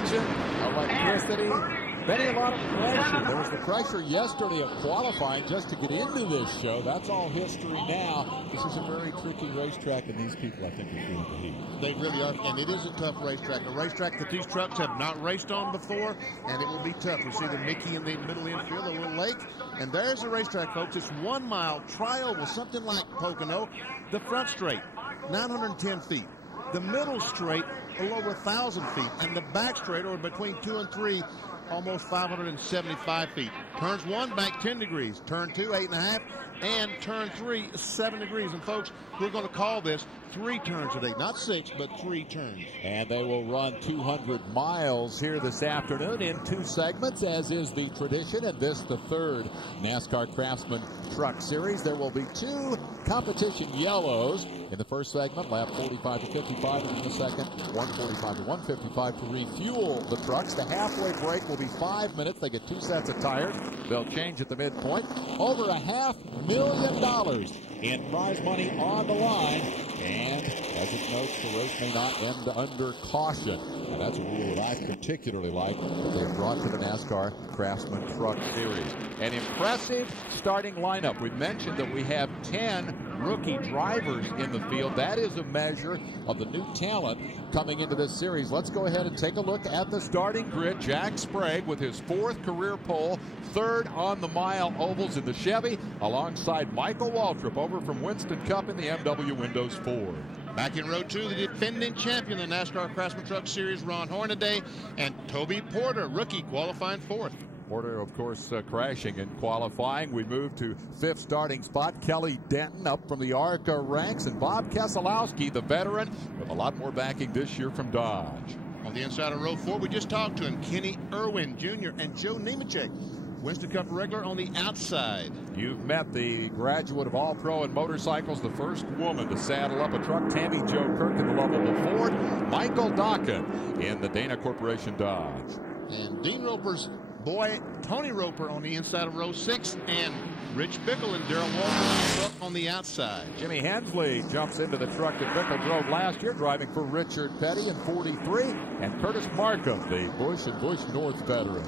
tension, electricity, many a lot of pressure. There was the pressure yesterday of qualifying just to get into this show. That's all history now. This is a very tricky racetrack, and these people, I think, are feeling the heat. They really are, and it is a tough racetrack. A racetrack that these trucks have not raced on before, and it will be tough. We see the Mickey in the middle infield, the little lake, and there's the racetrack, folks. It's 1 mile tri-oval, something like Pocono. The front straight, 910 feet. The middle straight, a little over 1,000 feet, and the back straight, or between 2 and 3, almost 575 feet. Turns 1, back 10 degrees. Turn 2, 8.5, and turn 3, 7 degrees. And folks, we're going to call this 3 turns today, not 6, but 3 turns. And they will run 200 miles here this afternoon in 2 segments, as is the tradition. And this, the 3rd NASCAR Craftsman Truck Series. There will be 2 competition yellows in the first segment, lap 45 to 55, and in the second, 145 to 155 to refuel the trucks. The halfway break will be 5 minutes. They get 2 sets of tires. They'll change at the midpoint. Over $500,000 in prize money on the line. And as it notes, the race may not end under caution. And that's a rule that I particularly like that they have brought to the NASCAR Craftsman Truck Series. An impressive starting lineup. We mentioned that we have 10 rookie drivers in the field. That is a measure of the new talent coming into this series. Let's go ahead and take a look at the starting grid. Jack Sprague with his 4th career pole, 3rd on the mile ovals in the Chevy, alongside Michael Waltrip over from Winston Cup in the MW Windows Ford. Back in row 2, the defending champion of the NASCAR Craftsman Truck Series, Ron Hornaday, and Toby Porter, rookie, qualifying 4th. Porter, of course, crashing in qualifying. We move to 5th starting spot. Kelly Denton up from the ARCA ranks, and Bob Keselowski, the veteran, with a lot more backing this year from Dodge. On the inside of row 4, we just talked to him, Kenny Irwin Jr. and Joe Nemechek, Winston Cup regular on the outside. You've met the graduate of All-Pro in motorcycles, the first woman to saddle up a truck, Tammy Jo Kirk in the lovable Ford, Michael Dockett in the Dana Corporation Dodge. And Dean Roper's boy, Tony Roper, on the inside of row 6, and Rich Bickle and Darrell Walker on the outside. Jimmy Hensley jumps into the truck that Bickle drove last year, driving for Richard Petty in 43, and Curtis Markham, the Busch and Busch North veteran.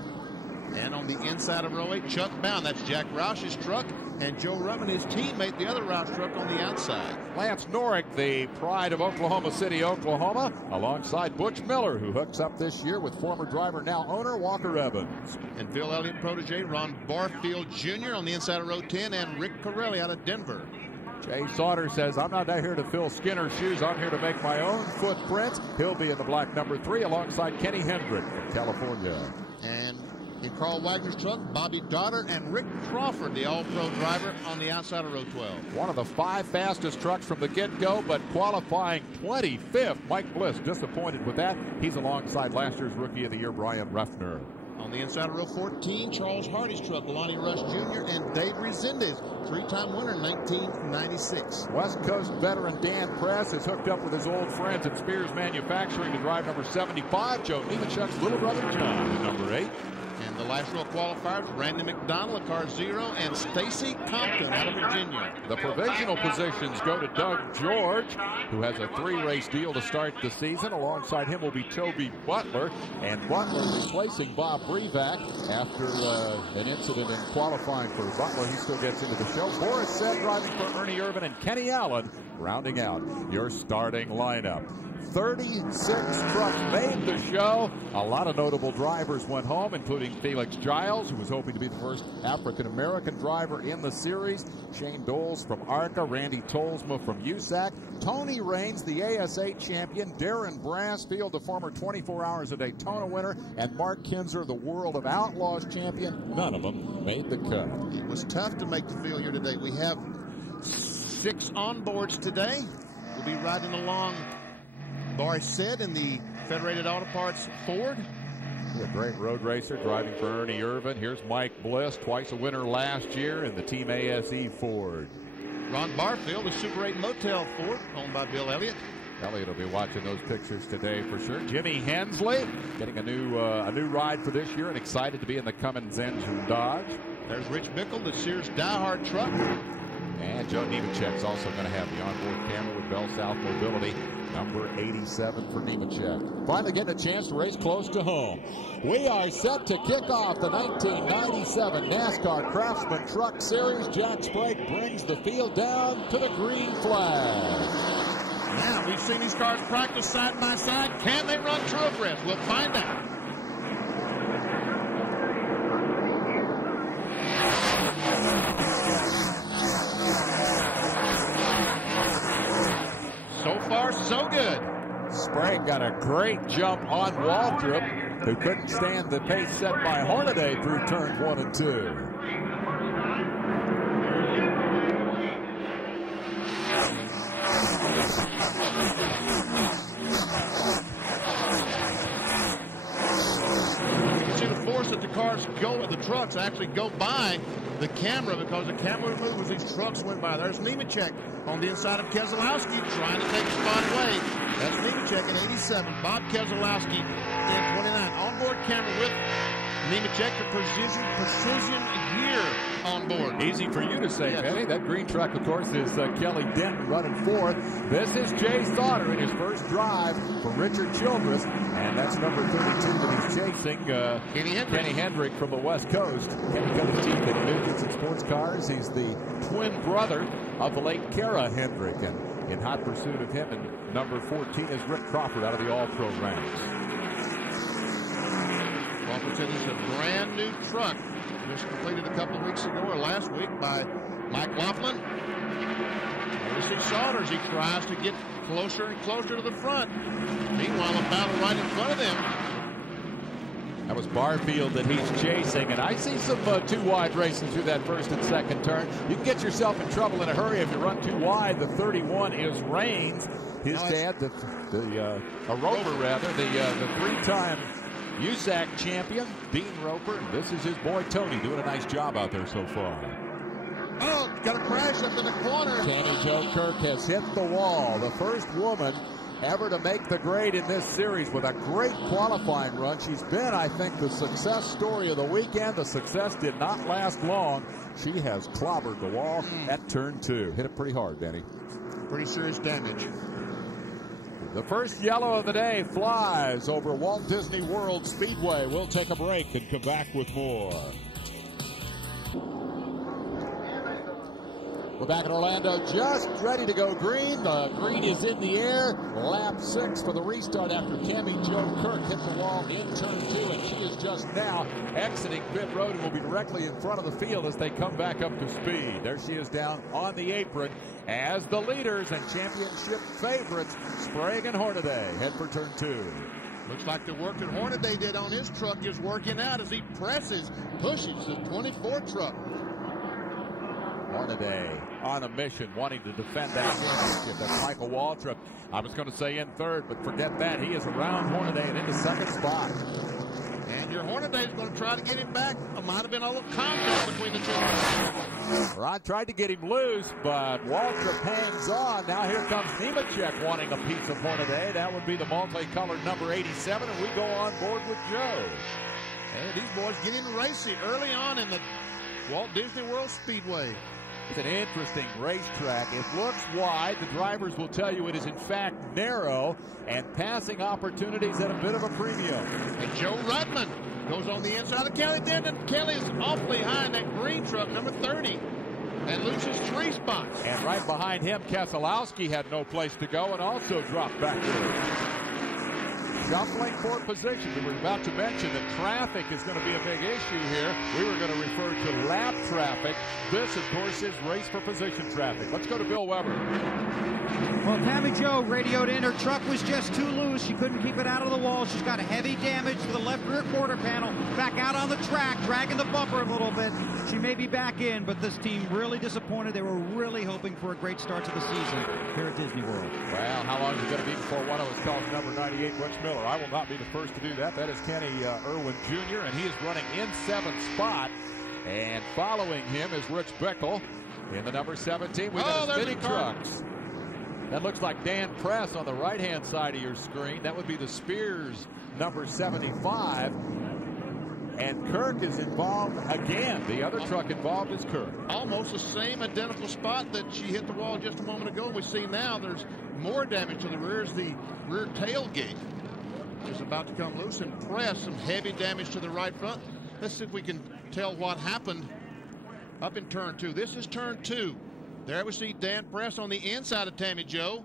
And on the inside of row 8, Chuck Bound. That's Jack Roush's truck. And Joe Ruttman, his teammate, the other Roush truck on the outside. Lance Norick, the pride of Oklahoma City, Oklahoma, alongside Butch Miller, who hooks up this year with former driver, now owner, Walker Evans. And Phil Elliott protege, Ron Barfield Jr. on the inside of row 10, and Rick Corelli out of Denver. Jay Sauter says, I'm not here to fill Skinner's shoes. I'm here to make my own footprints. He'll be in the black number 3 alongside Kenny Hendrick from California. And in Carl Wagner's truck, Bobby Goddard and Rick Crawford, the all-pro driver, on the outside of row 12. One of the 5 fastest trucks from the get-go, but qualifying 25th. Mike Bliss disappointed with that. He's alongside last year's Rookie of the Year, Brian Ruffner. On the inside of row 14, Charles Hardy's truck, Lonnie Rush Jr. and Dave Resendez, 3-time winner in 1996. West Coast veteran Dan Press is hooked up with his old friends at Spears Manufacturing to drive number 75. Joe Nemechek's little brother John is number 8. And the last row qualifiers, Randy McDonald, car 0, and Stacy Compton out of Virginia. The provisional positions go to Doug George, who has a 3-race deal to start the season. Alongside him will be Toby Butler, and Butler replacing Bob Brevac after an incident in qualifying for Butler. He still gets into the show. Boris said driving for Ernie Irvin, and Kenny Allen rounding out your starting lineup. 36 trucks made the show. A lot of notable drivers went home, including Felix Giles, who was hoping to be the first African-American driver in the series. Shane Doles from ARCA, Randy Tolsma from USAC, Tony Raines, the ASA champion, Darren Brassfield, the former 24 Hours of Daytona winner, and Mark Kinzer, the World of Outlaws champion. None of them made the cut. It was tough to make the field here today. We have 6 onboards today. We'll be riding along, Boris said, in the Federated Auto Parts Ford. A great road racer driving for Ernie Irvin. Here's Mike Bliss, twice a winner last year in the Team ASE Ford. Ron Barfield, the Super 8 Motel Ford, owned by Bill Elliott. Elliott will be watching those pictures today for sure. Jimmy Hensley getting a new ride for this year and excited to be in the Cummins engine Dodge. There's Rich Bickle, the Sears Die Hard truck. And Joe Nemechek's also going to have the onboard camera with Bell South Mobility. Number 87 for Nemechek. Finally getting a chance to race close to home. We are set to kick off the 1997 NASCAR Craftsman Truck Series. Jack Sprague brings the field down to the green flag. Now, we've seen these cars practice side by side. Can they run true abreast? We'll find out. So far, so good. Sprague got a great jump on Waltrip, who couldn't stand the pace set by Hornaday through turns 1 and 2. You can see the force that the cars go, the trucks actually go by the camera, because the camera would move as these trucks went by. There's Nemechek on the inside of Keselowski trying to take a spot away. That's Nemechek in 87. Bob Keselowski in 29. Onboard camera with Nemechek, the precision gear on board. Easy for you to say, Benny. That green truck, of course, is Kelly Denton running fourth. This is Jay Sauter in his first drive for Richard Childress, and that's number 32 that he's chasing, Kenny Hendrick from the West Coast. Kenny cut his teeth in midgets and sports cars. He's the twin brother of the late Kara Hendrick, and in hot pursuit of him, and number 14 is Rick Crawford out of the All-Pro ranks. Crawford said it's a brand new truck. Just completed a couple of weeks ago or last week by Mike Laughlin. You see Saunders, he tries to get closer and closer to the front. Meanwhile, a battle right in front of them. That was Barfield that he's chasing, and I see some too wide racing through that first and second turn. You can get yourself in trouble in a hurry if you run too wide. The 31 is Raines. His dad, the three-time USAC champion, Dean Roper. This is his boy Tony doing a nice job out there so far. Oh, got a crash up in the corner. Canny Jo Kirk has hit the wall. The first woman ever to make the grade in this series with a great qualifying run. She's been, I think, the success story of the weekend. The success did not last long. She has clobbered the wall at turn 2. Hit it pretty hard, Danny. Pretty serious damage. The first yellow of the day flies over Walt Disney World Speedway. We'll take a break and come back with more. We're back in Orlando, just ready to go green. The green is in the air. Lap 6 for the restart after Canny Jo Kirk hit the wall in turn 2, and she is just now exiting pit road and will be directly in front of the field as they come back up to speed. There she is down on the apron as the leaders and championship favorites, Sprague and Hornaday, head for turn 2. Looks like the work that Hornaday did on his truck is working out as he pushes the 24 truck. Hornaday on a mission, wanting to defend that championship. That's Michael Waltrip. I was going to say in third, but forget that. He is around Hornaday and into second spot. And your Hornaday is going to try to get him back. It might have been a little conflict between the two. Rod tried to get him loose, but Waltrip hangs on. Now here comes Nemechek wanting a piece of Hornaday. That would be the multicolored number 87, and we go on board with Joe. And these boys get in racy early on in the Walt Disney World Speedway. It's an interesting racetrack. It looks wide. The drivers will tell you it is in fact narrow, and passing opportunities at a bit of a premium. And Joe Rudman goes on the inside of Kelly Denton. Kelly is awfully high in that green truck, number 30, and loses 3 spots. And right behind him, Keselowski had no place to go and also dropped backwards. Shuffling for position. We were about to mention that traffic is going to be a big issue here. We were going to refer to lap traffic. This, of course, is race for position traffic. Let's go to Bill Weber. Well, Canny Jo radioed in. Her truck was just too loose. She couldn't keep it out of the wall. She's got a heavy damage to the left rear quarter panel. Back out on the track, dragging the bumper a little bit. She may be back in, but this team really disappointed. They were really hoping for a great start to the season here at Disney World. Well, how long is it going to be before one of us calls number 98 Butch Miller? I will not be the first to do that. That is Kenny Irwin Jr., and he is running in 7th spot. And following him is Rich Bickle in the number 17. We've got Spinning Trucks. That looks like Dan Press on the right-hand side of your screen. That would be the Spears number 75. And Kirk is involved again. The other truck involved is Kirk. Almost the same identical spot that she hit the wall just a moment ago. We see now there's more damage to the rear as the rear tailgate is about to come loose and press. Some heavy damage to the right front. Let's see if we can tell what happened up in turn 2. This is turn 2. There we see Dan Press on the inside of Tammy Jo.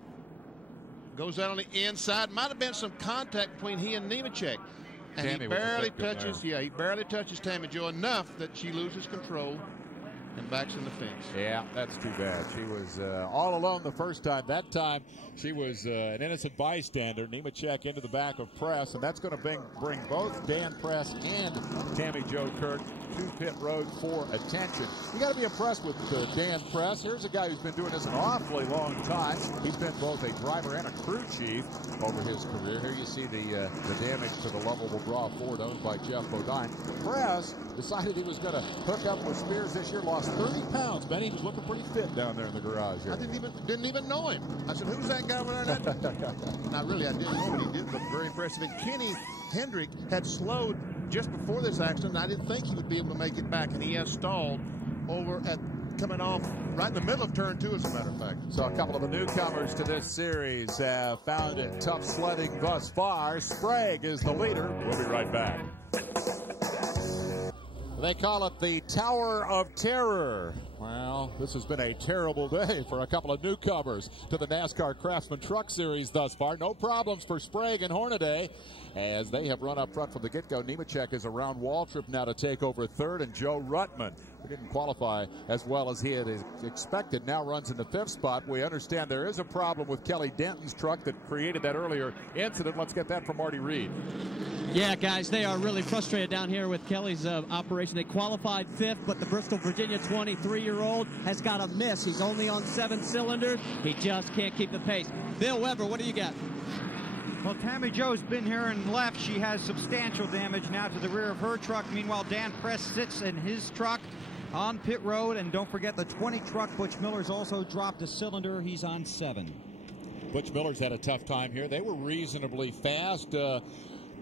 Goes out on the inside. Might have been some contact between he and Nemechek. And Tammy he barely touches Tammy Jo enough that she loses control and backs in the fence. Yeah, that's too bad. She was all alone the first time. That time, she was an innocent bystander. Nemechek into the back of Press, and that's going to bring both Dan Press and Tammy Jo Kirk to pit road for attention. You got to be impressed with Dan Press. Here's a guy who's been doing this an awfully long time. He's been both a driver and a crew chief over his career. Here you see the damage to the lovable Bra Ford owned by Jeff Bodine. Press decided he was going to hook up with Spears this year. Lost 30 pounds. Benny was looking pretty fit down there in the garage here. I didn't even know him. I said, who's that guy over there? Not really, I didn't know what he did, but very impressive. And Kenny Hendrick had slowed just before this accident. I didn't think he would be able to make it back, and he has stalled over at coming off right in the middle of turn 2, as a matter of fact. So a couple of the newcomers to this series have found it tough sledding thus far. Sprague is the leader. We'll be right back. They call it the Tower of Terror. Well, this has been a terrible day for a couple of newcomers to the NASCAR Craftsman Truck Series thus far. No problems for Sprague and Hornaday as they have run up front from the get-go. Nemechek is around Waltrip now to take over third, and Joe Ruttman, who didn't qualify as well as he had expected, now runs in the 5th spot. We understand there is a problem with Kelly Denton's truck that created that earlier incident. Let's get that from Marty Reed. Yeah, guys, they are really frustrated down here with Kelly's operation. They qualified 5th, but the Bristol, Virginia 23-year-old has got a miss. He's only on 7 cylinders. He just can't keep the pace. Bill Weber, what do you got? Well, Tammy Jo's been here and left. She has substantial damage now to the rear of her truck. Meanwhile, Dan Press sits in his truck on pit road. And don't forget the 20 truck. Butch Miller's also dropped a cylinder. He's on 7. Butch Miller's had a tough time here. They were reasonably fast.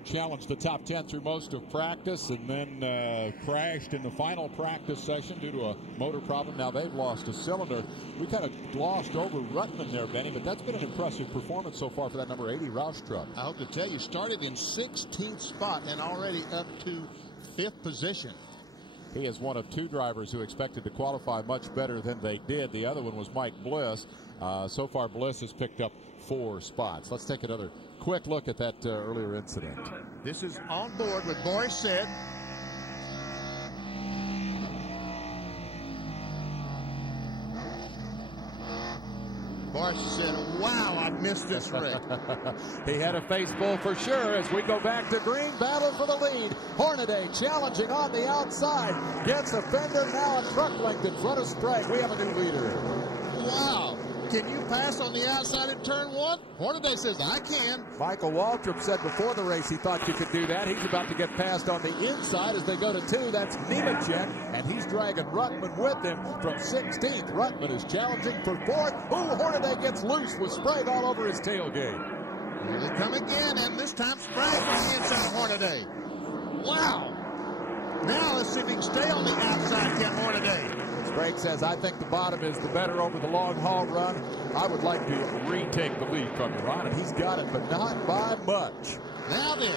Challenged the top 10 through most of practice, and then crashed in the final practice session due to a motor problem. Now they've lost a cylinder. We kind of glossed over Ruttman there, Benny, but that's been an impressive performance so far for that number 80 Roush truck. I hope to tell you, started in 16th spot and already up to 5th position. He is one of 2 drivers who expected to qualify much better than they did. The other one was Mike Bliss. So far, Bliss has picked up 4 spots. Let's take another quick look at that earlier incident. This is on board with Boris said. Boris said, wow, I missed this wreck. He had a face full for sure as we go back to green. Battle for the lead. Hornaday challenging on the outside. Gets a fender now a truck length in front of Sprague. We have a new leader. Wow. Can you pass on the outside in turn 1? Hornaday says, I can. Michael Waltrip said before the race he thought you could do that. He's about to get passed on the inside as they go to 2. That's Nemechek, and he's dragging Ruttman with him from 16th. Ruttman is challenging for 4th. Ooh, Hornaday gets loose with Sprague all over his tailgate. Here they come again, and this time Sprague on the inside of Hornaday. Wow. Now let's see if he can stay on the outside, Ken Hornaday. Sprague says, I think the bottom is the better over the long haul run. I would like to retake the lead from you, Ron, and he's got it, but not by much. Now then,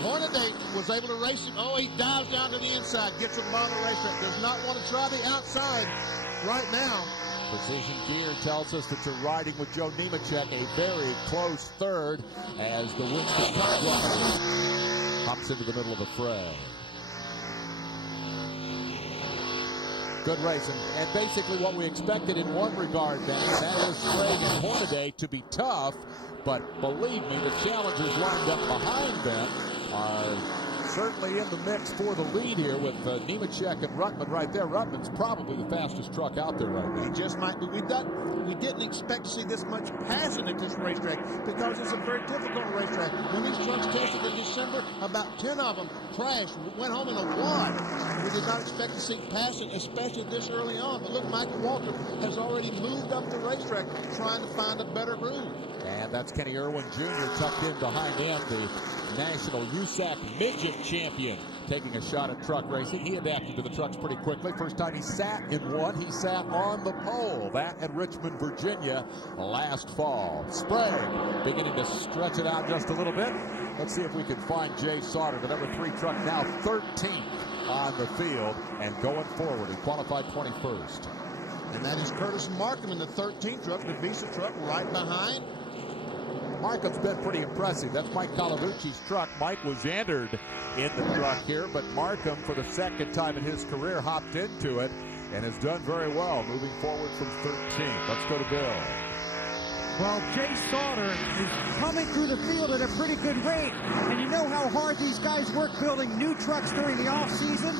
Hornaday was able to race him. Oh, he dives down to the inside, gets to the bottom of the racetrack. Does not want to try the outside right now. Precision Gear tells us that you're riding with Joe Nemechek, a very close third as the Winston Cup driver hops into the middle of the fray. Good racing, and basically what we expected in one regard, Benny, that is Sprague and Hornaday to be tough, but believe me, the challengers lined up behind them are certainly in the mix for the lead here with Nemechek and Ruttman right there. Ruttman's probably the fastest truck out there right now. He just might be. We didn't expect to see this much passing at this racetrack because it's a very difficult racetrack. When these trucks tested in December, about 10 of them crashed, went home in a wad. We did not expect to see passing, especially this early on. But look, Michael Walter has already moved up the racetrack trying to find a better groove. And that's Kenny Irwin Jr. tucked in behind him, the national USAC midget champion, taking a shot at truck racing. He adapted to the trucks pretty quickly. First time he sat in one, he sat on the pole. That at Richmond, Virginia last fall. Sprague beginning to stretch it out just a little bit. Let's see if we can find Jay Sauter, the number 3 truck, now 13th on the field and going forward. He qualified 21st. And that is Curtis Markham in the 13th truck, the Visa truck right behind. Markham's been pretty impressive. That's Mike Calavucci's truck. Mike was entered in the truck here, but Markham, for the second time in his career, hopped into it and has done very well, moving forward from 13th. Let's go to Bill. Well, Jay Sauter is coming through the field at a pretty good rate. And you know how hard these guys work building new trucks during the off-season?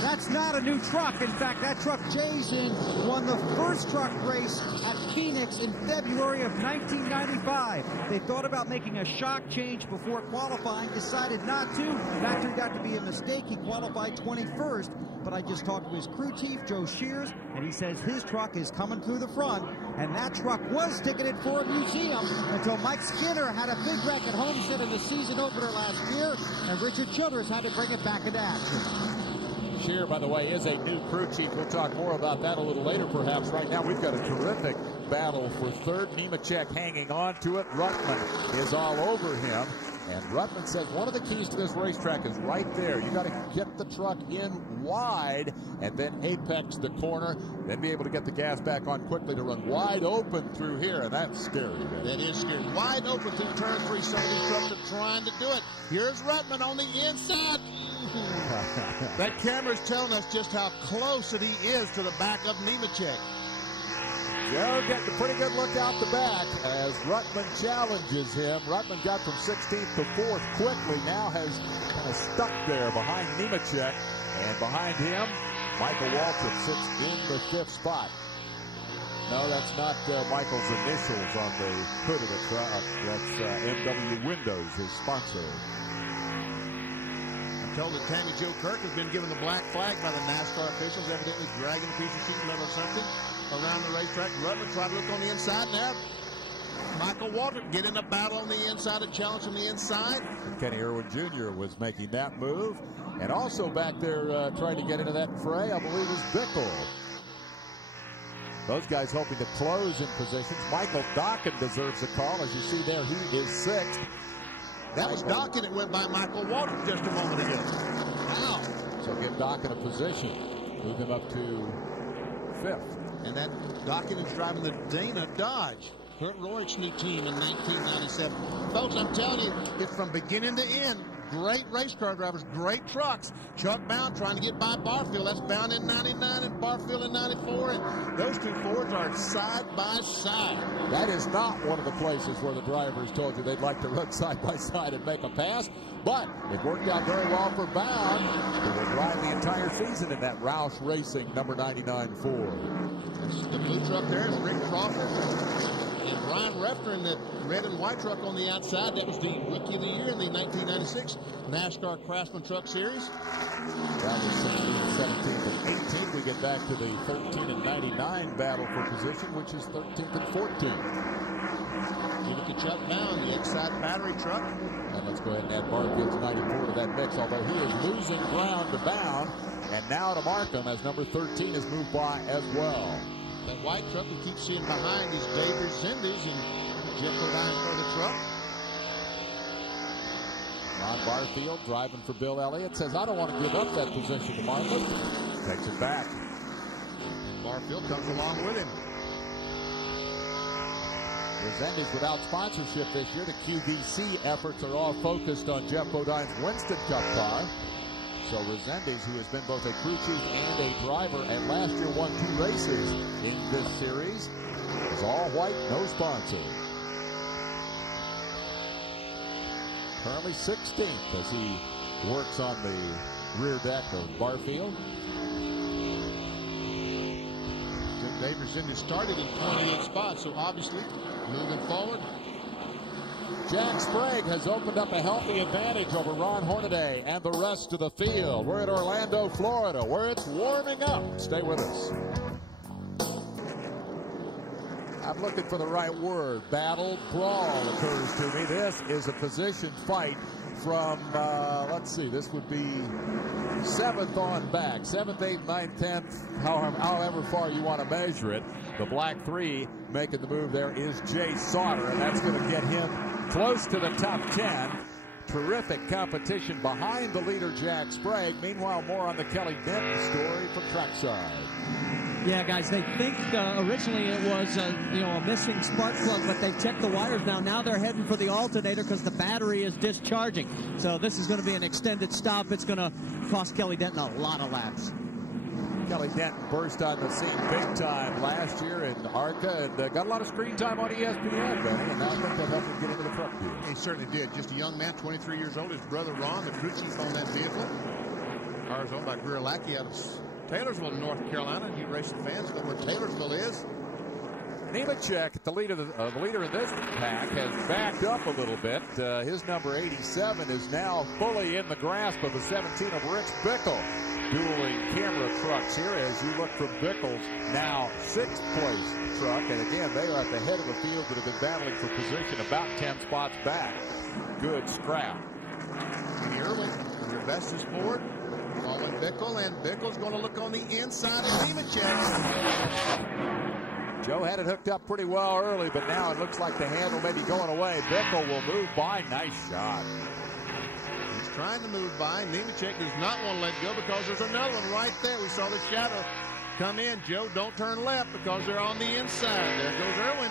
That's not a new truck. In fact, that truck Jay's in won the first truck race at Phoenix in February of 1995. They thought about making a shock change before qualifying, decided not to. That turned out to be a mistake. He qualified 21st. But I just talked to his crew chief, Joe Shears, and he says his truck is coming through the front. And that truck was ticketed for a museum until Mike Skinner had a big wreck at Homestead in the season opener last year, and Richard Childress had to bring it back into action. Shear, by the way, is a new crew chief. We'll talk more about that a little later, perhaps. Right now, we've got a terrific battle for third. Nemechek hanging on to it. Ruttman is all over him. And Ruttman says one of the keys to this racetrack is right there. You got to get the truck in wide and then apex the corner, then be able to get the gas back on quickly to run wide open through here, and that's scary. Man. That is scary. Wide open through turn 3. Some of these trucks are trying to do it. Here's Ruttman on the inside. That camera's telling us just how close that he is to the back of Nemechek. Joe getting a pretty good look out the back as Ruttman challenges him. Ruttman got from 16th to 4th quickly. Now has kind of stuck there behind Nemechek. And behind him, Michael Waltrip sits in the 5th spot. No, that's not Michael's initials on the hood of the truck. That's MW Windows, his sponsor. I'm told that Tammy Jo Kirk has been given the black flag by the NASCAR officials, evidently dragging a piece of sheet metal or something around the racetrack. Ruttman tried to look on the inside. Now Michael Waltrip get in a battle on the inside, a challenge from the inside. Kenny Irwin Jr. was making that move. And also back there trying to get into that fray, I believe, was Bickle. Those guys hoping to close in positions. Michael Dokken deserves a call. As you see there, he is 6th. That was Dokken that went by Michael Waltrip just a moment ago. Wow. So get Dokken a position. Move him up to 5th. And that Dokken is driving the Dana Dodge, Kurt Rourke's new team in 1997. Folks, I'm telling you, it's from beginning to end. Great race car drivers, great trucks. Chuck Bound trying to get by Barfield. That's Bound in 99 and Barfield in 94. And those two Fords are side by side. That is not one of the places where the drivers told you they'd like to run side by side and make a pass. But it worked out very well for Bound, who will drive the entire season in that Roush Racing number 99 Ford. The blue truck there is Rick Crawford. And Brian Refner in the red and white truck on the outside. That was the Rookie of the Year in the 1996 NASCAR Craftsman Truck Series. That was 16th, 17th, and 18th. We get back to the 13 and 99 battle for position, which is 13th and 14th. You look at Chuck Bound, the inside battery truck. And let's go ahead and add Barfield's 94 to that mix, although he is losing ground to Bound. And now to Markham as number 13 is moved by as well. That white truck we keep seeing behind is Dave Resendiz and Jeff O'Dine for the truck. Ron Barfield driving for Bill Elliott says, I don't want to give up that position to Markham. Takes it back. Barfield comes along with him. Resendiz without sponsorship this year. The QVC efforts are all focused on Jeff O'Dine's Winston Cup car. So Resendiz, who has been both a crew chief and a driver, and last year won 2 races in this series, is all white, no sponsor. Currently 16th as he works on the rear deck of Barfield. Dave Resendiz started in 28 spots, so obviously moving forward. Jack Sprague has opened up a healthy advantage over Ron Hornaday and the rest of the field. We're at Orlando, Florida, where it's warming up. Stay with us. I'm looking for the right word. Battle, brawl occurs to me. This is a position fight from, let's see, this would be 7th on back. 7th, 8th, 9th, 10th, however far you want to measure it. The black 3 making the move there is Jay Sauter, and that's going to get him close to the top 10. Terrific competition behind the leader, Jack Sprague. Meanwhile, more on the Kelly Denton story for Trackside. Yeah, guys, they think originally it was a missing spark plug, but they checked the wires now. Now they're heading for the alternator because the battery is discharging. So this is going to be an extended stop. It's going to cost Kelly Denton a lot of laps. Kelly Denton burst on the scene big time last year in ARCA and got a lot of screen time on ESPN, Benny, and now I think that helped him get into the truck deal. He certainly did. Just a young man, 23 years old. His brother Ron, the crew chief on that vehicle. Car is owned by Greer Lackey out of Taylorsville, North Carolina. You racing fans know where Taylorsville is. Nemechek, the leader in this pack, has backed up a little bit. His number 87 is now fully in the grasp of the 17 of Rich Bickle. Dueling camera trucks here as you look from Bickle's now 6th place truck. And again, they are at the head of the field that have been battling for position about 10 spots back. Good scrap. IRWIN, your best is forward. Following Bickle, and Bickle's going to look on the inside of Nemechek. Joe had it hooked up pretty well early, but now it looks like the handle may be going away. Bickle will move by. Nice shot. Trying to move by. Nemechek does not want to let go because there's another one right there. We saw the shadow come in. Joe, don't turn left because they're on the inside. There goes Irwin.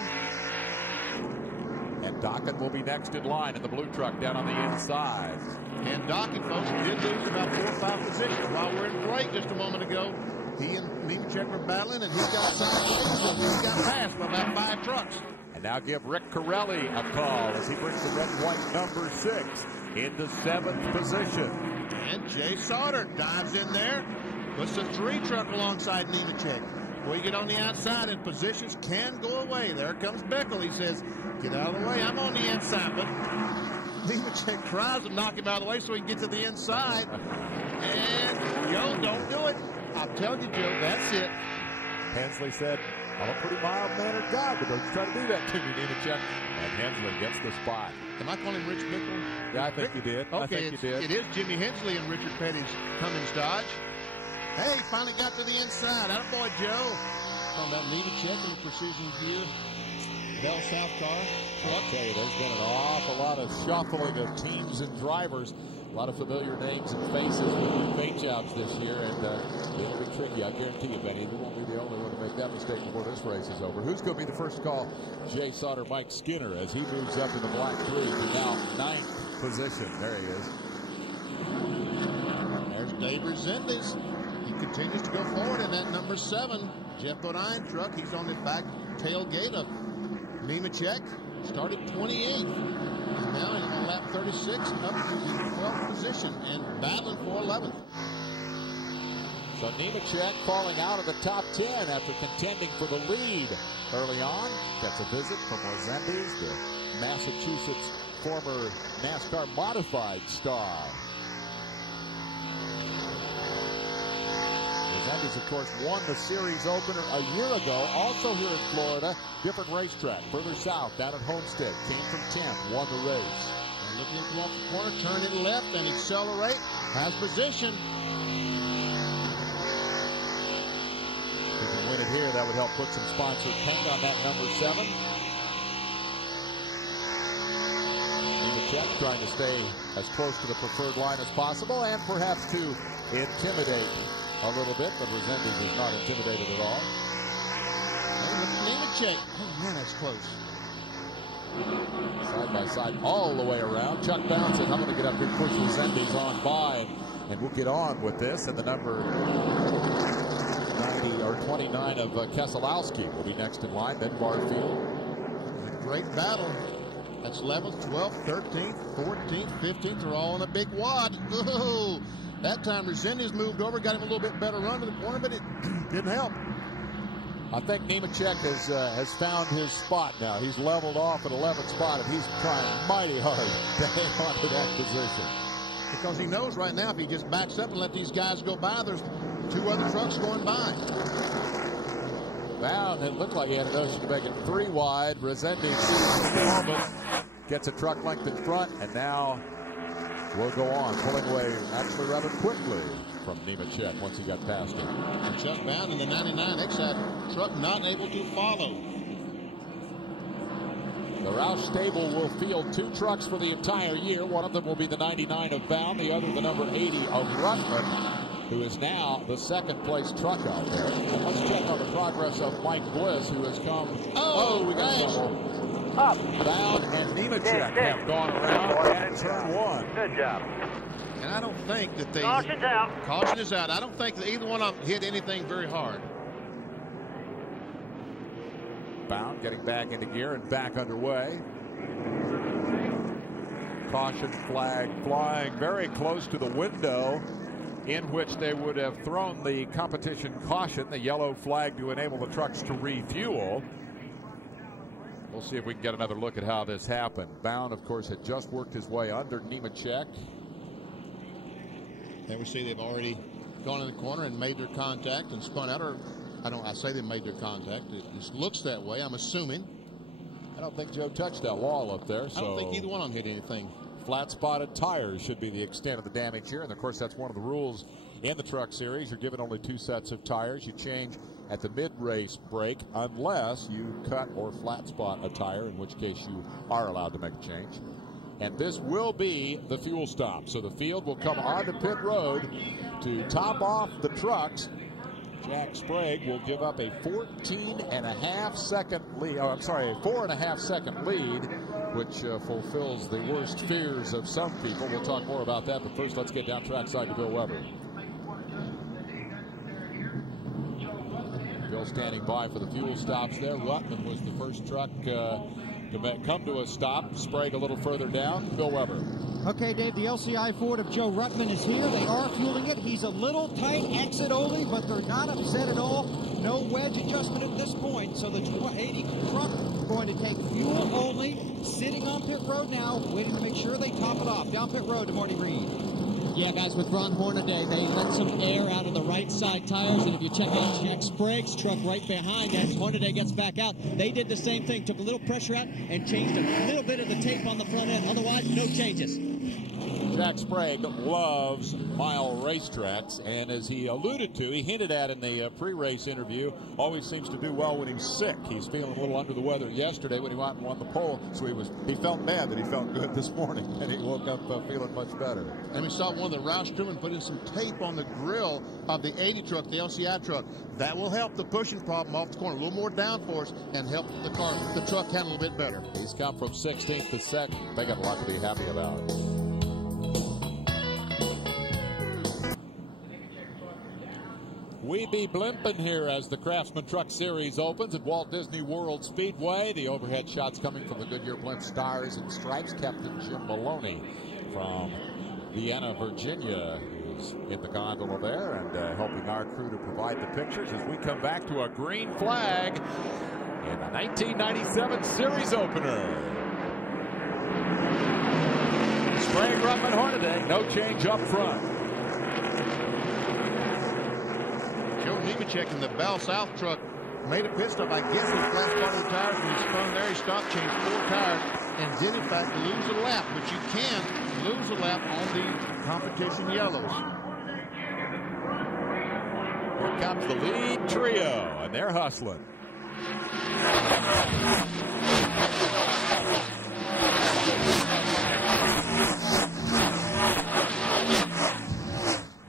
And Dockett will be next in line in the blue truck down on the inside. And Dockett, folks, did lose about 4 or 5 positions while we're in break just a moment ago. He and Nemechek were battling, and he got passed by about 5 trucks. And now give Rick Corelli a call as he brings the red and white number 6 into 7th position. And Jay Sauter dives in there, puts the 3 truck alongside Nemechek. Well, you get on the outside and positions can go away. There comes Bickle. He says, get out of the way. I'm on the inside. But Nemechek tries to knock him out of the way so he can get to the inside. And Joe, don't do it. I'll tell you, Joe, that's it. Hensley said, I'm a pretty mild-mannered guy, but don't try to do that to me, Nemechek. And Hensley gets the spot. Am I calling him Rich Bickle? Yeah, I think you did. Okay, I think you did. It is Jimmy Hensley and Richard Petty's Cummins Dodge. Hey, finally got to the inside. Attaboy, Joe. Talking about Nemechek and the Precision Gear Bell South car. I'll tell you, there's been an awful lot of shuffling of teams and drivers. A lot of familiar names and faces with new paint jobs this year, and it'll be tricky. I guarantee you, Benny, you won't be the only one to make that mistake before this race is over. Who's going to be the first to call Jay Sauter? Mike Skinner, as he moves up in the black 3 to now 9th position. There he is. There's Dave Resendiz. He continues to go forward in that number 7 Jeff Bodine truck. He's on the back tailgate of Nemechek. Started 28th. And now he's on lap 36 up to the 12th position and battling for 11th. So Nemechek falling out of the top 10 after contending for the lead early on. Gets a visit from Resendiz, the Massachusetts former NASCAR modified star. Resendiz, of course, won the series opener a year ago, also here in Florida. Different racetrack, further south, down at Homestead. Came from 10th, won the race. And looking to come off the corner, turn it left and accelerate. Has position. If he can win it here, that would help put some sponsored paint on that number 7. Nemechek trying to stay as close to the preferred line as possible and perhaps to intimidate a little bit, but Resendiz is not intimidated at all. Nemechek. Oh, man, that's close. Side by side all the way around. Chuck Bounce said, I'm going to get up here and push Resendiz on by, and we'll get on with this. And the number 90 or 29 of Keselowski will be next in line, then Barfield. A great battle. That's 11th, 12th, 13th, 14th, 15th. They're all in a big wad. Ooh. That time Resendiz moved over, got him a little bit better run to the corner, but it didn't help. I think Nemechek has found his spot now. He's leveled off at 11th spot, and he's trying mighty hard to hang on to that position. Because he knows right now if he just backs up and let these guys go by, there's 2 other trucks going by. Bound, it looked like he had a notion to make it 3 wide. Resendiz sees the moment, gets a truck length in front, and now will go on, pulling away actually rather quickly from Nemechek once he got past him. And Chuck Bound in the 99 XI truck not able to follow. The Roush stable will field 2 trucks for the entire year. One of them will be the 99 of Bound, the other the number 80 of Ruttman, who is now the second-place truck out there. And let's check on the progress of Mike Bliss, who has come. We got trouble. Up. Bound and Nemechek have gone around at turn 1. Good job. And I don't think that they... Caution's out. Caution is out. I don't think that either one of them hit anything very hard. Bound getting back into gear and back underway. Caution flag flying very close to the window in which they would have thrown the competition caution, the yellow flag to enable the trucks to refuel. We'll see if we can get another look at how this happened. Bound, of course, had just worked his way under Nemechek. And we see they've already gone in the corner and made their contact and spun out, or I say they made their contact. It just looks that way, I'm assuming. I don't think Joe touched that wall up there. So I don't think either one of them hit anything. Flat spotted tires should be the extent of the damage here. And of course, that's one of the rules in the Truck Series. You're given only 2 sets of tires. You change at the mid-race break unless you cut or flat spot a tire, in which case you are allowed to make a change. And this will be the fuel stop. So the field will come onto pit road to top off the trucks. Jack Sprague will give up a 14.5 second lead. Oh, I'm sorry, a 4.5 second lead, which fulfills the worst fears of some people. We'll talk more about that, but first let's get down trackside to Bill Weber. Bill standing by for the fuel stops there. Ruttman was the first truck to come to a stop. Sprague a little further down. Bill Weber. Okay, Dave, the LCI Ford of Joe Ruttman is here. They are fueling it. He's a little tight exit only, but they're not upset at all. No wedge adjustment at this point. So the 80 truck going to take fuel only, sitting on pit road now, waiting to make sure they top it off. Down pit road to Marty Reed. Yeah, guys, with Ron Hornaday, they let some air out of the right side tires, and if you check out Jack Sprague's truck right behind as Hornaday gets back out, they did the same thing, took a little pressure out and changed a little bit of the tape on the front end. Otherwise, no changes. Jack Sprague loves mile racetracks, and as he alluded to, he hinted at in the pre-race interview, always seems to do well when he's sick. He's feeling a little under the weather yesterday when he went and won the pole, so he felt bad that he felt good this morning, and he woke up feeling much better. And we saw one of the Roush crewmen put in some tape on the grill of the 80 truck, the LCI truck. That will help the pushing problem off the corner, a little more downforce, and help the truck handle a little bit better. He's come from 16th to 2nd. They got a lot to be happy about. We be blimping here as the Craftsman Truck Series opens at Walt Disney World Speedway. The overhead shots coming from the Goodyear Blimp Stars and Stripes. Captain Jim Maloney from Vienna, Virginia, who's in the gondola there and helping our crew to provide the pictures as we come back to a green flag in the 1997 Series opener. Sprague, Ruttman, Hornaday, no change up front. Nemechek in the Bell South truck made a pit stop. I guess he flat spotted the tires when he spun there. He stopped, changed 4 tires, and did in fact lose a lap, but you can lose a lap on the competition yellows. Here comes the lead trio, and they're hustling.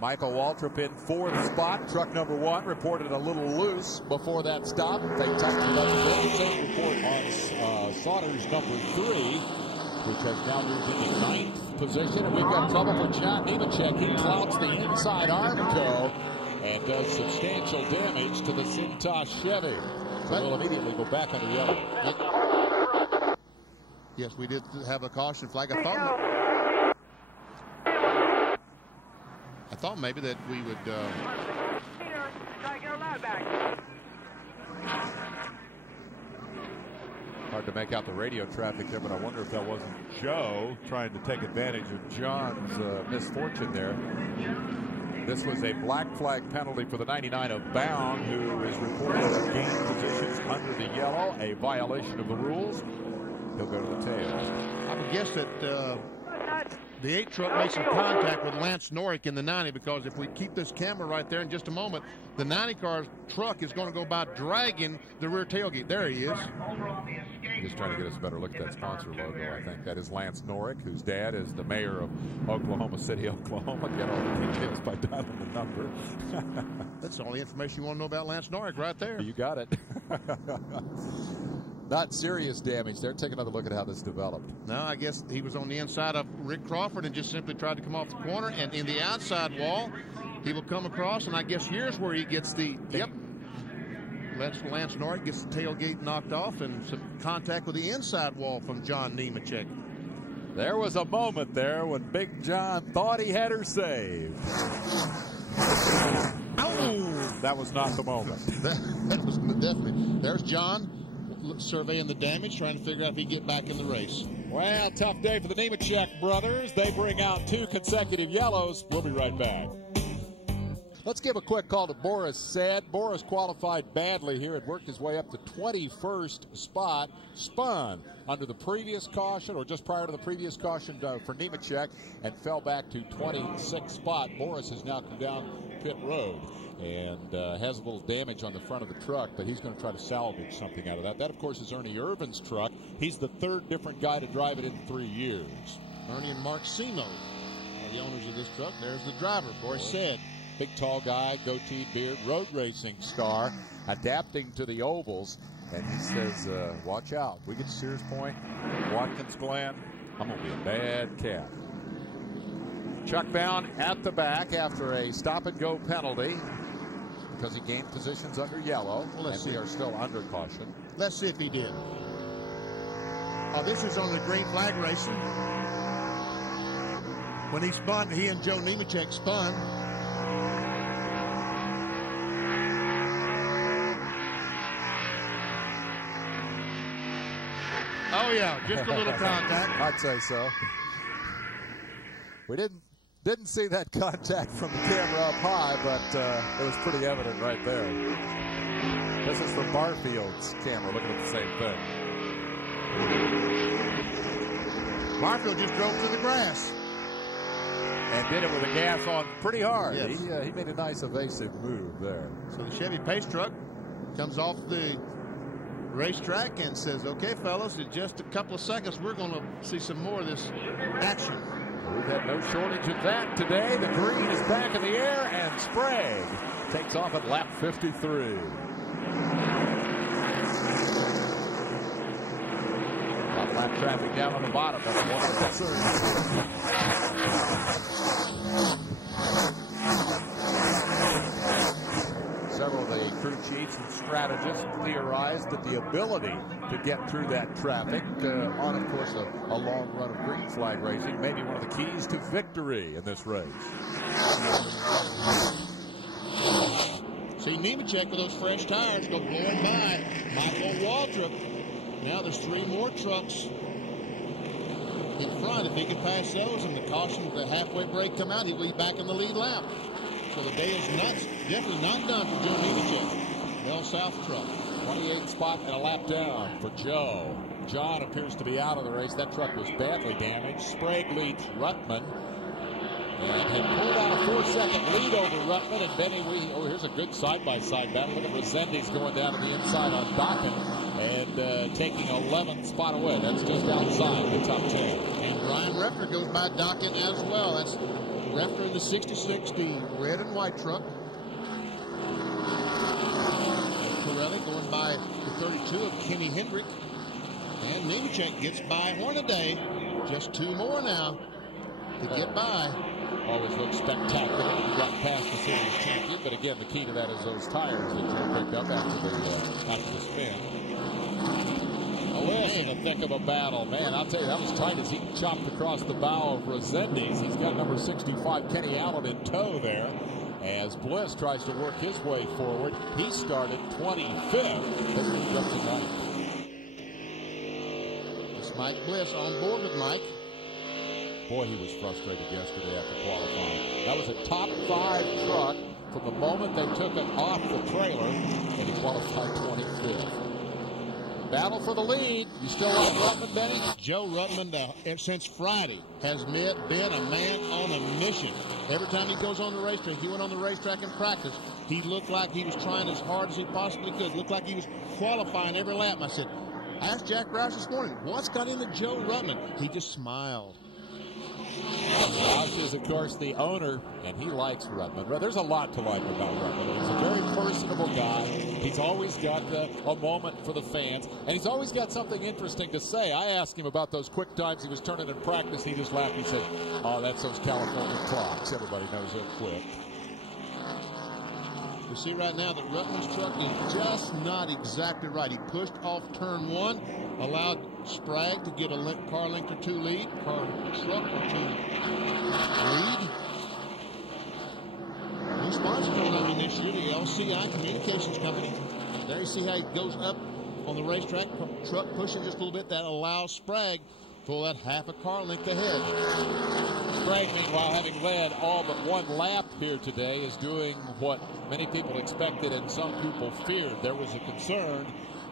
Michael Waltrip in 4th spot. Truck number 1 reported a little loose before that stop. They tightened it up a bit. Same report on Sauter's number 3, which has now moved into 9th position. And we've got trouble for John Nemechek. He clouts the inside Armco and does substantial damage to the Cintas Chevy. So we'll immediately go back under yellow. Yes, we did have a caution flag. I thought maybe that we would. Hard to make out the radio traffic there, but I wonder if that wasn't Joe trying to take advantage of John's misfortune there. This was a black flag penalty for the 99 of Bound, who is reported to gain positions under the yellow, a violation of the rules. He'll go to the tail. I would guess that the 8 truck made some contact with Lance Norick in the 90, because if we keep this camera right there in just a moment, the 90 car truck is going to go by dragging the rear tailgate. There he is. Just trying to get us a better look at that sponsor logo, I think. That is Lance Norick, whose dad is the mayor of Oklahoma City, Oklahoma. Get all the details by dialing the number. That's the only information you want to know about Lance Norick right there. You got it. Not serious damage there. Take another look at how this developed. No, I guess he was on the inside of Rick Crawford and just simply tried to come off the corner. And in the outside wall, he will come across. And I guess here's where he gets the, Lance Norick gets the tailgate knocked off and some contact with the inside wall from John Nemechek. There was a moment there when Big John thought he had her saved. Oh, that was not the moment. that was definitely. There's John surveying the damage, trying to figure out if he can get back in the race. Well, tough day for the Nemechek brothers. They bring out 2 consecutive yellows. We'll be right back. Let's give a quick call to Boris Said. Boris qualified badly here. Had worked his way up to 21st spot. Spun under the previous caution, or just prior to the previous caution for Nemechek, and fell back to 26th spot. Boris has now come down pit road and has a little damage on the front of the truck, but he's going to try to salvage something out of that. That, of course, is Ernie Irvin's truck. He's the 3rd different guy to drive it in 3 years. Ernie and Mark Simo are the owners of this truck. There's the driver, Boris Said. Big, tall guy, goatee, beard, road racing star, adapting to the ovals. And he says, watch out. We get to Sears Point, Watkins Glen, I'm going to be a bad cat. Chuck Bound at the back after a stop-and-go penalty because he gained positions under yellow. Well, let's see. We are still under caution. Let's see if he did. This was on the green flag racing. When he spun, he and Joe Nemechek spun. Oh, yeah, just a little contact. I'd say so. We didn't see that contact from the camera up high, but it was pretty evident right there. This is from Barfield's camera looking at the same thing. Barfield just drove to the grass. And did it with the gas on pretty hard. Yes. He made a nice evasive move there. So the Chevy Pace truck comes off the racetrack and says, okay, fellas, in just a couple of seconds, we're going to see some more of this action. We've had no shortage of that today. The green is back in the air, and Sprague takes off at lap 53. Lap traffic down on the bottom. That's one concern. Several of the crew chiefs and strategists theorized that the ability to get through that traffic on, of course, a long run of green flag racing may be one of the keys to victory in this race. See Nemechek with those fresh tires go blowing by Michael Waltrip. Now there's 3 more trucks in front. If he can pass those and the caution, the halfway break come out, he'll be back in the lead lap. So the day is definitely not done for Joe Nemechek. Bell South truck. 28th spot and a lap down for Joe. John appears to be out of the race. That truck was badly damaged. Sprague leads Ruttman. And had pulled out a 4-second lead over Ruttman and Benny Wee. Oh, here's a good side-by-side battle. Look at Resendiz going down to the inside on Dokken and taking 11th spot away. That's just outside the top 10. And Ryan Refner goes by Dokken as well. That's Refner in the 66, the red and white truck. Corelli going by the 32 of Kenny Hendrick. And Nemechek gets by Hornaday. Just 2 more now to get by. Always looks spectacular. He got past the series champion, but again, the key to that is those tires that Joe picked up after the spin. Lewis in the thick of a battle. Man, I'll tell you, that was tight as he chopped across the bow of Resendiz. He's got number 65, Kenny Allen, in tow there. As Bliss tries to work his way forward, he started 25th. They moved up to 9th. It's Mike Bliss on board with Mike. Boy, he was frustrated yesterday after qualifying. That was a top 5 truck from the moment they took it off the trailer, and he qualified 25th. Battle for the lead. You still like Ruttman, Benny? Joe Ruttman, since Friday, has been a man on a mission. Every time he goes on the racetrack, he went on the racetrack in practice, he looked like he was trying as hard as he possibly could. Looked like he was qualifying every lap. I said, ask Jack Roush this morning, what's got into Joe Ruttman? He just smiled. Roush is, of course, the owner, and he likes Ruttman. There's a lot to like about Ruttman. He's a very personable guy. He's always got a moment for the fans, and he's always got something interesting to say. I asked him about those quick times he was turning in practice. He just laughed. He said, oh, that's those California clocks. Everybody knows they're quick. You see right now that Ruttman's truck is just not exactly right. He pushed off turn 1, allowed Sprague to get a car length or 2 lead, truck or 2 lead. New sponsor for Ruttman this year, the LCI Communications Company. There you see how he goes up on the racetrack, truck pushing just a little bit. That allows Sprague to pull that half a car length ahead. Sprague, meanwhile, having led all but one lap here today, is doing what many people expected and some people feared. There was a concern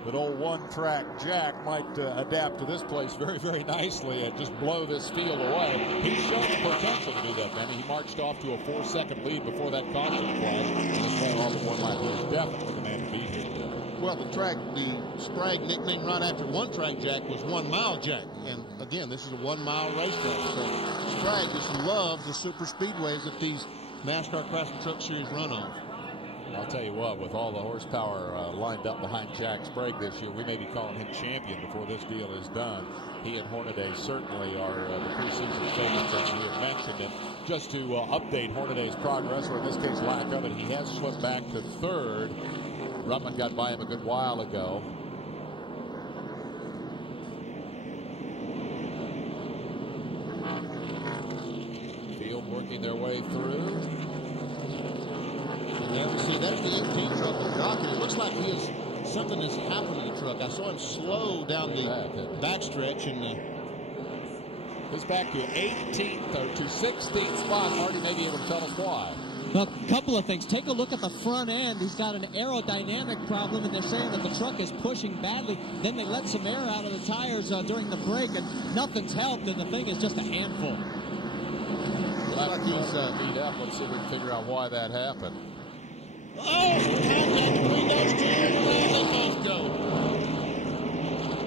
that old one-track Jack might adapt to this place very, very nicely and just blow this field away. He's shown the potential to do that, Benny. He marched off to a 4-second lead before that caution flash. He's ran all but one lap. He's definitely the man to beat here today. Well, the Sprague nickname right after one-track Jack was 1 Mile Jack. And again, this is a 1 mile racetrack. So Sprague just loves the super speedways that these NASCAR Craftsman Truck Series run on. I'll tell you what, with all the horsepower lined up behind Jack Sprague this year, we may be calling him champion before this deal is done. He and Hornaday certainly are the preseason favorites, as we have mentioned. And just to update Hornaday's progress, or in this case lack of it, he has slipped back to 3rd. Ruttman got by him a good while ago. Field working their way through. Yeah, see, there's the 18 truck with Doc, and it looks like something has happened to the truck. I saw him slow down the backstretch, and he's back to 18th or to 16th spot. Marty may be able to tell us why. Well, a couple of things. Take a look at the front end. He's got an aerodynamic problem, and they're saying that the truck is pushing badly. Then they let some air out of the tires during the break, and nothing's helped, and the thing is just a handful. Looks like he's beat up. Let's see if we can figure out why that happened. oh, contact between those two, and they both go.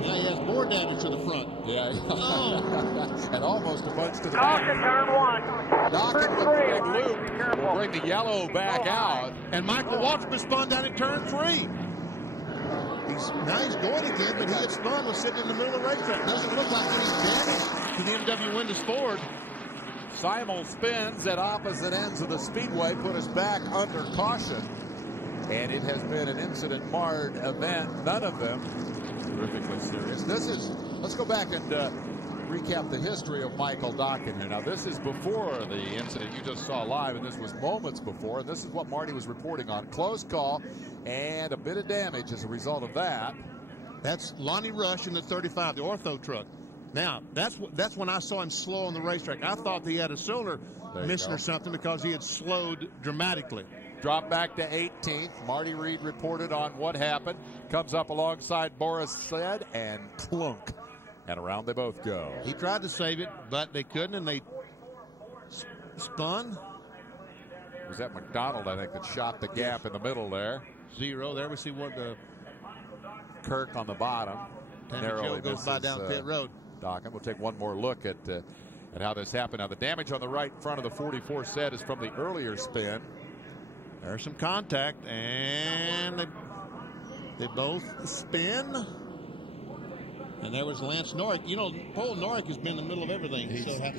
Now he has more damage to the front. Yeah. Oh. And almost a bunch to the back. Caution, turn 1. Knocking with the big loop will bring the yellow back out. And Michael Waltrip has spun down at turn 3. Now he's going again, but he had spun, was sitting in the middle of the racetrack. Doesn't look like any damage to the MW Windows Ford. Simul spins at opposite ends of the speedway, put us back under caution. And it has been an incident-marred event. None of them terrifically serious. Let's go back and recap the history of Michael Dokken here. Now, this is before the incident you just saw live, and this was moments before. And this is what Marty was reporting on. Close call and a bit of damage as a result of that. That's Lonnie Rush in the 35, the ortho truck. Now, that's when I saw him slow on the racetrack. I thought he had a cylinder missing or something because he had slowed dramatically. Dropped back to 18th. Marty Reed reported on what happened. Comes up alongside Boris Said and clunk. And around they both go. He tried to save it, but they couldn't, and they spun. Was that McDonald, I think, that shot the gap in the middle there? 0. There we see what the Kirk on the bottom. Joe goes by down pit road. Dokken. We'll take one more look at how this happened. Now, the damage on the right front of the 44 set is from the earlier spin. There's some contact, and they both spin. And there was Lance Norick. You know, Paul Norick has been in the middle of everything so far.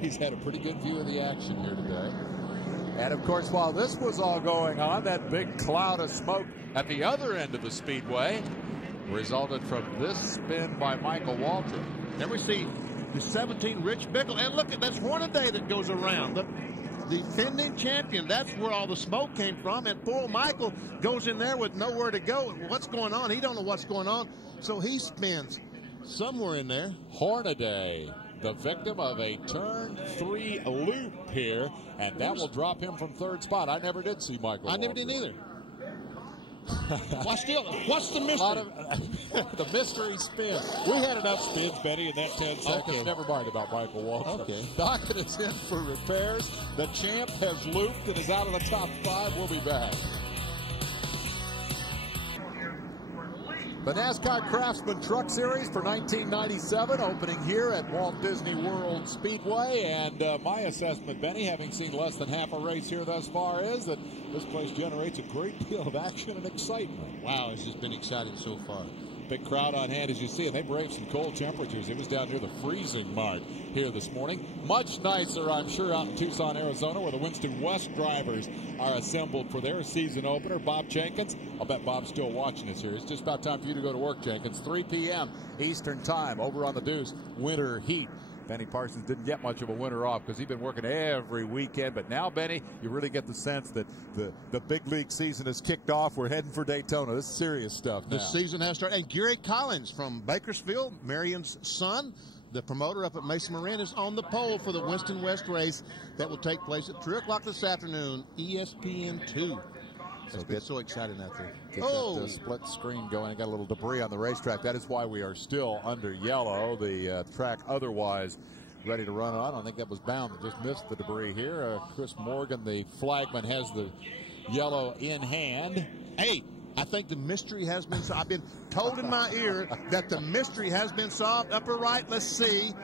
He's had a pretty good view of the action here today. And, of course, while this was all going on, that big cloud of smoke at the other end of the speedway resulted from this spin by Michael Waltrip. Then we see the 17 Rich Bickle. And look, that's Hornaday that goes around. The defending champion. That's where all the smoke came from. And poor Michael goes in there with nowhere to go. What's going on? He don't know what's going on. So he spins somewhere in there. Hornaday, the victim of a turn 3 loop here. And that will drop him from 3rd spot. I never did see Michael I never Waltrip. did either. What's the mystery? The mystery spin. We had enough spins, Benny, in that 10 seconds. Okay. Never mind about Michael Waltrip. Okay. Docket is in for repairs. The champ has looped and is out of the top 5. We'll be back. The NASCAR Craftsman Truck Series for 1997, opening here at Walt Disney World Speedway. And my assessment, Benny, having seen less than half a race here thus far, is that this place generates a great deal of action and excitement. Wow, it's just been exciting so far. Big crowd on hand, as you see, and they braved some cold temperatures. It was down near the freezing mark here this morning. Much nicer, I'm sure, out in Tucson, Arizona, where the Winston West drivers are assembled for their season opener. Bob Jenkins, I'll bet Bob's still watching this here. It's just about time for you to go to work, Jenkins. 3 p.m. Eastern time over on the Deuce. Winter heat. Benny Parsons didn't get much of a winter off because he'd been working every weekend. But now, Benny, you really get the sense that the big league season has kicked off. We're heading for Daytona. This is serious stuff now. The season has started. And Gary Collins from Bakersfield, Marion's son, the promoter up at Mesa Marin, is on the pole for the Winston West race that will take place at 3 o'clock this afternoon, ESPN2. It's been so exciting out there. Get that split screen going. Got a little debris on the racetrack. That is why we are still under yellow. The track otherwise ready to run. I don't think that was bound. They just missed the debris here. Chris Morgan, the flagman, has the yellow in hand. Hey, I think the mystery has been solved. I've been told in my ear that the mystery has been solved. Upper right, let's see.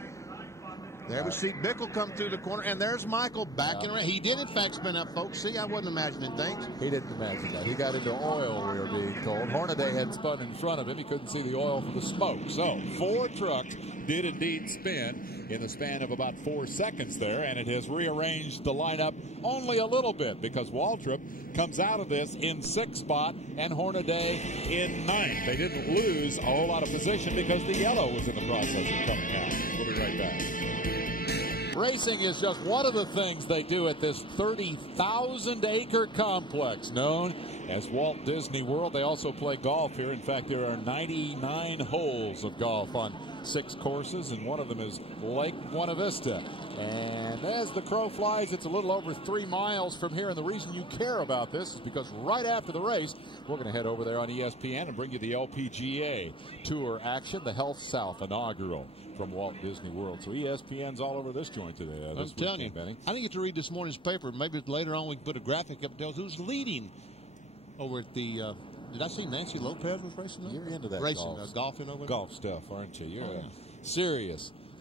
There we see Bickle come through the corner, and there's Michael backing around. He did, in fact, spin up, folks. See, I wasn't imagining things. He didn't imagine that. He got into oil, we were being told. Hornaday had spun in front of him. He couldn't see the oil for the smoke. So 4 trucks did indeed spin in the span of about 4 seconds there, and it has rearranged the lineup only a little bit because Waltrip comes out of this in 6th spot and Hornaday in 9th. They didn't lose a whole lot of position because the yellow was in the process of coming out. We'll be right back. Racing is just one of the things they do at this 30,000-acre complex known as Walt Disney World. They also play golf here. In fact, there are 99 holes of golf on 6 courses, and one of them is Lake Buena Vista. And as the crow flies, it's a little over 3 miles from here, and the reason you care about this is because right after the race, we're going to head over there on ESPN and bring you the LPGA Tour action, the Health South inaugural from Walt Disney World. So ESPN's all over this joint today. I'm telling you, Benny. I didn't get to read this morning's paper. Maybe later on we can put a graphic up that tells who's leading over at the did I see Nancy Lopez was racing? You're into that racing, golfing over there? Golf stuff, aren't you? You're a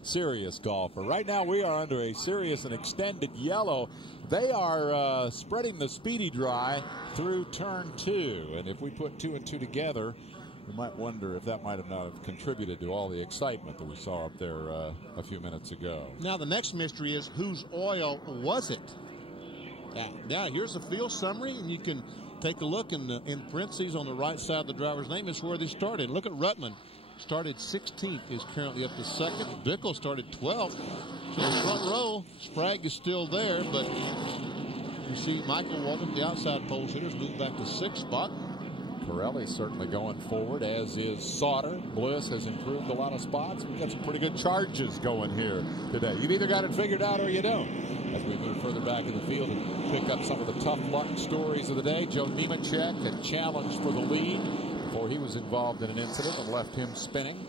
serious golfer. Right now we are under a serious and extended yellow. They are spreading the speedy dry through turn 2, and if we put 2 and 2 together, we might wonder if that might have not have contributed to all the excitement that we saw up there a few minutes ago. Now the next mystery is whose oil was it? Now here's the field summary, and you can take a look in parentheses on the right side of the driver's name is where they started. Look at Ruttman. Started 16th, is currently up to 2nd. Bickle started 12th. So the front row, Sprague is still there, but you see Michael Walton, the outside pole hitters, moved back to 6th spot. Corelli's certainly going forward, as is Sauter. Bliss has improved a lot of spots. We've got some pretty good charges going here today. You've either got it figured out or you don't. As we move further back in the field and pick up some of the tough luck stories of the day, Joe Nemechek had challenged for the lead before he was involved in an incident that left him spinning,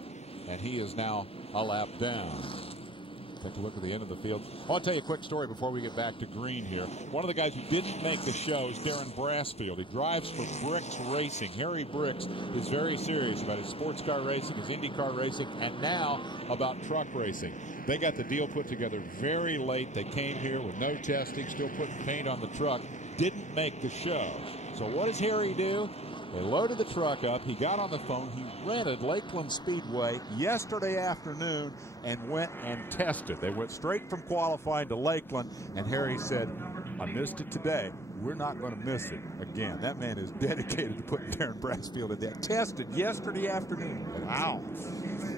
and he is now a lap down. Take a look at the end of the field. I want to tell you a quick story before we get back to green here. One of the guys who didn't make the show is Darren Brassfield. He drives for Bricks Racing. Harry Bricks is very serious about his sports car racing, his IndyCar racing, and now about truck racing. They got the deal put together very late. They came here with no testing, still putting paint on the truck. Didn't make the show. So what does Harry do? They loaded the truck up. He got on the phone. He rented Lakeland Speedway yesterday afternoon and went and tested. They went straight from qualifying to Lakeland, and Harry said, I missed it today. We're not going to miss it again. That man is dedicated to putting Darren Brassfield in there. Tested yesterday afternoon. Wow.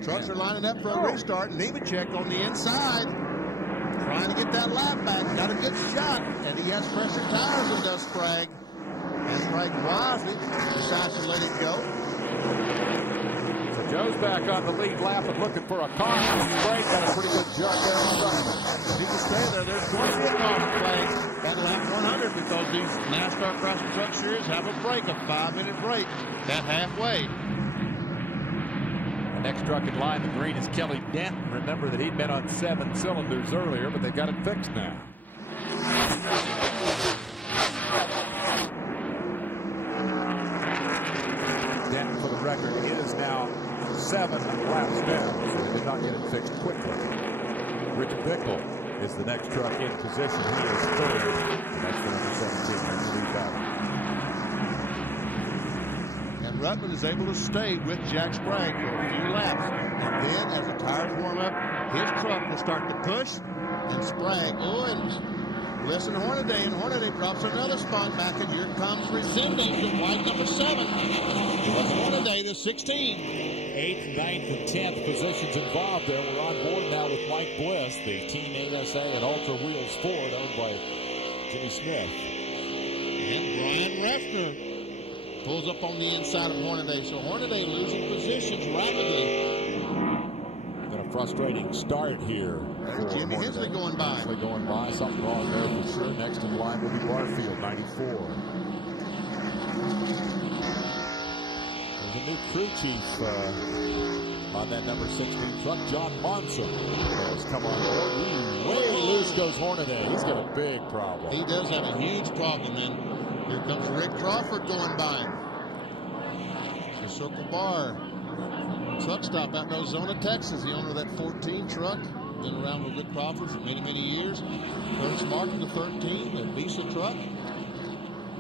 Trucks are lining up for a restart. Nemechek on the inside, trying to get that lap back. Got a good shot, and he has pressure tires and does Sprague. And Sprague wisely decides to let it go. So Joe's back on the lead lap and looking for a caution. Sprague got a pretty good jump there on Ruttman. If he can stay there, there's going to be a caution flag at lap 100 because these NASCAR Truck Series have a break, a 5-minute break at halfway. The next truck in line, the green, is Kelly Denton. Remember that he'd been on 7 cylinders earlier, but they've got it fixed now. Denton, for the record, is now 7 laps down, so they did not get it fixed quickly. Rich Bickle is the next truck in position. He is third. And that's the number 17. And Ruttman is able to stay with Jack Sprague for a few laps. And then, as the tires warm up, his truck will start to push. And Sprague, and listen to Hornaday, and Hornaday drops another spot back, and here comes Resendez, the white number 7. It was Hornaday, the 16. 8th, 9th, and 10th positions involved there. We're on board now with Mike Bliss, the Team ASA and Ultra Wheels Ford, owned by Jimmy Smith. And Brian Refner pulls up on the inside of Hornaday, so Hornaday losing positions rapidly. Been a frustrating start here. There's Jimmy Hensley going by. Hensley going by. Something wrong there for sure. Next in line will be Barfield, 94. There's a new crew chief on that number 16 truck. John Monson has come on board. Way loose goes Hornaday. He's got a big problem. He does have a huge problem, and here comes Rick Crawford going by. The Circle Bar truck stop out in Ozona, Texas. The owner of that 14 truck. Been around with Rick Crawford for many, many years. Curtis Martin, the 13, the Visa truck.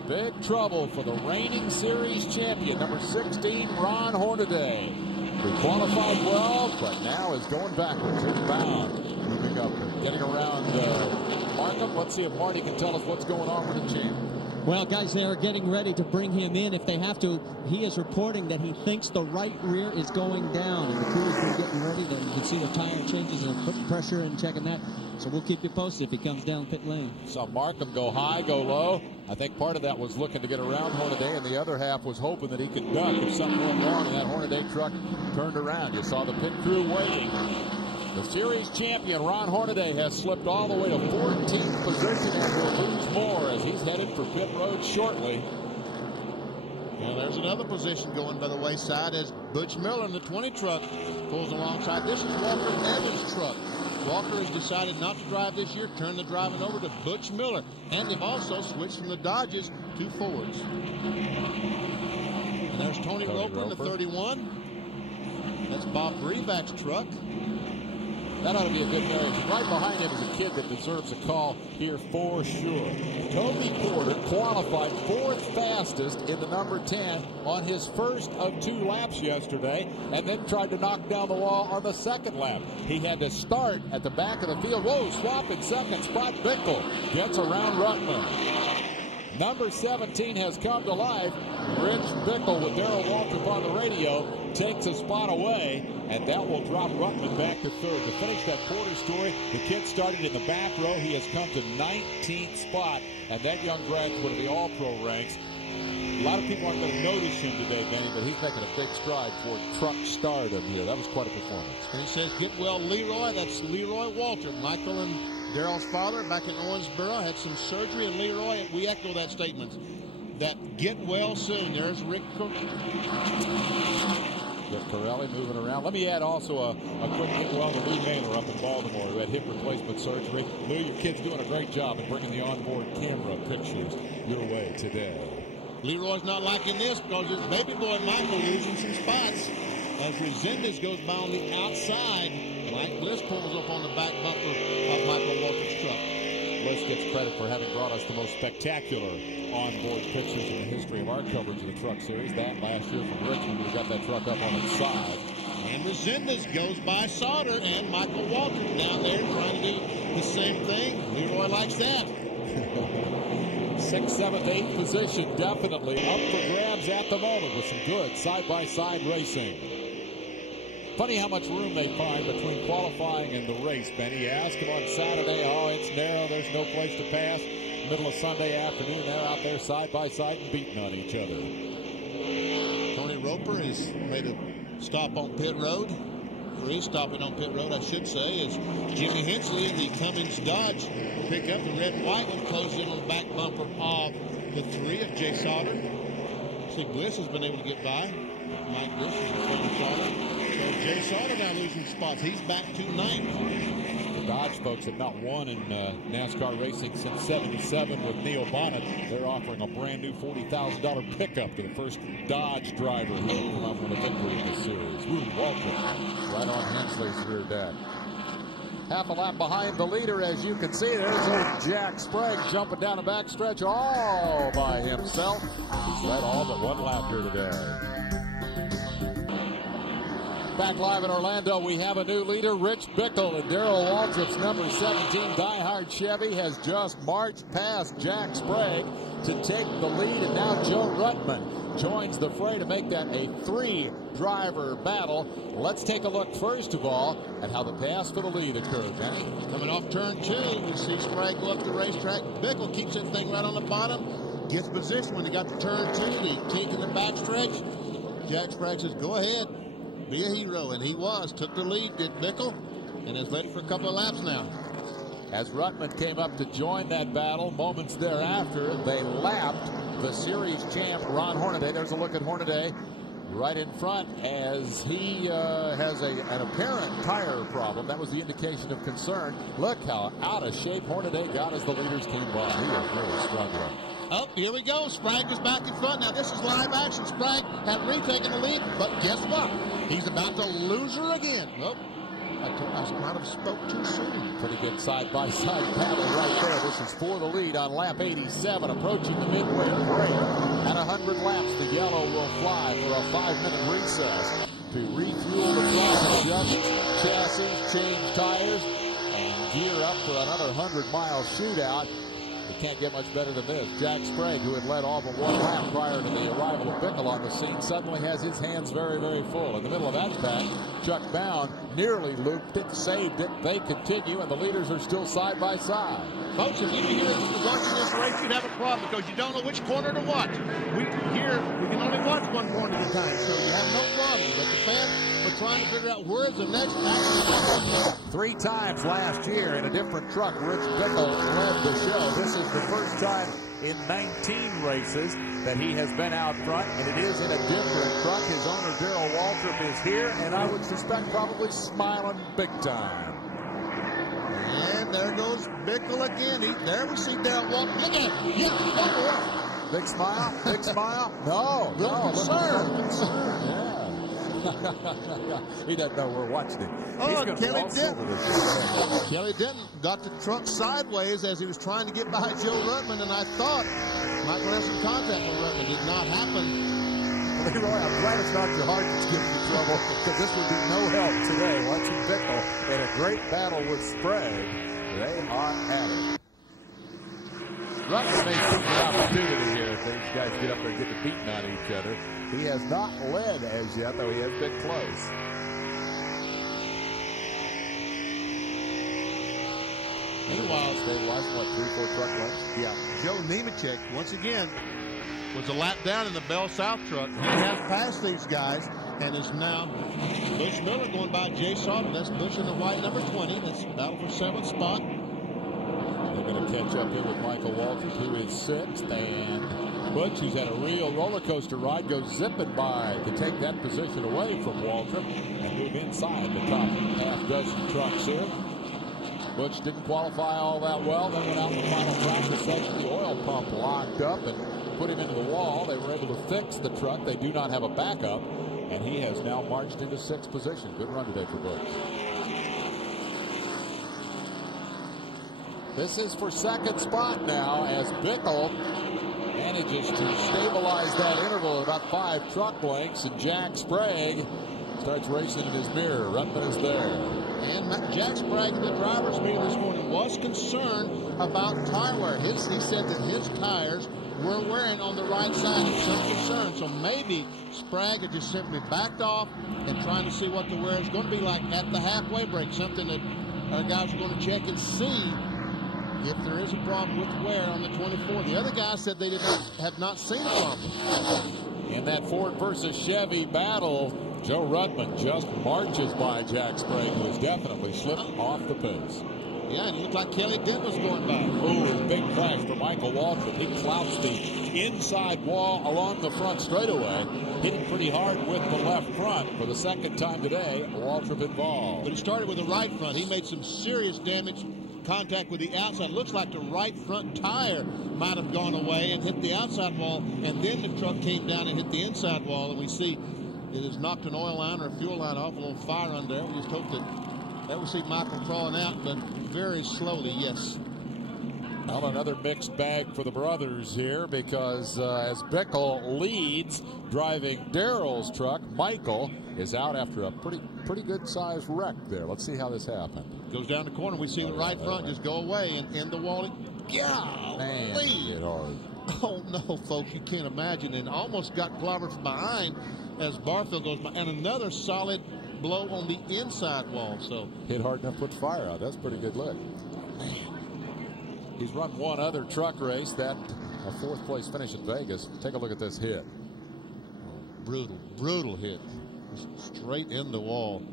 Big trouble for the reigning series champion, number 16, Ron Hornaday. He qualified well, but now is going backwards, inbound. Moving up, getting around Markham. Let's see if Marty can tell us what's going on with the champ. Well, guys, they are getting ready to bring him in if they have to. He is reporting that he thinks the right rear is going down, and the crew's been getting ready. You can see the tire changes and putting pressure and checking that. So we'll keep you posted if he comes down pit lane. Saw Markham go high, go low. I think part of that was looking to get around Hornaday, and the other half was hoping that he could duck if something went wrong and that Hornaday truck turned around. You saw the pit crew waiting. The series champion, Ron Hornaday, has slipped all the way to 14th position and will lose more as he's headed for pit road shortly. Well, there's another position going by the wayside as Butch Miller in the 20 truck pulls alongside. This is Walker Evans' truck. Walker has decided not to drive this year, turn the driving over to Butch Miller. And they've also switched from the Dodges to Fords. And there's Tony Roper in the 31. That's Bob Breback's truck. That ought to be a good marriage. Right behind him is a kid that deserves a call here for sure. Toby Porter qualified 4th fastest in the number 10 on his first of 2 laps yesterday, and then tried to knock down the wall on the 2nd lap. He had to start at the back of the field. Whoa, swap in 2nd spot. Bickle gets around Ruttman. Number 17 has come to life. Rich Bickle with Darrell Waltrip on the radio takes a spot away, and that will drop Ruttman back to 3rd. To finish that Porter story, the kid started in the back row. He has come to 19th spot, and that young graduate of the All-Pro ranks. A lot of people aren't going to notice him today, Benny, but he's making a big stride toward truck stardom here. That was quite a performance. And he says, get well, Leroy. That's Leroy Waltrip. Michael and Darrell's father back in Owensboro had some surgery, and Leroy, we echo that statement. That get well soon. There's Rick Corelli moving around. Let me add also a quick get well to Lou Naylor up in Baltimore, who had hip replacement surgery. Lou, your kid's doing a great job in bringing the onboard camera pictures your way today. Leroy's not liking this because his baby boy Michael losing some spots as Resendez goes by on the outside. Mike Bliss pulls up on the back bumper of Michael Walker's truck. Bliss gets credit for having brought us the most spectacular onboard pictures in the history of our coverage of the Truck Series. That last year from Richmond, we got that truck up on its side. And Resendez goes by Sauter and Michael Walker down there trying to do the same thing. Leroy likes that. 6th, 7th, 8th position definitely up for grabs at the moment with some good side-by-side racing. Funny how much room they find between qualifying and the race, Benny. You ask them on Saturday, oh, it's narrow, there's no place to pass. Middle of Sunday afternoon, they're out there side by side and beating on each other. Tony Roper has made a stop on pit road. Three stopping on pit road, I should say, is Jimmy Hensley in the Cummins Dodge pickup. The red and white one closed in on the back bumper of the 3 of Jay Sauter. See, Bliss has been able to get by. Mike Bliss is the front Sauter. So Jay Sauter now losing spots. He's back to 9th. The Dodge folks have not won in NASCAR racing since '77 with Neil Bonnet. They're offering a brand new $40,000 pickup to the first Dodge driver who will come up with a victory in this series. Walter right on Hensley's rear deck. Half a lap behind the leader, as you can see. There's old Jack Sprague jumping down the backstretch all by himself. He's led all but one lap here today. Back live in Orlando, we have a new leader, Rich Bickle, and Darrell Waltrip's number 17 Die-Hard Chevy has just marched past Jack Sprague to take the lead, and now Joe Ruttman joins the fray to make that a 3-driver battle. Let's take a look, first of all, at how the pass for the lead occurred. Danny? Coming off turn 2, you see Sprague go up the racetrack. Bickle keeps that thing right on the bottom, gets position when he got to turn 2, the kink in the backstretch. Jack Sprague says, go ahead, be a hero, and he was. Took the lead, did Bickle, and has led it for a couple of laps now. As Ruttman came up to join that battle, moments thereafter, they lapped the series champ, Ron Hornaday. There's a look at Hornaday right in front as he has an apparent tire problem. That was the indication of concern. Look how out of shape Hornaday got as the leaders came by. He was really struggling. Oh, here we go. Sprague is back in front. Now, this is live action. Sprague had retaken the lead, but guess what? He's about to lose her again. Nope. I might have spoke too soon. Pretty good side-by-side battle right there. This is for the lead on lap 87, approaching the midway break. At 100 laps, the yellow will fly for a 5-minute recess to refuel the truck, adjust chassis, change tires, and gear up for another 100-mile shootout. It can't get much better than this. Jack Sprague, who had led all but one lap prior to the arrival of Bickle on the scene, suddenly has his hands very, very full. In the middle of that pack, Chuck Bound nearly looped it, saved it. They continue, and the leaders are still side by side. Folks, if you were watching this race, you'd have a problem because you don't know which corner to watch. We can only watch one corner at a time, so you have no problem. But the fans are trying to figure out where's the next action. 3 times last year in a different truck, Rich Bickle led the show. This is the first time in 19 races that he has been out front, and it is in a different truck. His owner, Darrell Waltrip, is here, and I would suspect probably smiling big time. And there goes Bickle again. There we see Darrell Waltrip. Look at him. Yeah, big smile? Big smile? No. Concern. Yeah. He doesn't know we're watching him. Oh, Kelly Denton got the truck sideways as he was trying to get by Joe Ruttman, and I thought might have some contact with Ruttman. Did not happen. Leroy, I'm glad it's not your heart that's giving you trouble, because this would be no help today. Watching Bickle in a great battle with Sprague. They are at it. Ruttman may see the opportunity here if these guys get up there and get the beating out of each other. He has not led as yet, though he has been close. Meanwhile, they lost, what, 3-4 truck lengths? Yeah. Joe Nemechek, once again, was a lap down in the Bell South truck. He has passed these guys and is now Bush Miller going by Jay Sauter. That's Bush in the white number 20. That's battle for 7th spot. They're going to catch up here with Michael Waltrip, who is 6th, and Butch, who's had a real roller coaster ride, goes zipping by to take that position away from Waltrip and move inside the top half-dozen trucks here. Butch didn't qualify all that well, then went out in the final practice section. The oil pump locked up and put him into the wall. They were able to fix the truck. They do not have a backup, and he has now marched into 6th position. Good run today for Butch. This is for 2nd spot now as Bickle manages to stabilize that interval at about 5 truck lengths, and Jack Sprague starts racing in his mirror. Ruttman is there. And Jack Sprague, the driver's meeting this morning, was concerned about tire wear. He said that his tires were wearing on the right side. It's some concern. So maybe Sprague had just simply backed off and trying to see what the wear is going to be like at the halfway break, something that our guys are going to check and see if there is a problem with wear on the 24. The other guys said they have not seen a problem. In that Ford versus Chevy battle, Joe Rudman just marches by Jack Sprague, who has definitely slipped off the pace. Yeah, and it looked like Kelly Dent was going by. Ooh, big crash for Michael Waltrip. He clouts the inside wall along the front straightaway, hitting pretty hard with the left front. For the second time today, Waltrip involved. But he started with the right front. He made some serious damage, contact with the outside. Looks like the right front tire might have gone away and hit the outside wall, and then the truck came down and hit the inside wall, and we see it has knocked an oil line or a fuel line off, a little fire under there. We just hope that we'll see Michael crawling out, but very slowly, yes. Well, another mixed bag for the brothers here, because as Bickle leads driving Darrell's truck, Michael is out after a pretty good sized wreck there. Let's see how this happened. Goes down the corner. We see the right front just go away and in the wall. Man, hit hard. Oh no, folks, you can't imagine. And almost got clobbered from behind as Barfield goes by, and another solid blow on the inside wall. So hit hard enough to put fire out. That's a pretty good look. He's run one other truck race, that a fourth place finish at Vegas. Take a look at this hit. Brutal hit. Straight in the wall.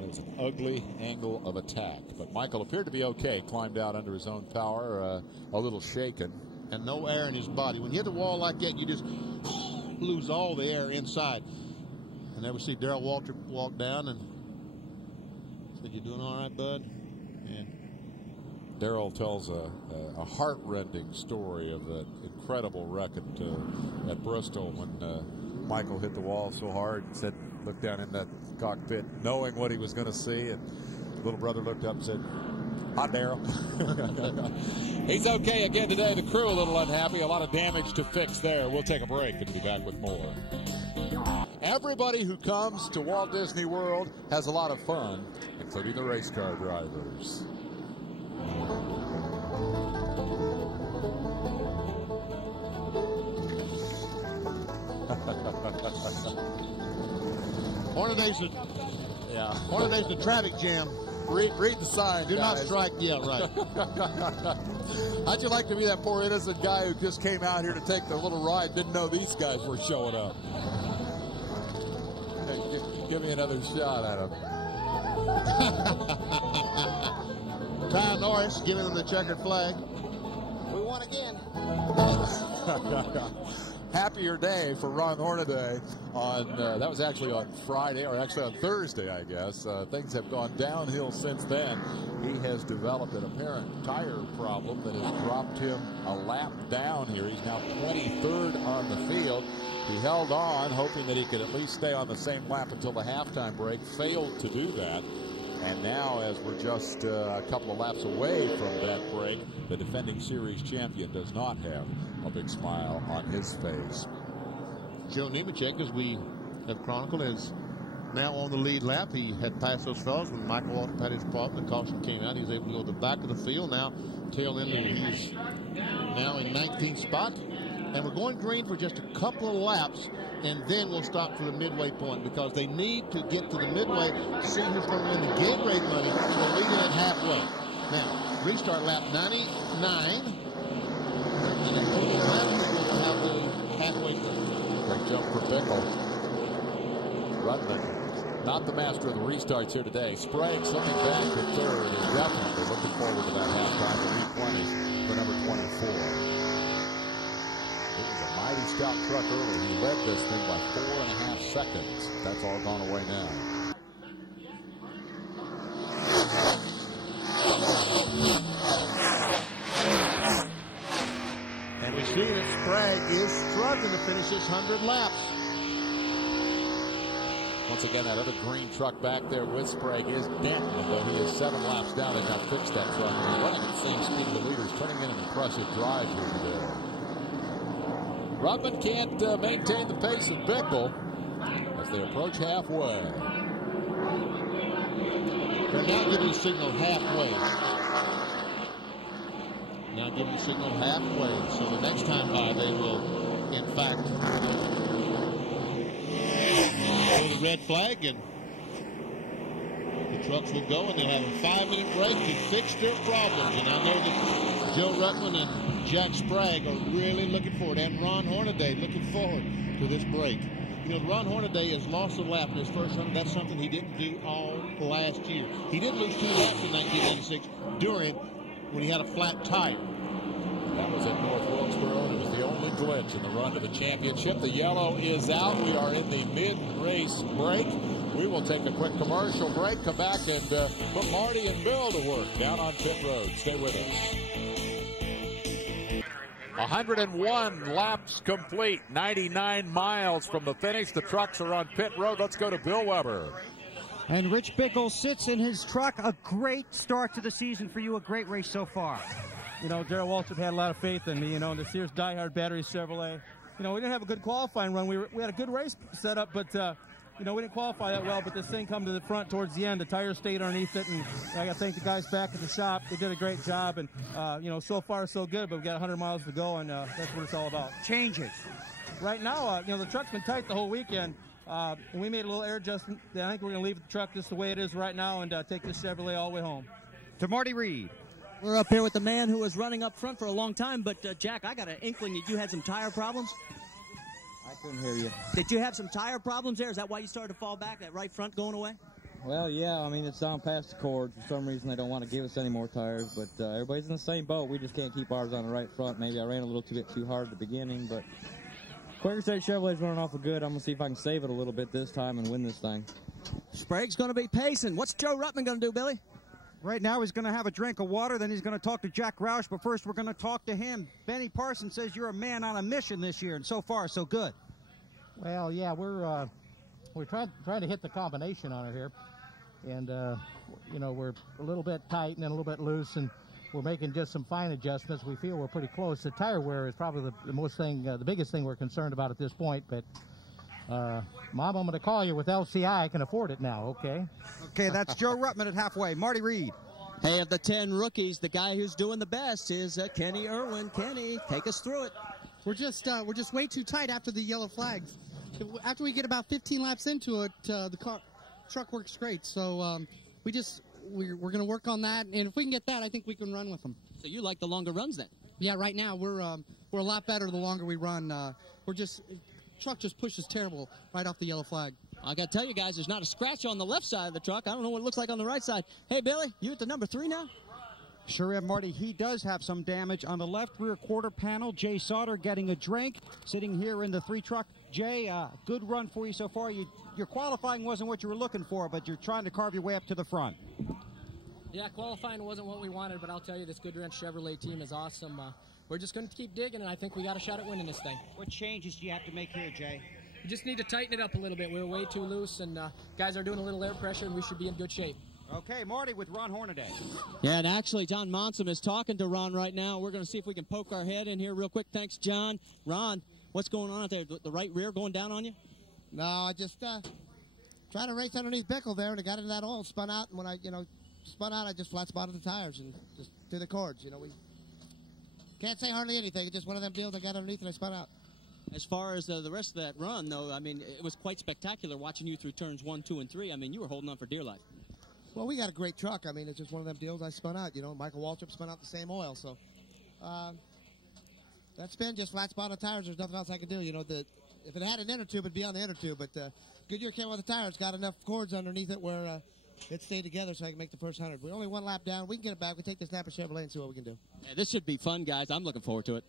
It was an ugly angle of attack, but Michael appeared to be okay. Climbed out under his own power, a little shaken. And no air in his body. When you hit a wall like that, you just lose all the air inside. And there we see Darrell Waltrip walk down and said, "You doing all right, bud?" And Darrell tells a heart-rending story of that incredible wreck at Bristol when Michael hit the wall so hard and said, looked down in that cockpit knowing what he was going to see, and little brother looked up and said, "Hi, Darrell." He's okay again today. The crew a little unhappy. A lot of damage to fix there. We'll take a break and be back with more. Everybody who comes to Walt Disney World has a lot of fun, including the race car drivers. Hornaday's the traffic jam. Read the sign. Do not guys. strike. Yeah, right. How'd you like to be that poor innocent guy who just came out here to take the little ride, didn't know these guys were showing up? Hey, give me another shot at him. Ty Norris giving them the checkered flag. We won again. Happier day for Ron Hornaday on that was actually on Friday, or actually on Thursday, I guess. Things have gone downhill since then. He has developed an apparent tire problem that has dropped him a lap down here. He's now 23rd on the field. He held on, hoping that he could at least stay on the same lap until the halftime break. Failed to do that. And now, as we're just a couple of laps away from that break, the defending series champion does not have a big smile on his face. Joe Nemechek, as we have chronicled, is now on the lead lap. He had passed those fellows when Michael Waltrip had his problem. The caution came out. He was able to go to the back of the field. Now, tail end, he's now in 19th spot. And we're going green for just a couple of laps, and then we'll stop for the midway point, because they need to get to the midway to see who's going to win the Gatorade money. They're leading at halfway. Now, restart lap 99. And then we'll have the halfway point. Great jump for Bickle. Rudman, not the master of the restarts here today. Sprague slipping back to third, is definitely looking forward to that halftime to replenish for number 24. It was a mighty stout truck early. He led this thing by 4.5 seconds. That's all gone away now. And we see that Sprague is struggling to finish his 100 laps. Once again, that other green truck back there with Sprague is Denton, though he is 7 laps down. They've not fixed that truck. And he's running at the same speed of the leaders, turning in an impressive drive here today. Rudman can't maintain the pace of Bickle as they approach halfway. They're now giving the signal halfway. Now giving the signal halfway. So the next time by, they will, in fact, throw the red flag, and the trucks will go, and they'll have a 5-minute break to fix their problems. And I know that Joe Rudman and Jack Sprague are really looking forward, and Ron Hornaday looking forward to this break. You know, Ron Hornaday has lost a lap in his first 100. That's something he didn't do all last year. He did lose 2 laps in 1996 when he had a flat tire. That was at North Wilkesboro, and it was the only glitch in the run to the championship. The yellow is out. We are in the mid-race break. We will take a quick commercial break, come back, and put Marty and Bill to work down on pit road. Stay with us. 101 laps complete, 99 miles from the finish. The trucks are on pit road. Let's go to Bill Weber. And Rich Bickle sits in his truck. A great start to the season for you, a great race so far. You know, Darrell Waltrip had a lot of faith in me, you know, the Sears Die-Hard Battery Chevrolet. You know, we didn't have a good qualifying run. We had a good race set up, but, you know, we didn't qualify that well. But this thing come to the front towards the end. The tires stayed underneath it, and I got to thank the guys back at the shop. They did a great job, and, you know, so far so good, but we've got 100 miles to go, and that's what it's all about. Changes. Right now, you know, the truck's been tight the whole weekend. And we made a little air adjustment. I think we're going to leave the truck just the way it is right now and take this Chevrolet all the way home. To Marty Reed. We're up here with the man who was running up front for a long time, but Jack, I got an inkling that you had some tire problems. I couldn't hear you. Did you have some tire problems there? Is that why you started to fall back, that right front going away? Well, yeah, I mean, it's down past the cord. For some reason, they don't want to give us any more tires, but everybody's in the same boat. We just can't keep ours on the right front. Maybe I ran a little bit too hard at the beginning, but Quaker State Chevrolet's running awful good. I'm going to see if I can save it a little bit this time and win this thing. Sprague's going to be pacing. What's Joe Ruttman going to do, Billy? Right now he's going to have a drink of water, then he's going to talk to Jack Roush, but first we're going to talk to him. Benny Parsons says you're a man on a mission this year, and so far so good. Well, yeah, we're trying to hit the combination on it here, and you know, we're a little bit tight and then a little bit loose, and we're making just some fine adjustments. We feel we're pretty close. The tire wear is probably the biggest thing we're concerned about at this point, but Mom, I'm going to call you with LCI. I can afford it now, okay? Okay, that's Joe Ruttman at halfway. Marty Reed. Hey, of the 10 rookies, the guy who's doing the best is Kenny Irwin. Kenny, take us through it. We're just way too tight after the yellow flags. After we get about 15 laps into it, the truck works great. So we're going to work on that, and if we can get that, I think we can run with them. So you like the longer runs then? Yeah, right now we're a lot better the longer we run. Truck just pushes terrible right off the yellow flag. I got to tell you guys, there's not a scratch on the left side of the truck. I don't know what it looks like on the right side. Hey, Billy, you at the number 3 now? Sure am, Marty. He does have some damage on the left rear quarter panel. Jay Sauter getting a drink, sitting here in the 3 truck. Jay, good run for you so far. Your qualifying wasn't what you were looking for, but you're trying to carve your way up to the front. Yeah, qualifying wasn't what we wanted, but I'll tell you, this Good Ranch Chevrolet team is awesome. We're just going to keep digging, and I think we got a shot at winning this thing. What changes do you have to make here, Jay? We just need to tighten it up a little bit. We were way too loose, and guys are doing a little air pressure, and we should be in good shape. Okay, Marty with Ron Hornaday. Yeah, and actually, John Monson is talking to Ron right now. We're going to see if we can poke our head in here real quick. Thanks, John. Ron, what's going on out there? The right rear going down on you? No, I just tried to race underneath Bickle there, and it got into that oil, spun out, and when I, spun out, I just flat spotted the tires and just threw the cords. We can't say hardly anything. It's just one of them deals I got underneath and I spun out. As far as the rest of that run, though, I mean, it was quite spectacular watching you through turns 1, 2, and 3. I mean, you were holding on for dear life. Well, we got a great truck. I mean, it's just one of them deals I spun out. Michael Waltrip spun out the same oil. So that spin just flat spotted the tires. There's nothing else I can do. If it had an inner tube, it'd be on the inner tube. But Goodyear came with the tires, got enough cords underneath it where it stayed together so I can make the first 100. We're only 1 lap down. We can get it back. We take this Napa Chevrolet and see what we can do. Yeah, this should be fun, guys. I'm looking forward to it.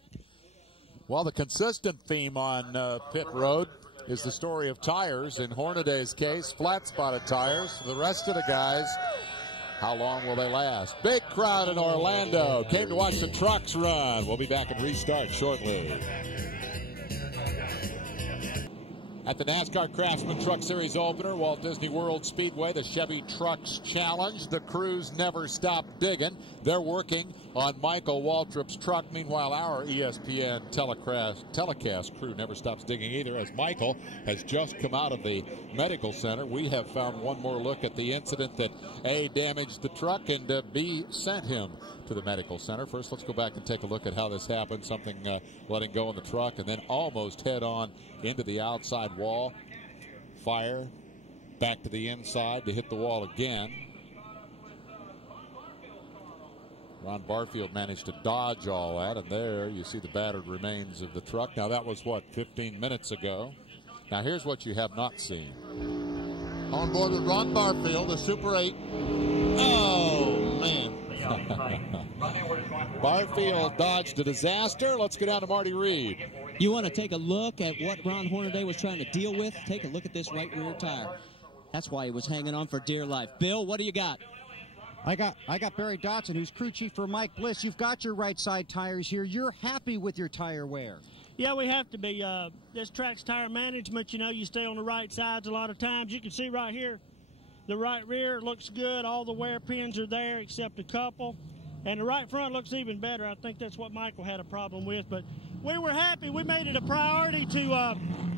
Well, the consistent theme on pit road is the story of tires. In Hornaday's case, flat-spotted tires. For the rest of the guys, how long will they last? Big crowd in Orlando came to watch the trucks run. We'll be back and restart shortly. At the NASCAR Craftsman Truck Series opener, Walt Disney World Speedway, the Chevy Trucks Challenge. The crews never stop digging. They're working on Michael Waltrip's truck. Meanwhile, our ESPN telecast crew never stops digging either, as Michael has just come out of the medical center. We have found one more look at the incident that A, damaged the truck, and B, sent him to the medical center. First, let's go back and take a look at how this happened. Something letting go in the truck and then almost head on into the outside wall. Fire back to the inside to hit the wall again. Ron Barfield managed to dodge all that, and there you see the battered remains of the truck. Now that was, what, 15 minutes ago? Now here's what you have not seen. On board with Ron Barfield, the Super 8. Oh, man. Barfield dodged a disaster. Let's go down to Marty Reed. You want to take a look at what Ron Hornaday was trying to deal with? Take a look at this right rear tire. That's why he was hanging on for dear life. Bill, what do you got? I got Barry Dotson, who's crew chief for Mike Bliss. You've got your right side tires here. You're happy with your tire wear. Yeah, we have to be. This track's tire management, you know, you stay on the right sides a lot of times. You can see right here, the right rear looks good. All the wear pins are there except a couple. And the right front looks even better. I think that's what Michael had a problem with. But we were happy. We made it a priority to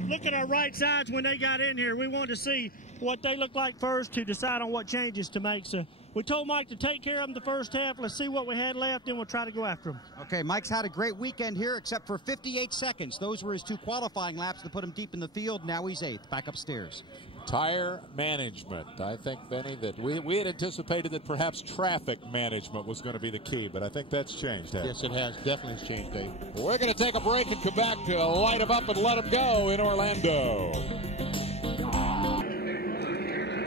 look at our right sides when they got in here. We wanted to see what they looked like first to decide on what changes to make. So we told Mike to take care of them the first half. Let's see what we had left, then we'll try to go after them. Okay, Mike's had a great weekend here, except for 58 seconds. Those were his 2 qualifying laps to put him deep in the field. Now he's 8th, back upstairs. Tire management. I think, Benny, that we had anticipated that perhaps traffic management was going to be the key, but I think that's changed. Yes, it has. Definitely has changed, Dave. We're going to take a break and come back to light them up and let them go in Orlando.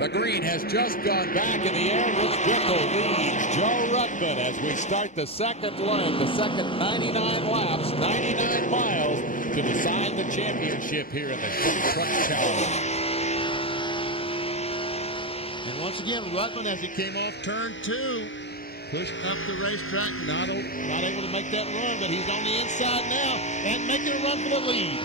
The green has just gone back in the air. Rich Bickle leads Joe Ruttman as we start the second leg, the second 99 laps, 99 miles to decide the championship here in the Chevy Trucks Challenge. And once again, Ruttman, as he came off turn 2, pushed up the racetrack, not able to make that run, but he's on the inside now and making a run for the lead.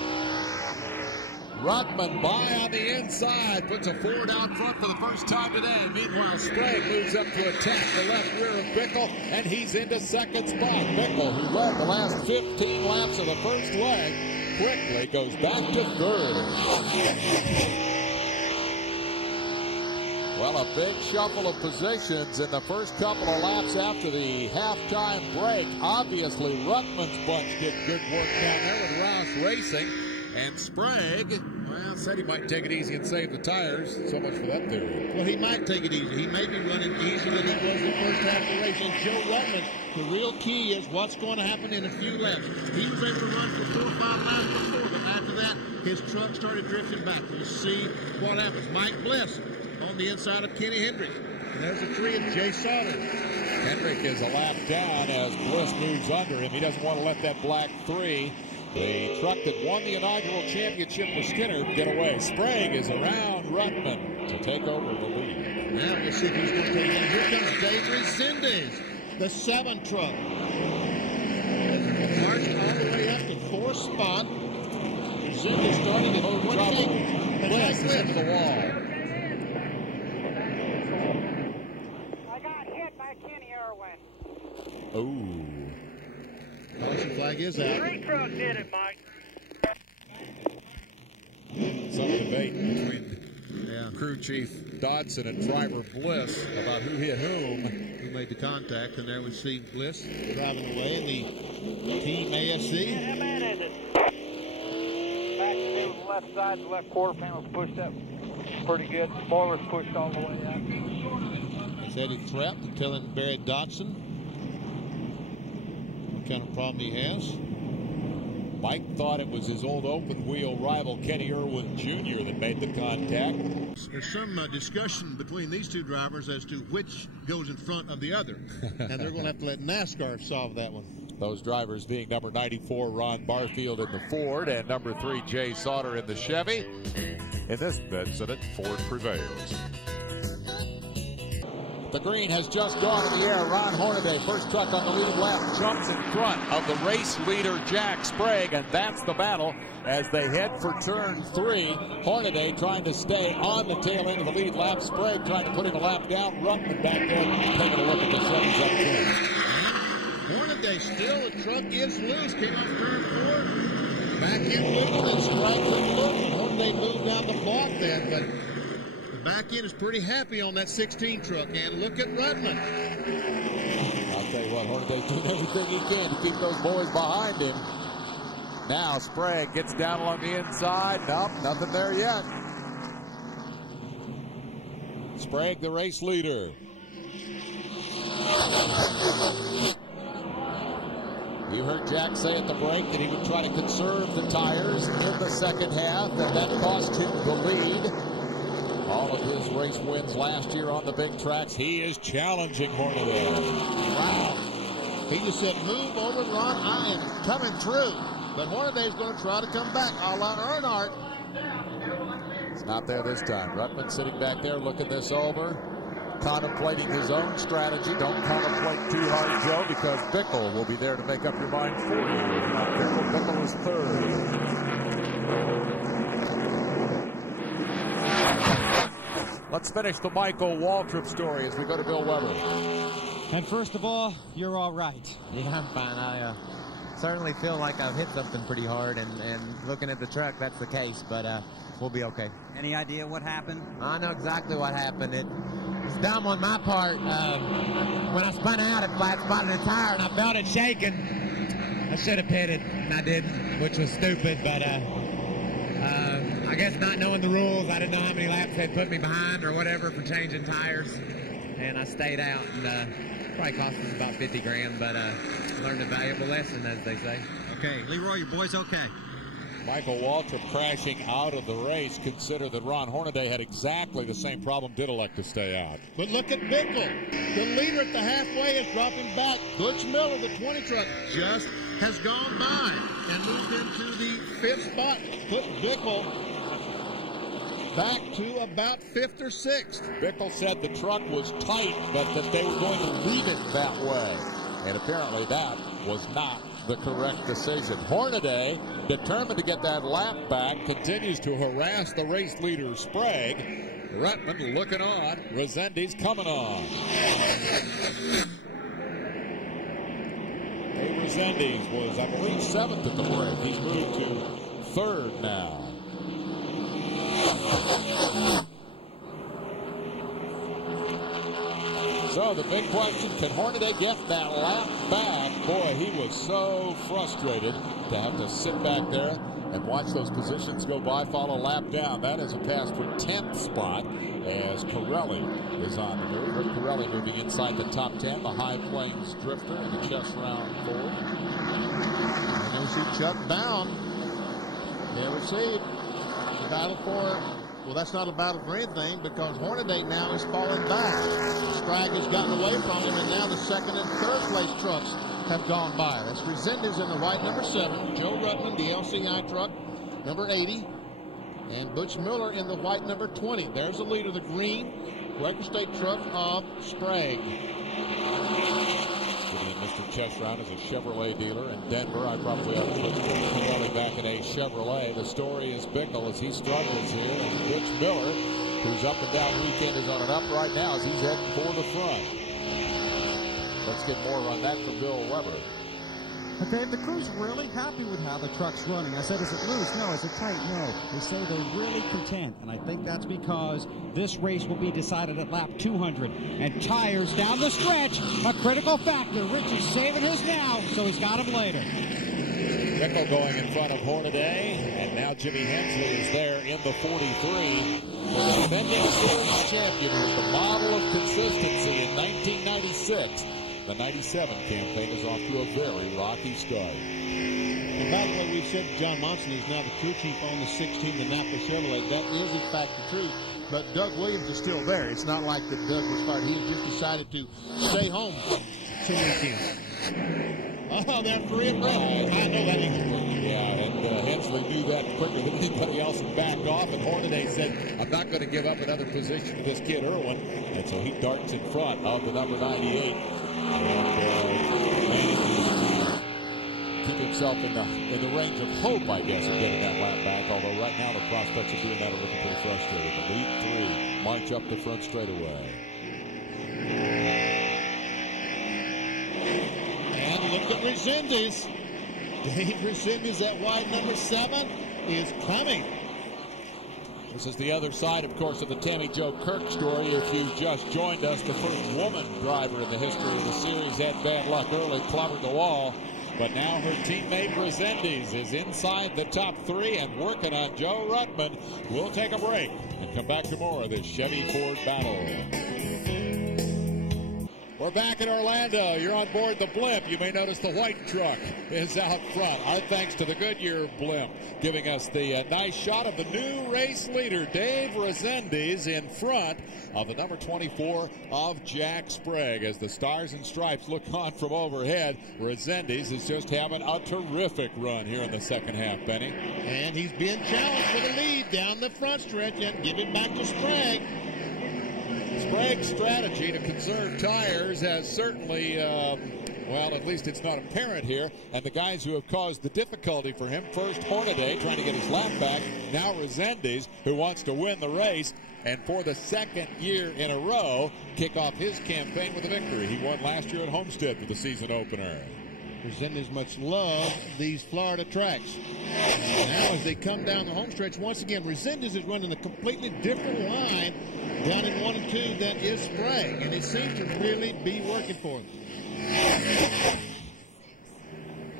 Ruttman by on the inside, puts a Ford out front for the first time today. Meanwhile, Sprague moves up to attack the left rear of Bickle, and he's into second spot. Bickle, who led the last 15 laps of the first leg, quickly goes back to third. Well, a big shuffle of positions in the first couple of laps after the halftime break. Obviously, Ruttman's bunch did good work down there with Rouse Racing. And Sprague, well, said he might take it easy and save the tires. So much for that theory. Well, he might take it easy. He may be running easier than he was the first half of the race. And Joe Ruttman, the real key is what's going to happen in a few laps. He was able to run for 4 or 5 laps before, but after that, his truck started drifting back. We'll see what happens. Mike Bliss on the inside of Kenny Hendrick. And there's a 3 of Jay Sauter. Hendrick is a lap down as Bliss moves under him. He doesn't want to let that black 3, the truck that won the inaugural championship for Skinner, get away. Sprague is around Ruttman to take over the lead. Now we'll see who's going to take it. Here comes Dave Resendez, the 7 truck. Marched all the way up to 4th spot. Resendez starting at 1 Bliss is into the wall. I got hit by Kenny IRWIN. Oh. Caution flag is out. 3 trucks did it, Mike. Some debate between crew chief Dodson and driver Bliss about who hit whom. Who made the contact, and there we see Bliss driving away in the Team ASC. How bad is it? Back to the left side, the left quarter panel's pushed up pretty good. Spoiler's pushed all the way out. It's Eddie Threat telling Barry Dotson what kind of problem he has. Mike thought it was his old open-wheel rival Kenny IRWIN Jr. that made the contact. There's some discussion between these 2 drivers as to which goes in front of the other. And they're going to have to let NASCAR solve that one. Those drivers being number 94, Ron Barfield in the Ford, and number 3, Jay Sauter in the Chevy. In this incident, Ford prevails. The green has just gone in the air. Ron Hornaday, first truck on the lead lap, jumps in front of the race leader, Jack Sprague, and that's the battle as they head for turn 3. Hornaday trying to stay on the tail end of the lead lap. Sprague trying to put him a lap down. Ruttman back there taking a look at the settings up there. Hornaday still, the truck is loose. Came off turn 4. Back in loose, and Sprague took a look. Hornaday moved down the block then, but back end is pretty happy on that 16 truck, and look at Ruttman. I'll tell you what, Hornaday's doing everything he can to keep those boys behind him. Now Sprague gets down along the inside. Nope, nothing there yet. Sprague, the race leader. He You heard Jack say at the break that he would try to conserve the tires in the second half, and that cost him the lead. All of his race wins last year on the big tracks. He is challenging Hornaday. Wow. He just said, move over, Ron. I am coming through. But Hornaday's going to try to come back a la Earnhardt. It's not there this time. Ruttman sitting back there looking this over, contemplating his own strategy. Don't contemplate too hard, Joe, because Bickle will be there to make up your mind for you. Bickle is third. Let's finish the Michael Waltrip story as we go to Bill Weber. And first of all, you're all right. Yeah, I'm fine. I certainly feel like I've hit something pretty hard, and looking at the truck, that's the case, but we'll be okay. Any idea what happened? I know exactly what happened. It was dumb on my part. When I spun out, it flat spotted a tire, and I felt it shaking. I should have pitted, and I didn't, which was stupid, but I guess not knowing the rules, I didn't know how many laps they'd put me behind or whatever for changing tires, and I stayed out, and probably cost us about 50 grand, but learned a valuable lesson, as they say. Okay, Leroy, your boy's okay. Michael Waltrip crashing out of the race. Consider that Ron Hornaday had exactly the same problem, did elect to stay out. But look at Bickle. The leader at the halfway is dropping back. Butch Miller, the 20 truck, just has gone by and moved into the 5th spot. Put Bickle back to about 5th or 6th. Bickle said the truck was tight, but that they were going to leave it that way. And apparently that was not the correct decision. Hornaday, determined to get that lap back, continues to harass the race leader, Sprague. Ruttman looking on. Resendiz coming on. Dave Resendiz was, I believe, 7th at the break. He's moved to 3rd now. So the big question, can Hornaday get that lap back? Boy, he was so frustrated to have to sit back there and watch those positions go by, follow a lap down. That is a pass for 10th spot as Corelli is on the move. Rick Corelli moving inside the top 10, the High Plains drifter in the chest round 4. And you see Chuck Bound. There we see the battle for, well, that's not a battle for anything because Hornaday now is falling back. Sprague has gotten away from him, and now the 2nd and 3rd place trucks have gone by. That's Resendiz in the white number 7, Joe Ruttman, the LCI truck, number 80, and Butch Miller in the white number 20. There's the leader, the green Quaker State truck of Sprague. Mr. Chesrout is a Chevrolet dealer in Denver. I probably ought to put Corelli back in a Chevrolet. The story is Bickle as he struggles here, and Butch Miller, who's up and down weekend, is on an up right now as he's heading for the front. Let's get more on that from Bill Weber. Okay, the crew's really happy with how the truck's running. I said, is it loose? No. Is it tight? No. They say they're really content, and I think that's because this race will be decided at lap 200. And tires down the stretch, a critical factor. Rich is saving his now, so he's got him later. Bickle going in front of Hornaday, and now Jimmy Hensley is there in the 43. The defending series champion with the model of consistency in 1996. The 97 campaign is off to a very rocky start. And by the way, we said John Monson is now the crew chief on the 16, the Napa Chevrolet. That is in fact the truth. But Doug Williams is still there. It's not like that Doug was fired. He just decided to stay home. Too many teams. Oh, they're free and run. I know that ain't working. Yeah, and Hensley knew that quicker than anybody else and backed off. And Hornaday said, I'm not going to give up another position to this kid Irwin. And so he darts in front of the number 98. And keep himself in the range of hope, I guess, of getting that lap back. Although right now the prospects of doing that are looking pretty frustrated. The lead 3 march up the front straightaway. And look at Resendiz. Dave Resendiz at wide number 7 is coming. This is the other side, of course, of the Tammy Jo Kirk story. If you just joined us, the first woman driver in the history of the series had bad luck early, clobbered the wall. But now her teammate Resendiz is inside the top 3 and working on Joe Ruttman. We'll take a break and come back to more of this Chevy Ford battle. We're back in Orlando. You're on board the blimp. You may notice the white truck is out front. Our thanks to the Goodyear blimp, giving us the nice shot of the new race leader, Dave Rezendes, in front of the number 24 of Jack Sprague. As the Stars and Stripes look on from overhead, Rezendes is just having a terrific run here in the second half, Benny. And he's being challenged for the lead down the front stretch, and give it back to Sprague. Sprague's strategy to conserve tires has certainly, well, at least it's not apparent here. And the guys who have caused the difficulty for him, first Hornaday trying to get his lap back, now Rezendes, who wants to win the race, and for the second year in a row, kick off his campaign with a victory. He won last year at Homestead for the season opener. Rezendes much love these Florida tracks. Now as they come down the home stretch, once again, Rezendes is running a completely different line down in 1 and 2 than is Sprague, and it seems to really be working for him.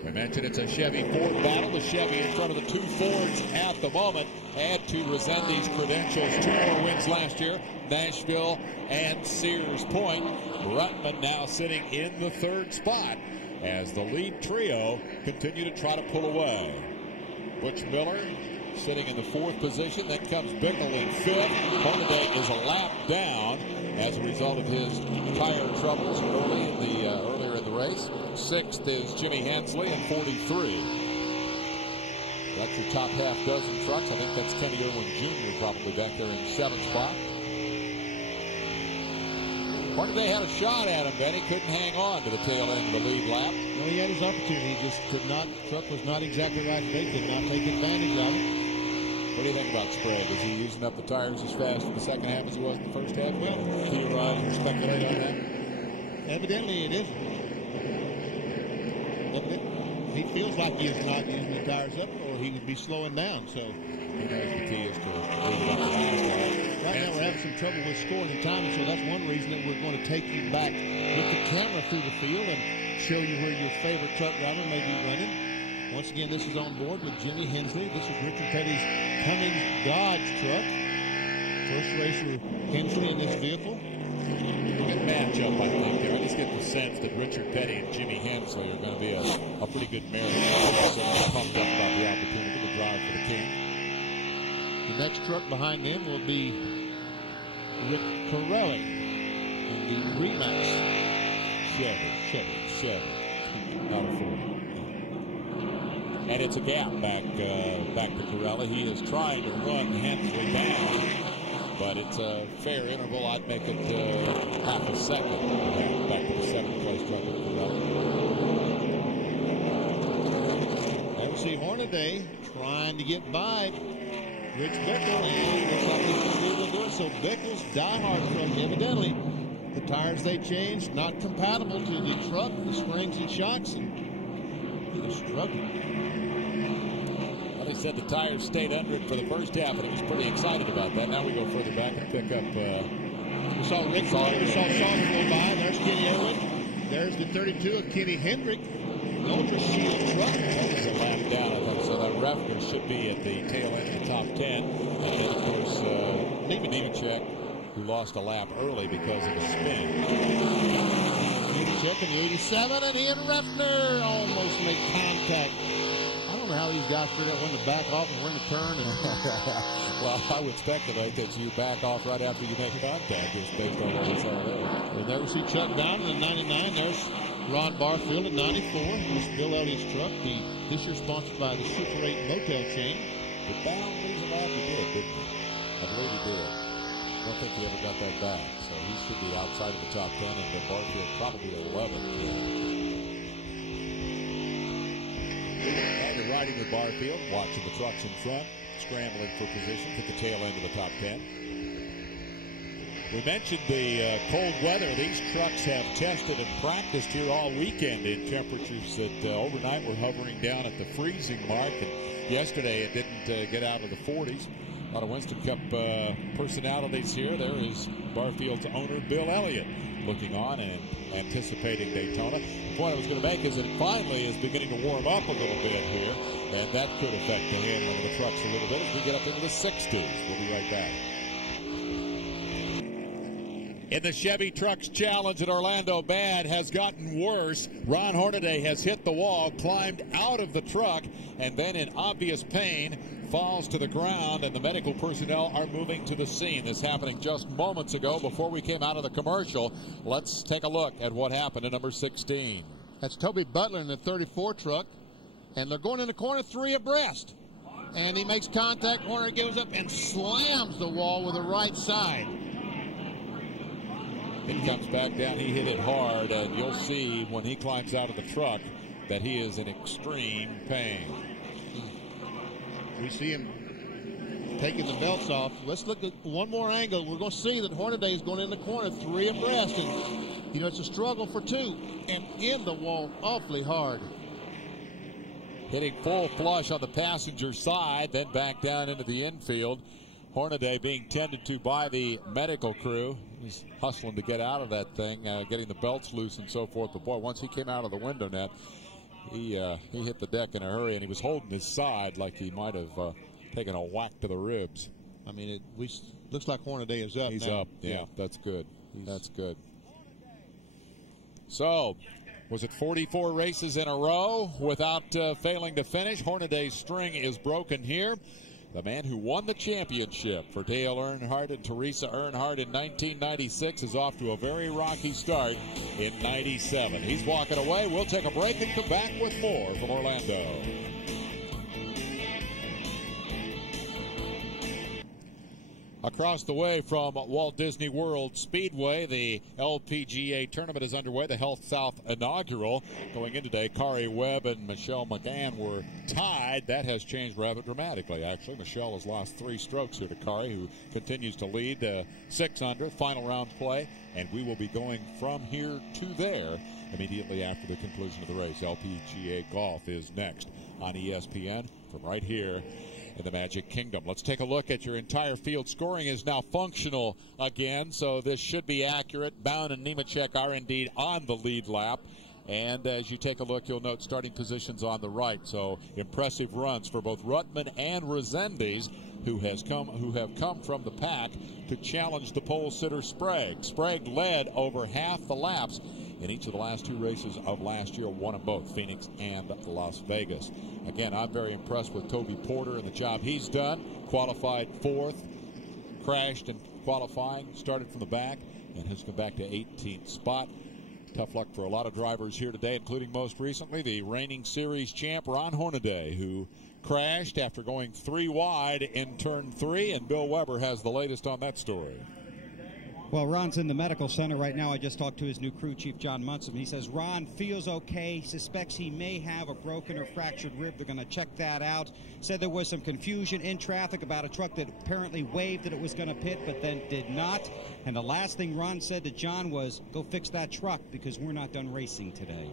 We mentioned it's a Chevy Ford battle. The Chevy in front of the two Fords at the moment. Add to Rezendes' credentials, 2 more wins last year, Nashville and Sears Point. Ruttman now sitting in the 3rd spot as the lead trio continue to try to pull away. Butch Miller sitting in the 4th position. Then comes Bickle in 5th. Hornaday is a lap down as a result of his tire troubles earlier in the race. 6th is Jimmy Hensley in 43. That's your top half dozen trucks. I think that's Kenny Irwin Jr. probably back there in 7th spot. Hornaday had a shot at him, Benny. Couldn't hang on to the tail end of the lead lap. Well, he had his opportunity. He just could not. Truck was not exactly right. They could not take advantage of it. What do you think about Sprague? Is he using up the tires as fast in the second half as he was in the first half? Well, do you speculate on that? Evidently, it is. He feels like he is not using the tires up, or he would be slowing down. So he knows the key is to leave it up the last. Right now, we're having some trouble with scoring and timing, so that's one reason that we're going to take you back with the camera through the field and show you where your favorite truck driver may be running. Once again, this is on board with Jimmy Hensley. This is Richard Petty's Cummins Dodge truck. First race for Hensley in this vehicle. Good matchup, I think, there. I just get the sense that Richard Petty and Jimmy Hensley are going to be a pretty good marriage. I'm so pumped up about the opportunity to drive for the King. The next truck behind them will be Rick Corelli in the Remax Chevy. Not a Ford. And it's a gap back to Corelli. He is trying to run Hensley down, but it's a fair interval. I'd make it half a second back to the 7th place truck with Corelli. There we see Hornaday trying to get by Rich Bickle, and looks like he's going to be able to do it. So Bickle's diehard truck, evidently, the tires they changed not compatible to the truck, the springs and shocks, and he was struggling. Well, they said the tires stayed under it for the first half, and he was pretty excited about that. Now we go further back and pick up. We saw Rick Sauter, we saw Sauter go by. There's Kenny Irwin. There's the 32 of Kenny Hendrick. Ultra Shield truck. That was a lap down, I think. So that Refner should be at the tail end of the top 10. And then, of course, Nemechek, who lost a lap early because of a spin. Nemechek in the 87, and he and Refner almost make contact. I don't know how these guys figure out when to back off and when to turn. Well, I would speculate that you back off right after you make contact, just based on what we saw there. And there we see Chuck Diamond in 99. There's Ron Barfield at 94. This is Bill Elliott's truck. This year sponsored by the Super 8 motel chain. The bound lose a lap, he did, didn't he? I believe he did. I don't think he ever got that back. So he should be outside of the top 10, and then Barfield probably 11th. And you're riding with Barfield, watching the trucks in front, scrambling for positions at the tail end of the top 10. We mentioned the cold weather. These trucks have tested and practiced here all weekend in temperatures that overnight were hovering down at the freezing mark. And yesterday it didn't get out of the 40s. A lot of Winston Cup personalities here. There is Barfield's owner, Bill Elliott, looking on and anticipating Daytona. The point I was going to make is that it finally is beginning to warm up a little bit here, and that could affect the handling of the trucks a little bit as we get up into the 60s. We'll be right back. in the Chevy Trucks Challenge at Orlando Bad has gotten worse. Ron Hornaday has hit the wall, climbed out of the truck, and then in obvious pain falls to the ground, and the medical personnel are moving to the scene. This happening just moments ago before we came out of the commercial. Let's take a look at what happened to number 16. That's Toby Butler in the 34 truck, and they're going in the corner 3 abreast. And he makes contact. Horner gives up and slams the wall with the right side. He comes back down. He hit it hard, and you'll see when he climbs out of the truck that he is in extreme pain. We see him taking the belts off. Let's look at one more angle. We're going to see that Hornaday is going in the corner 3 abreast. And, you know, it's a struggle for 2. And in the wall awfully hard. Hitting full flush on the passenger side, then back down into the infield. Hornaday being tended to by the medical crew. He's hustling to get out of that thing, getting the belts loose and so forth. But boy, once he came out of the window net, he hit the deck in a hurry, and he was holding his side like he might have taken a whack to the ribs. I mean, looks like Hornaday is up. He's now. up. Yeah, that's good. That's good. So, was it 44 races in a row without failing to finish? Hornaday's string is broken here. The man who won the championship for Dale Earnhardt and Teresa Earnhardt in 1996 is off to a very rocky start in 97. He's walking away. We'll take a break and come back with more from Orlando. Across the way from Walt Disney World Speedway, the LPGA tournament is underway, the Health South inaugural. Going in today, Kari Webb and Michelle McGann were tied. That has changed rather dramatically, actually. Michelle has lost 3 strokes here to Kari, who continues to lead 600, final round play. And we will be going from here to there immediately after the conclusion of the race. LPGA Golf is next on ESPN from right here in the Magic Kingdom. Let's take a look at your entire field. Scoring is now functional again, so this should be accurate. Bound and Nemechek are indeed on the lead lap. And as you take a look, you'll note starting positions on the right. So impressive runs for both Ruttman and Resendiz, who have come from the pack to challenge the pole sitter Sprague. Sprague led over half the laps in each of the last 2 races of last year, won them both, Phoenix and Las Vegas. Again, I'm very impressed with Toby Porter and the job he's done. Qualified 4th, crashed in qualifying, started from the back, and has come back to 18th spot. Tough luck for a lot of drivers here today, including most recently the reigning series champ Ron Hornaday, who crashed after going 3 wide in turn 3, and Bill Weber has the latest on that story. Well, Ron's in the medical center right now. I just talked to his new crew chief, John Munson. He says Ron feels okay, suspects he may have a broken or fractured rib. They're going to check that out. Said there was some confusion in traffic about a truck that apparently waved that it was going to pit, but then did not. And the last thing Ron said to John was, go fix that truck because we're not done racing today.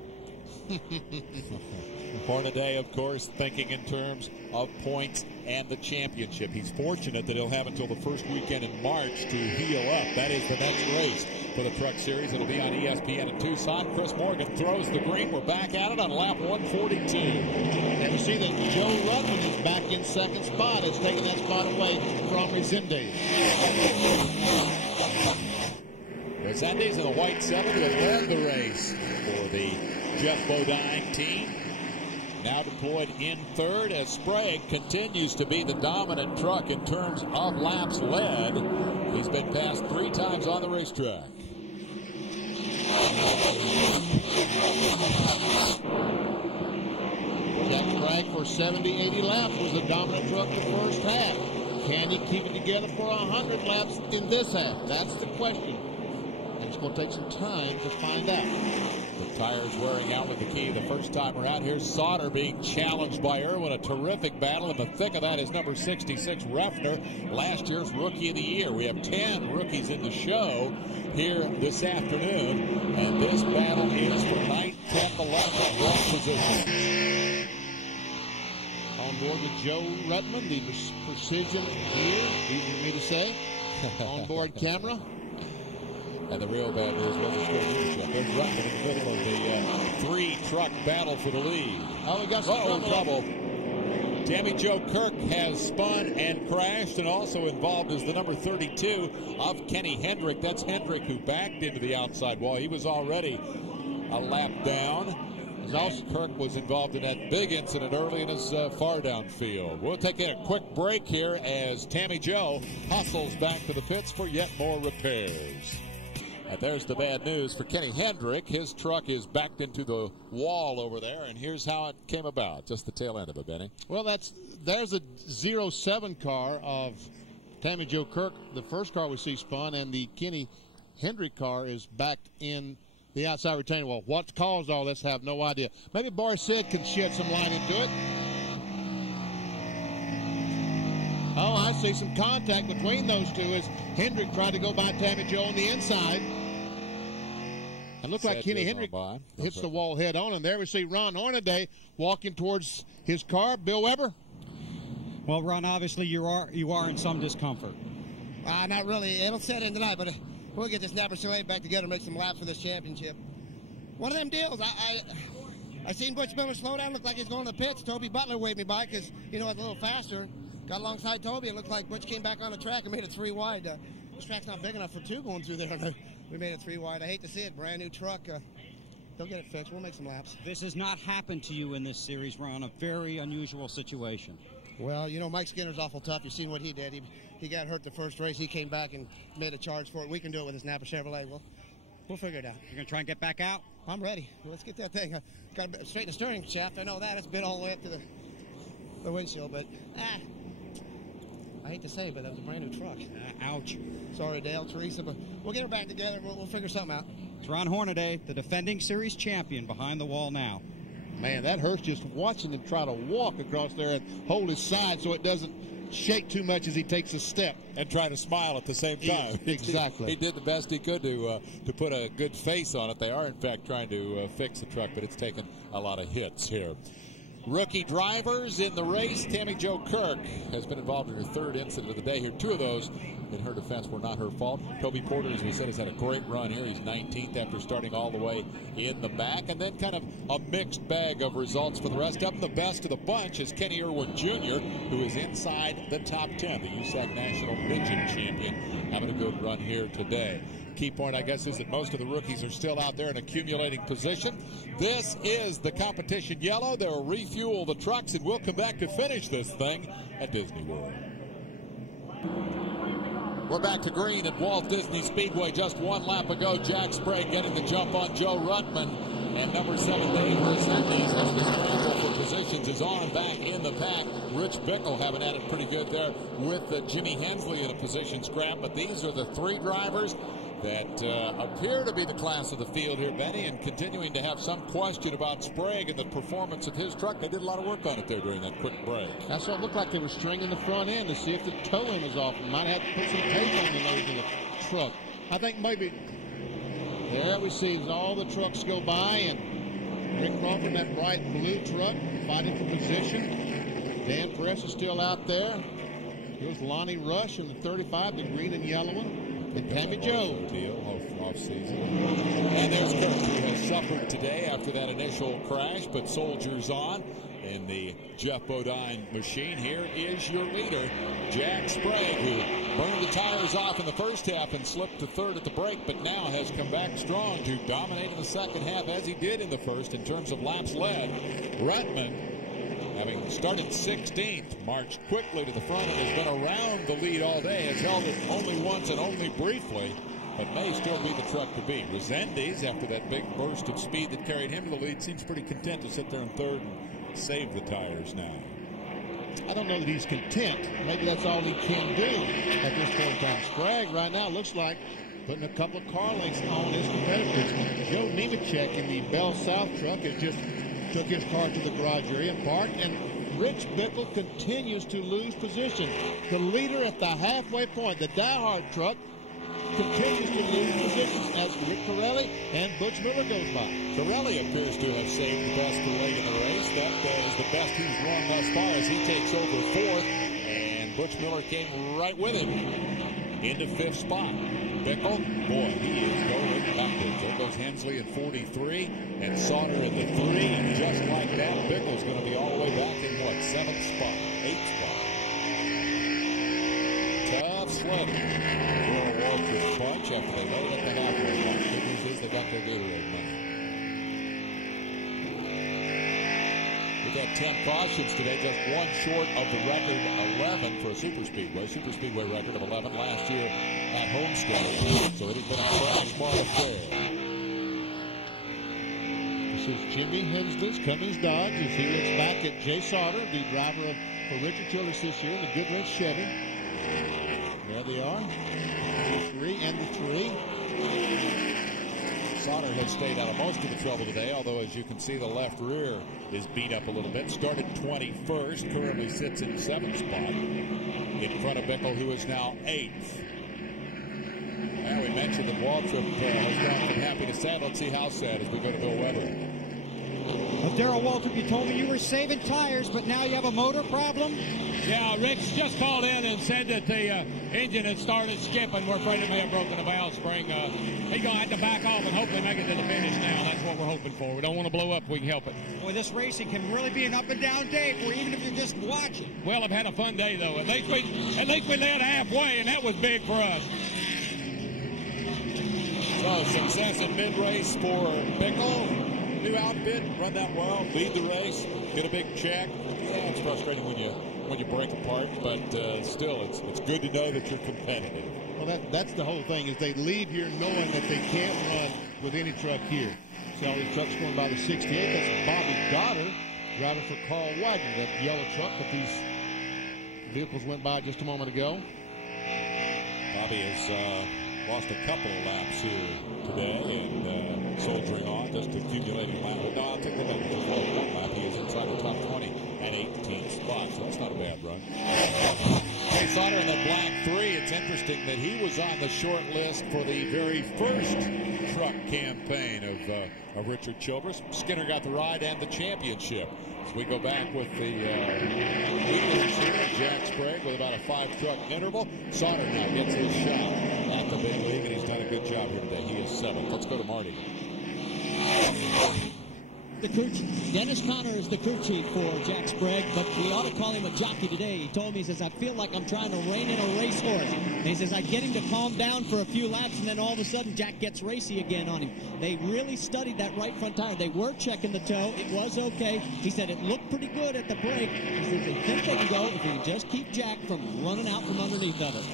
Hornaday, of course, thinking in terms of points and the championship. He's fortunate that he'll have until the first weekend in March to heal up. That is the next race for the Truck Series. It'll be on ESPN in Tucson. Chris Morgan throws the green. We're back at it on lap 142. And you see that Joe Ruttman is back in 2nd spot. It's taking that spot away from Resendiz. Resendiz in the white 7 will lead the race for the Jeff Bodine team. Now deployed in 3rd as Sprague continues to be the dominant truck in terms of laps led. He's been passed 3 times on the racetrack. Jack Sprague for 70, 80 laps was the dominant truck the first half. Can he keep it together for 100 laps in this half? That's the question. And it's going to take some time to find out. The tires wearing out with the key the first time around. Here's Sauter being challenged by Irwin. A terrific battle. In the thick of that is number 66, Ruffner, last year's Rookie of the Year. We have 10 rookies in the show here this afternoon. And this battle is for 9th, 10th, 11th, and 12th position. On board with Joe Ruttman, the precision here, easy for me to say. On board camera. And the real bad news was it's going to be There's Ruttman in the middle of the 3-truck battle for the lead. Oh, we got some trouble. Tammy Jo Kirk has spun and crashed, and also involved is the number 32 of Kenny Hendrick. That's Hendrick who backed into the outside wall. He was already a lap down. Kirk was involved in that big incident early in his far downfield. We'll take a quick break here as Tammy Jo hustles back to the pits for yet more repairs. And there's the bad news for Kenny Hendrick. His truck is backed into the wall over there, and here's how it came about. Just the tail end of it, Benny. Well, there's a 07 car of Tammy Jo Kirk, the first car we see spun, and the Kenny Hendrick car is backed in the outside retaining wall. What caused all this, I have no idea. Maybe Boris Sid can shed some light into it. Oh, I see some contact between those two as Hendrick tried to go by Tammy Jo on the inside. It looked like Kenny Hendrick hits the wall head on, and there we see Ron Hornaday walking towards his car. Bill Weber? Well, Ron, obviously you are in some discomfort. Not really. It'll set in tonight, but we'll get this Napa Chalet back together and make some laps for this championship. One of them deals. I seen Butch Miller slow down. Looked like he's going to the pits. Toby Butler waved me by because, it's a little faster. Got alongside Toby. It looked like Butch came back on the track and made it 3 wide. This track's not big enough for 2 going through there. We made it 3 wide. I hate to see it. Brand new truck. They'll get it fixed. We'll make some laps. This has not happened to you in this series, Ron. A very unusual situation. Well, Mike Skinner's awful tough. You've seen what he did. He got hurt the first race. He came back and made a charge for it. We can do it with this Napa Chevrolet. We'll figure it out. You're going to try and get back out? I'm ready. Let's get that thing. Got to straighten the steering shaft. I know that. It's been all the way up to the windshield, but I hate to say it, but that was a brand new truck. Ouch. Sorry, Dale, Teresa, but we'll get her back together. We'll figure something out. It's Ron Hornaday, the defending series champion, behind the wall now. Man, that hurts just watching him try to walk across there and hold his side so it doesn't shake too much as he takes a step. And try to smile at the same time. Exactly. He did the best he could to put a good face on it. They are, in fact, trying to fix the truck, but it's taken a lot of hits here. Rookie drivers in the race. Tammy Jo Kirk has been involved in her 3rd incident of the day here. 2 of those, in her defense, were not her fault. Toby Porter, as we said, has had a great run here. He's 19th after starting all the way in the back. And then kind of a mixed bag of results for the rest of them. The best of the bunch is Kenny Irwin Jr., who is inside the top 10, the USAC National Midget Champion, having a good run here today. Key point, I guess, is that most of the rookies are still out there in accumulating position. This is the competition yellow. They'll refuel the trucks, and we'll come back to finish this thing at Disney World. We're back to green at Walt Disney Speedway. Just 1 lap ago, Jack Sprague getting the jump on Joe Ruttman. And number 7, Dave Mercedes, has the scramble for positions, is on back in the pack. Rich Bickle having at it pretty good there with Jimmy Hensley in a position scrap. But these are the 3 drivers that appear to be the class of the field here, Benny, and continuing to have some question about Sprague and the performance of his truck. They did a lot of work on it there during that quick break. That's what it looked like. They were stringing the front end to see if the towing was off. Might have to put some tape on the nose of the truck. I think maybe there we see all the trucks go by, and Rick Crawford in that bright blue truck fighting for position. Dan Press is still out there. Here's Lonnie Rush in the 35, the green and yellow one. And Tammy Jo. Off season. And there's Kirk, who has suffered today after that initial crash, but soldiers on in the Jeff Bodine machine. Here is your leader, Jack Sprague, who burned the tires off in the first half and slipped to 3rd at the break, but now has come back strong to dominate in the second half, as he did in the first in terms of laps led. Ruttman, having started 16th, marched quickly to the front and has been around the lead all day, has held it only once and only briefly, but may still be the truck to beat. Resendiz, after that big burst of speed that carried him to the lead, seems pretty content to sit there in 3rd and save the tires now. I don't know that he's content. Maybe that's all he can do at this point in time. Sprague right now looks like putting a couple of car lengths on his competitors. Joe Nemechek in the Bell South truck has just took his car to the garage area and parked, and Rich Bickle continues to lose position. The leader at the halfway point, the Die-Hard truck, continues to lose positions as Rick Corelli and Butch Miller goes by. Corelli appears to have saved the best for late in the race. That is the best he's run thus far as he takes over 4th, and Butch Miller came right with him into 5th spot. Bickle. Boy, he is going backwards. There goes Hensley in 43 and Sauter in the 3. And just like that, Bickle's going to be all the way back in what, 7th spot, 8th spot. Tough sledding. They'll walk this bunch after they load up the halfway line. Good news is they got their Gatorade money. We've had 10 cautions today, just one short of the record 11 for a super speedway record of 11 last year at Homestead. So it has been a crash bar affair. This is Jimmy Hensley's Cummins Dodge as he looks back at Jay Sauter, the driver for Richard Childress this year, the Goodwrench Chevy. There they are, the 3 and the 3. Sauter has stayed out of most of the trouble today, although as you can see the left rear is beat up a little bit. Started 21st, currently sits in 7th spot in front of Bickle, who is now 8th. Now we mentioned that Waltrip has gone from happy to sad. Let's see how sad as we go to Bill Weber. Well, Darrell Waltrip, you told me you were saving tires, but now you have a motor problem? Yeah, Rick's just called in and said that the engine had started skipping. We're afraid it may have broken the valve spring. He's going to have to back off and hopefully make it to the finish now. That's what we're hoping for. We don't want to blow up if we can help it. Boy, this racing can really be an up-and-down day for even if you're just watching. Well, I've had a fun day, though. At least we led halfway, and that was big for us. So, success in mid-race for Bickle. New outfit, run that well, lead the race, get a big check. Yeah, it's frustrating when you break apart, but still, it's good to know that you're competitive. Well, that's the whole thing, is they leave here knowing that they can't run with any truck here. See all these trucks going by the 68. That's Bobby Goddard driving for Carl Widener, that yellow truck that these vehicles went by just a moment ago. Bobby has lost a couple of laps here today and soldiering on, just accumulating laps. No, I'll take the number. Just lost one lap. He is inside the top 20 at 18th spot, so that's not a bad run. Jay Sauter in the black 3. It's interesting that he was on the short list for the very first truck campaign of Richard Childress. Skinner got the ride and the championship. As we go back with the leaders here, Jack Sprague with about a 5-truck interval. Sauter now gets his shot at the big league, and he's done a good job here today. He is 7th. Let's go to Marty. The crew chief. Dennis Conner is the crew chief for Jack Sprague, but we ought to call him a jockey today. He told me, he says, I feel like I'm trying to rein in a racehorse. And he says, I get him to calm down for a few laps, and then all of a sudden, Jack gets racy again on him. They really studied that right front tire. They were checking the toe. It was okay. He said it looked pretty good at the break. He says, they think they can go if we can just keep Jack from running out from underneath of it.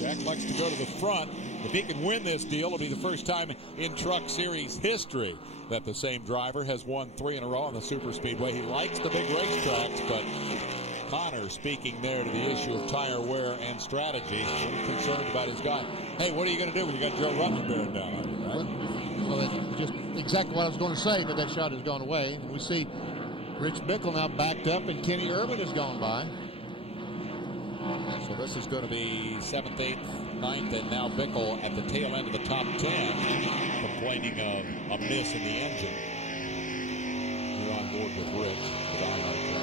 Jack likes to go to the front. If he can win this deal, it'll be the first time in Truck Series history that the same driver has won 3 in a row on the Super Speedway. He likes the big racetracks, but Conner speaking there to the issue of tire wear and strategy. Concerned about his guy. Hey, what are you going to do when you got Joe Ruttman bearing down on you, right? Well, that's just exactly what I was going to say, but that shot has gone away. We see Rich Bickle now backed up, and Kenny Irvin has gone by. So this is going to be 7th, 8th, 9th, and now Bickle at the tail end of the top 10, complaining of a miss in the engine. You're on board with Rich, with IRWIN.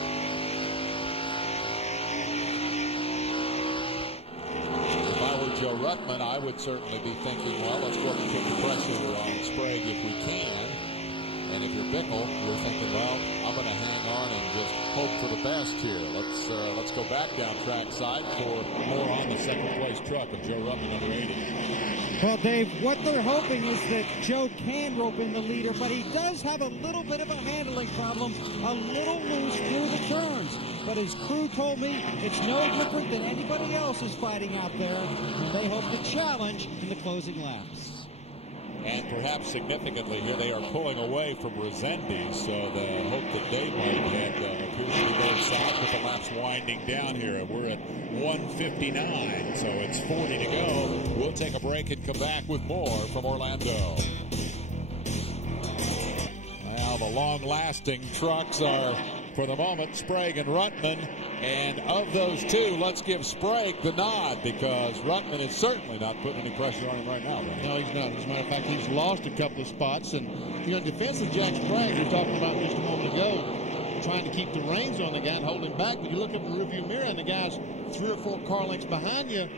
If I were Joe Ruttman, I would certainly be thinking, well, let's go up and put the pressure on Sprague if we can. And if you're Bickle, you're thinking, well, I'm going to hang on and just hope for the best here. Let's go back down trackside for more on the second place truck of Joe Ruttman, number 80. Well, Dave, what they're hoping is that Joe can rope in the leader, but he does have a little bit of a handling problem, a little loose through the turns. But his crew told me it's no different than anybody else is fighting out there, and they hope to challenge in the closing laps. And perhaps significantly here, they are pulling away from Resendiz, so the hope that Dave might have appears to be going south with the laps winding down here. We're at 1:59, so it's 40 to go. We'll take a break and come back with more from Orlando. Now the long-lasting trucks are, for the moment, Sprague and Ruttman. And of those two, let's give Sprague the nod, because Ruttman is certainly not putting any pressure on him right now. Right? No, he's not. As a matter of fact, he's lost a couple of spots. And, you know, in defense of Jack Sprague, we were talking about just a moment ago, trying to keep the reins on the guy and hold him back. But you look up in the rearview mirror, and the guy's 3 or 4 car lengths behind you.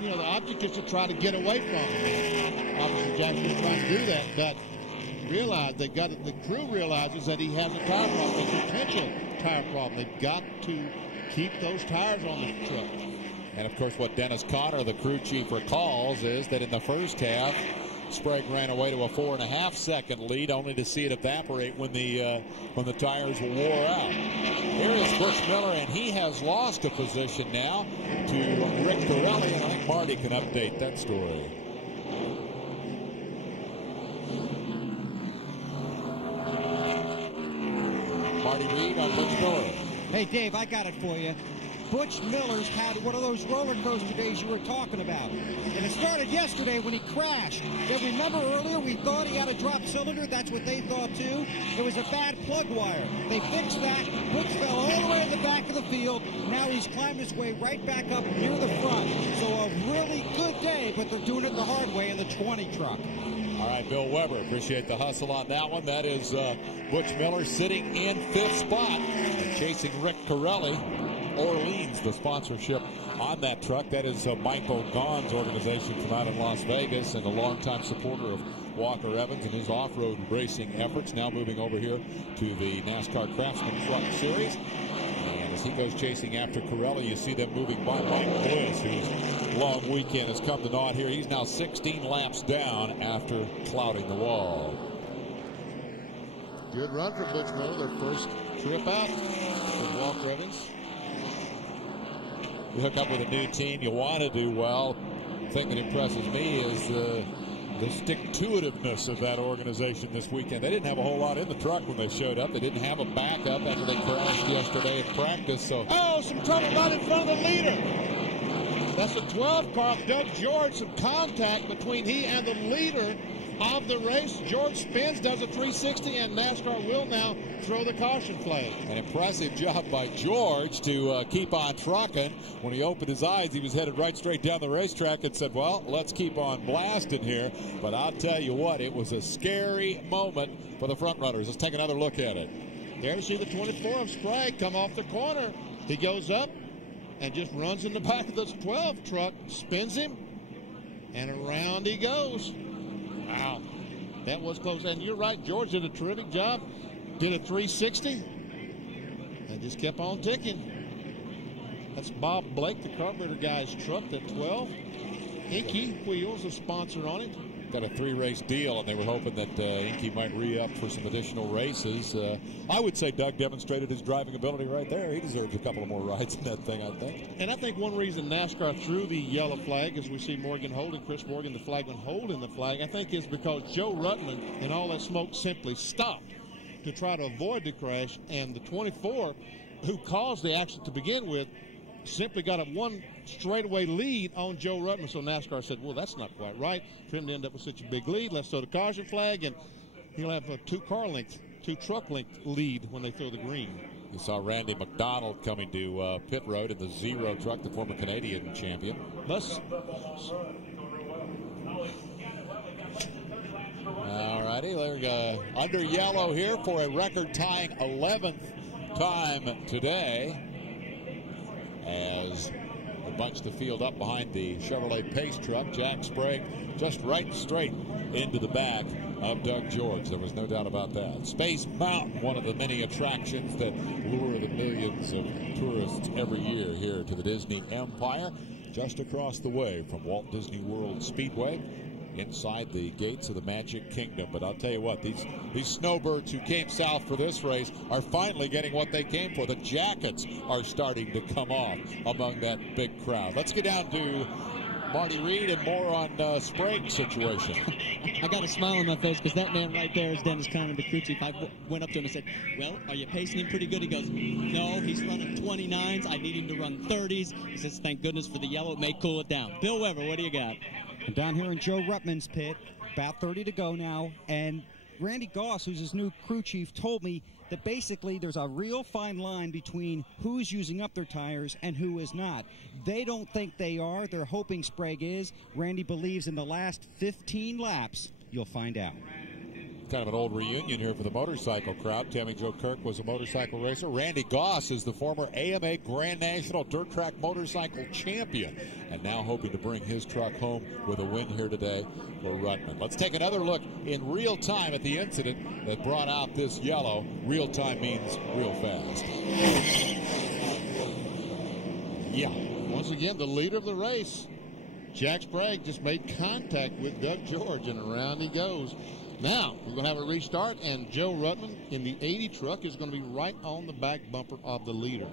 the object is to try to get away from him. Obviously, Jack's going to try and do that, but realize they got it. The crew realizes that he has a tire problem, a potential tire problem. They've got to keep those tires on the truck. And of course, what Dennis Conner, the crew chief, recalls is that in the first half, Sprague ran away to a 4.5-second lead, only to see it evaporate when the tires wore out. Here is Butch Miller, and he has lost a position now to Rick Corelli, and I think Marty can update that story. Marty Reed on Butch Miller. Hey, Dave, I got it for you. Butch Miller's had one of those roller coaster days you were talking about. And it started yesterday when he crashed. Then remember earlier we thought he had a dropped cylinder? That's what they thought too. It was a bad plug wire. They fixed that. Butch fell all the way in the back of the field. Now he's climbed his way right back up near the front. So a really good day, but they're doing it the hard way in the 20 truck. All right, Bill Weber, appreciate the hustle on that one. That is Butch Miller sitting in 5th spot and chasing Rick Corelli. Orleans, the sponsorship on that truck. That is Michael Gaughan's organization from out in Las Vegas and a longtime supporter of Walker Evans and his off-road racing efforts. Now moving over here to the NASCAR Craftsman Truck Series. And as he goes chasing after Corelli, you see them moving by Mike Bliss, whose long weekend has come to naught here. He's now 16 laps down after clouding the wall. Good run for Butch Miller, their first trip out with Walker Evans. You hook up with a new team, you want to do well. The thing that impresses me is the stick-to-itiveness of that organization this weekend. They didn't have a whole lot in the truck when they showed up. They didn't have a backup after they crashed yesterday in practice. So some trouble right in front of the leader. That's the 12 car. Doug George, some contact between he and the leader of the race. George spins, does a 360, and NASCAR will now throw the caution flag. An impressive job by George to keep on trucking. When he opened his eyes, he was headed right straight down the racetrack and said, well, let's keep on blasting here. But I'll tell you what, it was a scary moment for the front runners. Let's take another look at it. There you see the 24 of Sprague come off the corner. He goes up and just runs in the back of the 12 truck, spins him, and around he goes. Wow, that was close. And you're right, George did a terrific job. Did a 360 and just kept on ticking. That's Bob Blake, the carburetor guy's truck, that 12. Inky Wheels, a sponsor on it. Got a 3-race deal, and they were hoping that Inky might re-up for some additional races. I would say Doug demonstrated his driving ability right there. He deserves a couple of more rides in that thing, I think. And I think one reason NASCAR threw the yellow flag, as we see Chris Morgan, the flagman, holding the flag, I think is because Joe Ruttman and all that smoke simply stopped to try to avoid the crash, and the 24, who caused the accident to begin with, simply got a one straightaway lead on Joe Ruttman. So NASCAR said, well, that's not quite right for him to end up with such a big lead. Let's throw the caution flag, and he'll have a 2-truck length lead when they throw the green. You saw Randy McDonald coming to pit road in the Zero truck, the former Canadian champion. All righty, they're under yellow here for a record-tying 11th time today, as they bunch the field up behind the Chevrolet Pace truck. Jack Sprague just right straight into the back of Doug George. There was no doubt about that. Space Mountain, one of the many attractions that lure the millions of tourists every year here to the Disney Empire, just across the way from Walt Disney World Speedway, inside the gates of the Magic Kingdom. But I'll tell you what, these snowbirds who came south for this race are finally getting what they came for. The jackets are starting to come off among that big crowd. Let's get down to Marty Reed and more on Sprague's situation. I got a smile on my face because that man right there is Dennis Conner, the crew chief. I went up to him and said, well, are you pacing him pretty good? He goes, no, he's running 29s. I need him to run 30s. He says, thank goodness for the yellow. It may cool it down. Bill Weber, what do you got? I'm down here in Joe Ruttman's pit, about 30 to go now, and Randy Goss, who's his new crew chief, told me that basically there's a real fine line between who's using up their tires and who is not. They don't think they are. They're hoping Sprague is. Randy believes in the last 15 laps, you'll find out. kind of an old reunion here for the motorcycle crowd. Tammy Jo Kirk was a motorcycle racer. Randy Goss is the former AMA Grand National Dirt Track Motorcycle Champion, and now hoping to bring his truck home with a win here today for Ruttman. Let's take another look in real time at the incident that brought out this yellow. Real time means real fast. Yeah, once again, the leader of the race, Jack Sprague, just made contact with Doug George, and around he goes. Now, we're going to have a restart, and Joe Ruttman in the 80 truck is going to be right on the back bumper of the leader.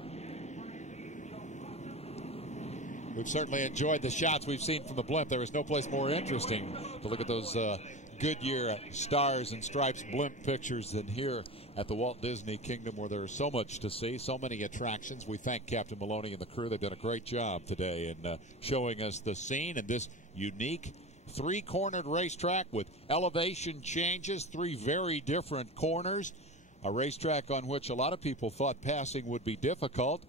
We've certainly enjoyed the shots we've seen from the blimp. There is no place more interesting to look at those Goodyear Stars and Stripes blimp pictures than here at the Walt Disney Kingdom, where there is so much to see, so many attractions. We thank Captain Maloney and the crew. They've done a great job today in showing us the scene and this unique three-cornered racetrack with elevation changes, three very different corners, a racetrack on which a lot of people thought passing would be difficult.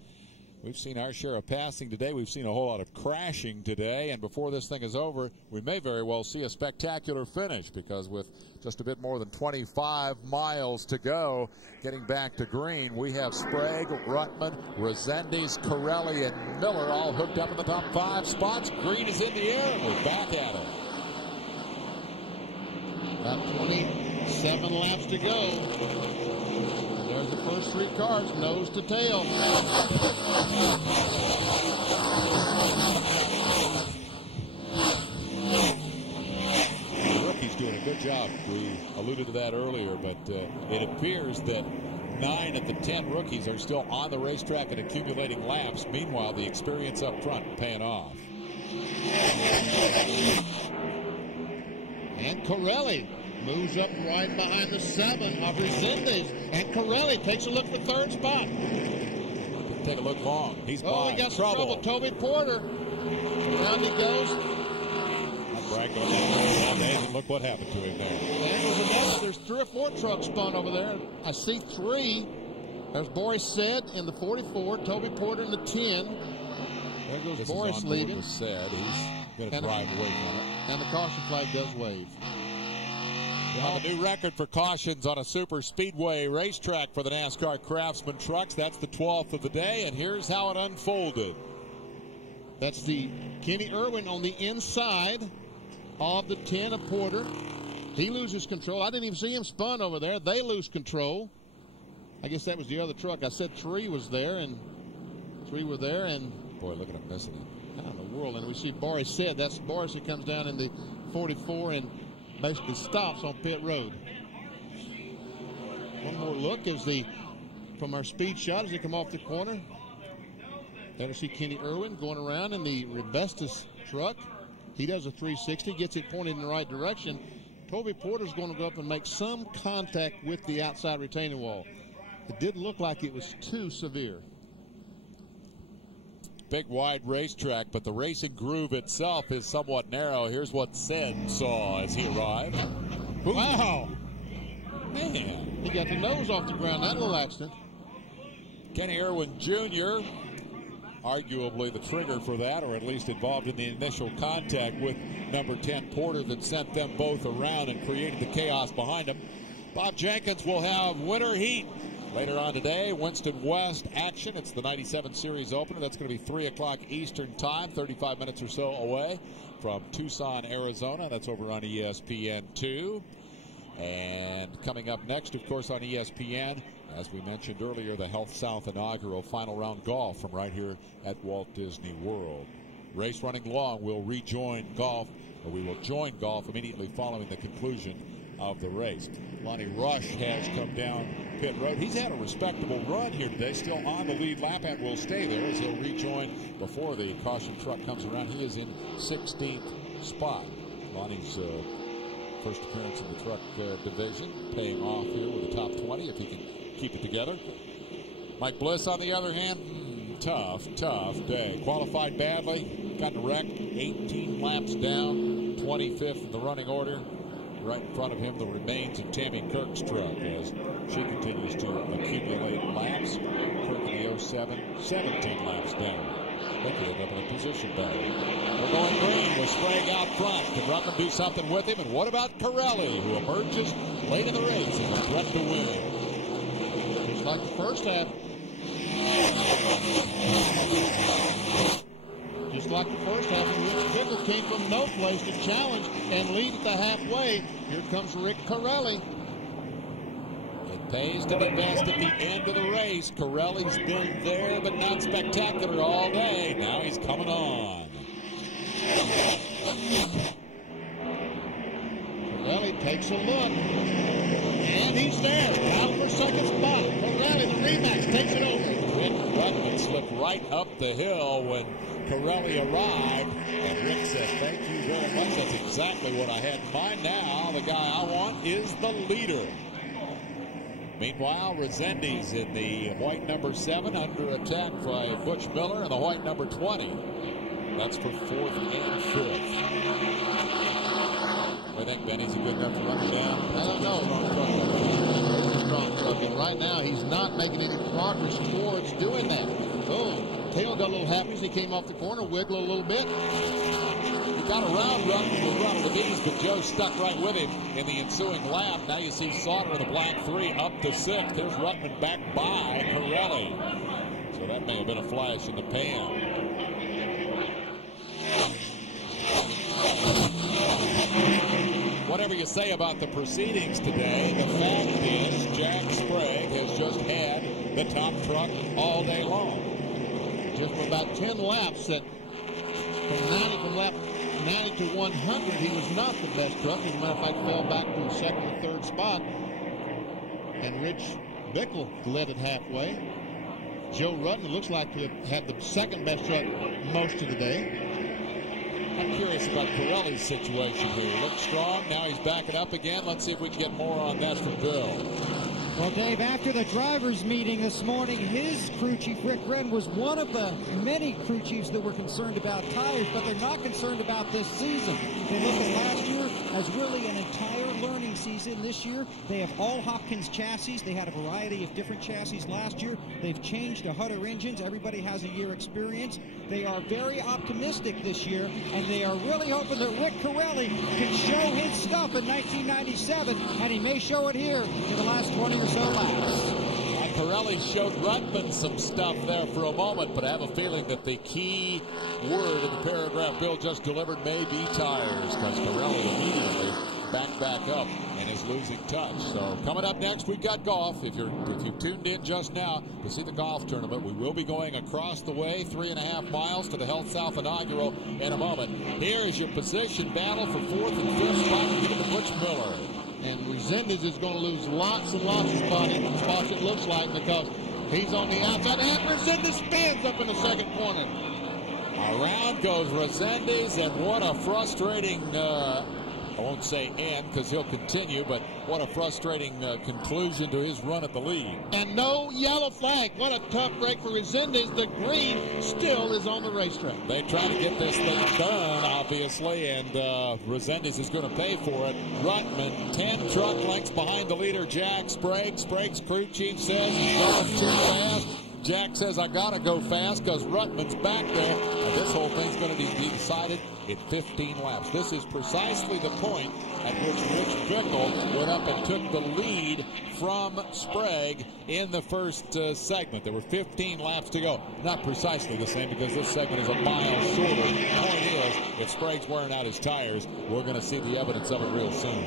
We've seen our share of passing today. We've seen a whole lot of crashing today. And before this thing is over, we may very well see a spectacular finish, because with just a bit more than 25 miles to go, getting back to green, we have Sprague, Ruttman, Resendiz, Corelli, and Miller all hooked up in the top 5 spots. Green is in the air, and we're back at it. About 27 laps to go. There's the first 3 cars, nose to tail. The rookie's doing a good job. We alluded to that earlier, but it appears that 9 of the 10 rookies are still on the racetrack and accumulating laps. Meanwhile, the experience up front paying off. And Corelli moves up right behind the 7 of Resendiz. And Corelli takes a look for 3rd spot. Didn't take a look long. He's by. He got some trouble. Toby Porter. Around he goes. Bragg going down, and look what happened to him there. There's 3 or 4 trucks spun over there. I see 3. There's Boris Said in the 44. Toby Porter in the 10. There goes Boris leading. Said. He's going to drive away from it. And the caution flag does wave. Well, a new record for cautions on a super speedway racetrack for the NASCAR Craftsman trucks. That's the 12th of the day, and here's how it unfolded. That's the Kenny Irwin on the inside of the 10 of Porter. He loses control. I didn't even see him spun over there. They lose control. I guess that was the other truck. I said 3 was there, and 3 were there, and boy, look at him missing it. How in the world? And we see Boris Said. That's Boris who comes down in the 44 and basically stops on pit road. One more look as from our speed shot as they come off the corner. There we see Kenny Irwin going around in the Rebestis truck. He does a 360, gets it pointed in the right direction. Toby Porter's going to go up and make some contact with the outside retaining wall. It didn't look like it was too severe. Big wide racetrack, but the racing groove itself is somewhat narrow. Here's what Sen saw as he arrived. Wow! Man, he got the nose off the ground. That little accident. Kenny Irwin Jr., arguably the trigger for that, or at least involved in the initial contact with number 10 Porter that sent them both around and created the chaos behind them. Bob Jenkins will have winter heat later on today. Winston West action. It's the 97 Series opener. That's going to be 3 o'clock Eastern time, 35 minutes or so away from Tucson, Arizona. That's over on ESPN2. And coming up next, of course, on ESPN, as we mentioned earlier, the Health South inaugural final round golf from right here at Walt Disney World. Race running long. We'll rejoin golf, or we will join golf immediately following the conclusion of the race. Lonnie Rush has come down pit road. He's had a respectable run here today, still on the lead lap, and will stay there as he'll rejoin before the caution truck comes around. He is in 16th spot. Lonnie's first appearance in the truck division, paying off here with the top 20 if he can keep it together. Mike Bliss, on the other hand, tough day. Qualified badly, got in a wreck, 18 laps down, 25th in the running order. Right in front of him, the remains of Tammy Kirk's truck as she continues to accumulate laps. Kirk in the 07, 17 laps down. think he ended up in a position battle. We're going green with Sprague out front. Can Ruttman do something with him? And what about Corelli, who emerges late in the race as a threat to win? Just like the first half. Just like the first half, Rich Bickle came from no place to challenge and lead at the halfway. Here comes Rick Corelli. It pays to be best at the end of the race. Corelli's been there, but not spectacular all day. Now he's coming on. Corelli takes a look. And he's there. Out for second spot. Corelli, the rematch, takes it over. Rick Ruttman slipped right up the hill when Corelli arrived. And Rick said, thank you very much. That's exactly what I had in mind. Now the guy I want is the leader. Meanwhile, Resendiz in the white number 7 under attack by Butch Miller and the white number 20. That's for 4th and 5th. I think Benny's a good enough to run down. I don't know. Strong truck. And right now, he's not making any progress towards doing that. Oh, Taylor got a little happy as he came off the corner, wiggle a little bit. He got around Ruttman with run of the bees, but Joe stuck right with him in the ensuing lap. Now you see Sauter in the black 3 up to 6th. There's Ruttman back by Corelli. So that may have been a flash in the pan. Whatever you say about the proceedings today, the fact is Jack Sprague has just had the top truck all day long. Just for about 10 laps, from lap 90 to 100, he was not the best truck. As a matter of fact, fell back to the 2nd or 3rd spot. And Rich Bickle led it halfway. Joe Ruttman looks like he had the 2nd best truck most of the day. I'm curious about Corelli's situation here. He looks strong. Now he's backing up again. Let's see if we can get more on that from Bill. Well, Dave, after the drivers' meeting this morning, his crew chief, Rick Wren, was one of the many crew chiefs that were concerned about tires, but they're not concerned about this season. They look at last year as really an entire learning season. This year, they have all Hopkins chassis. They had a variety of different chassis last year. They've changed to Hutter engines. Everybody has a year experience. They are very optimistic this year, and they are really hoping that Rick Corelli can show his stuff in 1997, and he may show it here in the last 20 or so laps. Corelli showed Ruttman some stuff there for a moment, but I have a feeling that the key word in the paragraph Bill just delivered may be tires, because Corelli immediately back up and is losing touch. So coming up next, we've got golf. If you've tuned in just now to see the golf tournament, we will be going across the way 3.5 miles to the Health South inaugural in a moment. Here is your position battle for 4th and 5th spot. Give it to Butch Miller. And Resendiz is going to lose lots and lots of spots, it looks like, because he's on the outside. And Resendiz spins up in the 2nd corner. Around goes Resendiz, and what a frustrating, I won't say end because he'll continue, but what a frustrating conclusion to his run at the lead. And no yellow flag. What a tough break for Resendiz. The green still is on the racetrack. They try to get this thing done, obviously, and Resendiz is going to pay for it. Ruttman, 10 truck lengths behind the leader, Jack Sprague. Sprague's crew chief says he's going too fast. Jack says, I got to go fast because Ruttman's back there. And this whole thing's going to be decided in 15 laps. This is precisely the point at which Rich Bickle went up and took the lead from Sprague in the first segment. There were 15 laps to go. Not precisely the same because this segment is a mile shorter. The point is, if Sprague's wearing out his tires, we're going to see the evidence of it real soon.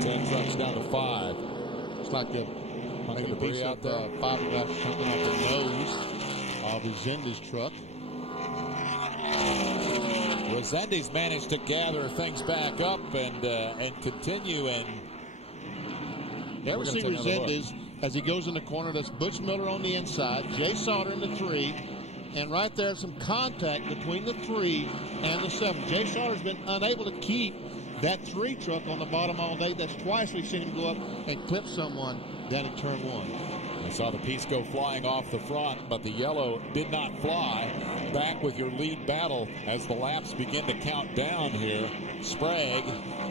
10 trucks down to 5. Like a piece of fiberglass or something off the nose of Resendiz truck. Resendiz managed to gather things back up and continue. And you ever see Resendiz as he goes in the corner? That's Butch Miller on the inside, Jay Sauter in the 3, and right there some contact between the 3 and the 7. Jay Sauter's been unable to keep that 3 truck on the bottom all day. That's twice we've seen him go up and clip someone down in turn 1. Saw the piece go flying off the front, but the yellow did not fly. Back with your lead battle as the laps begin to count down here. Sprague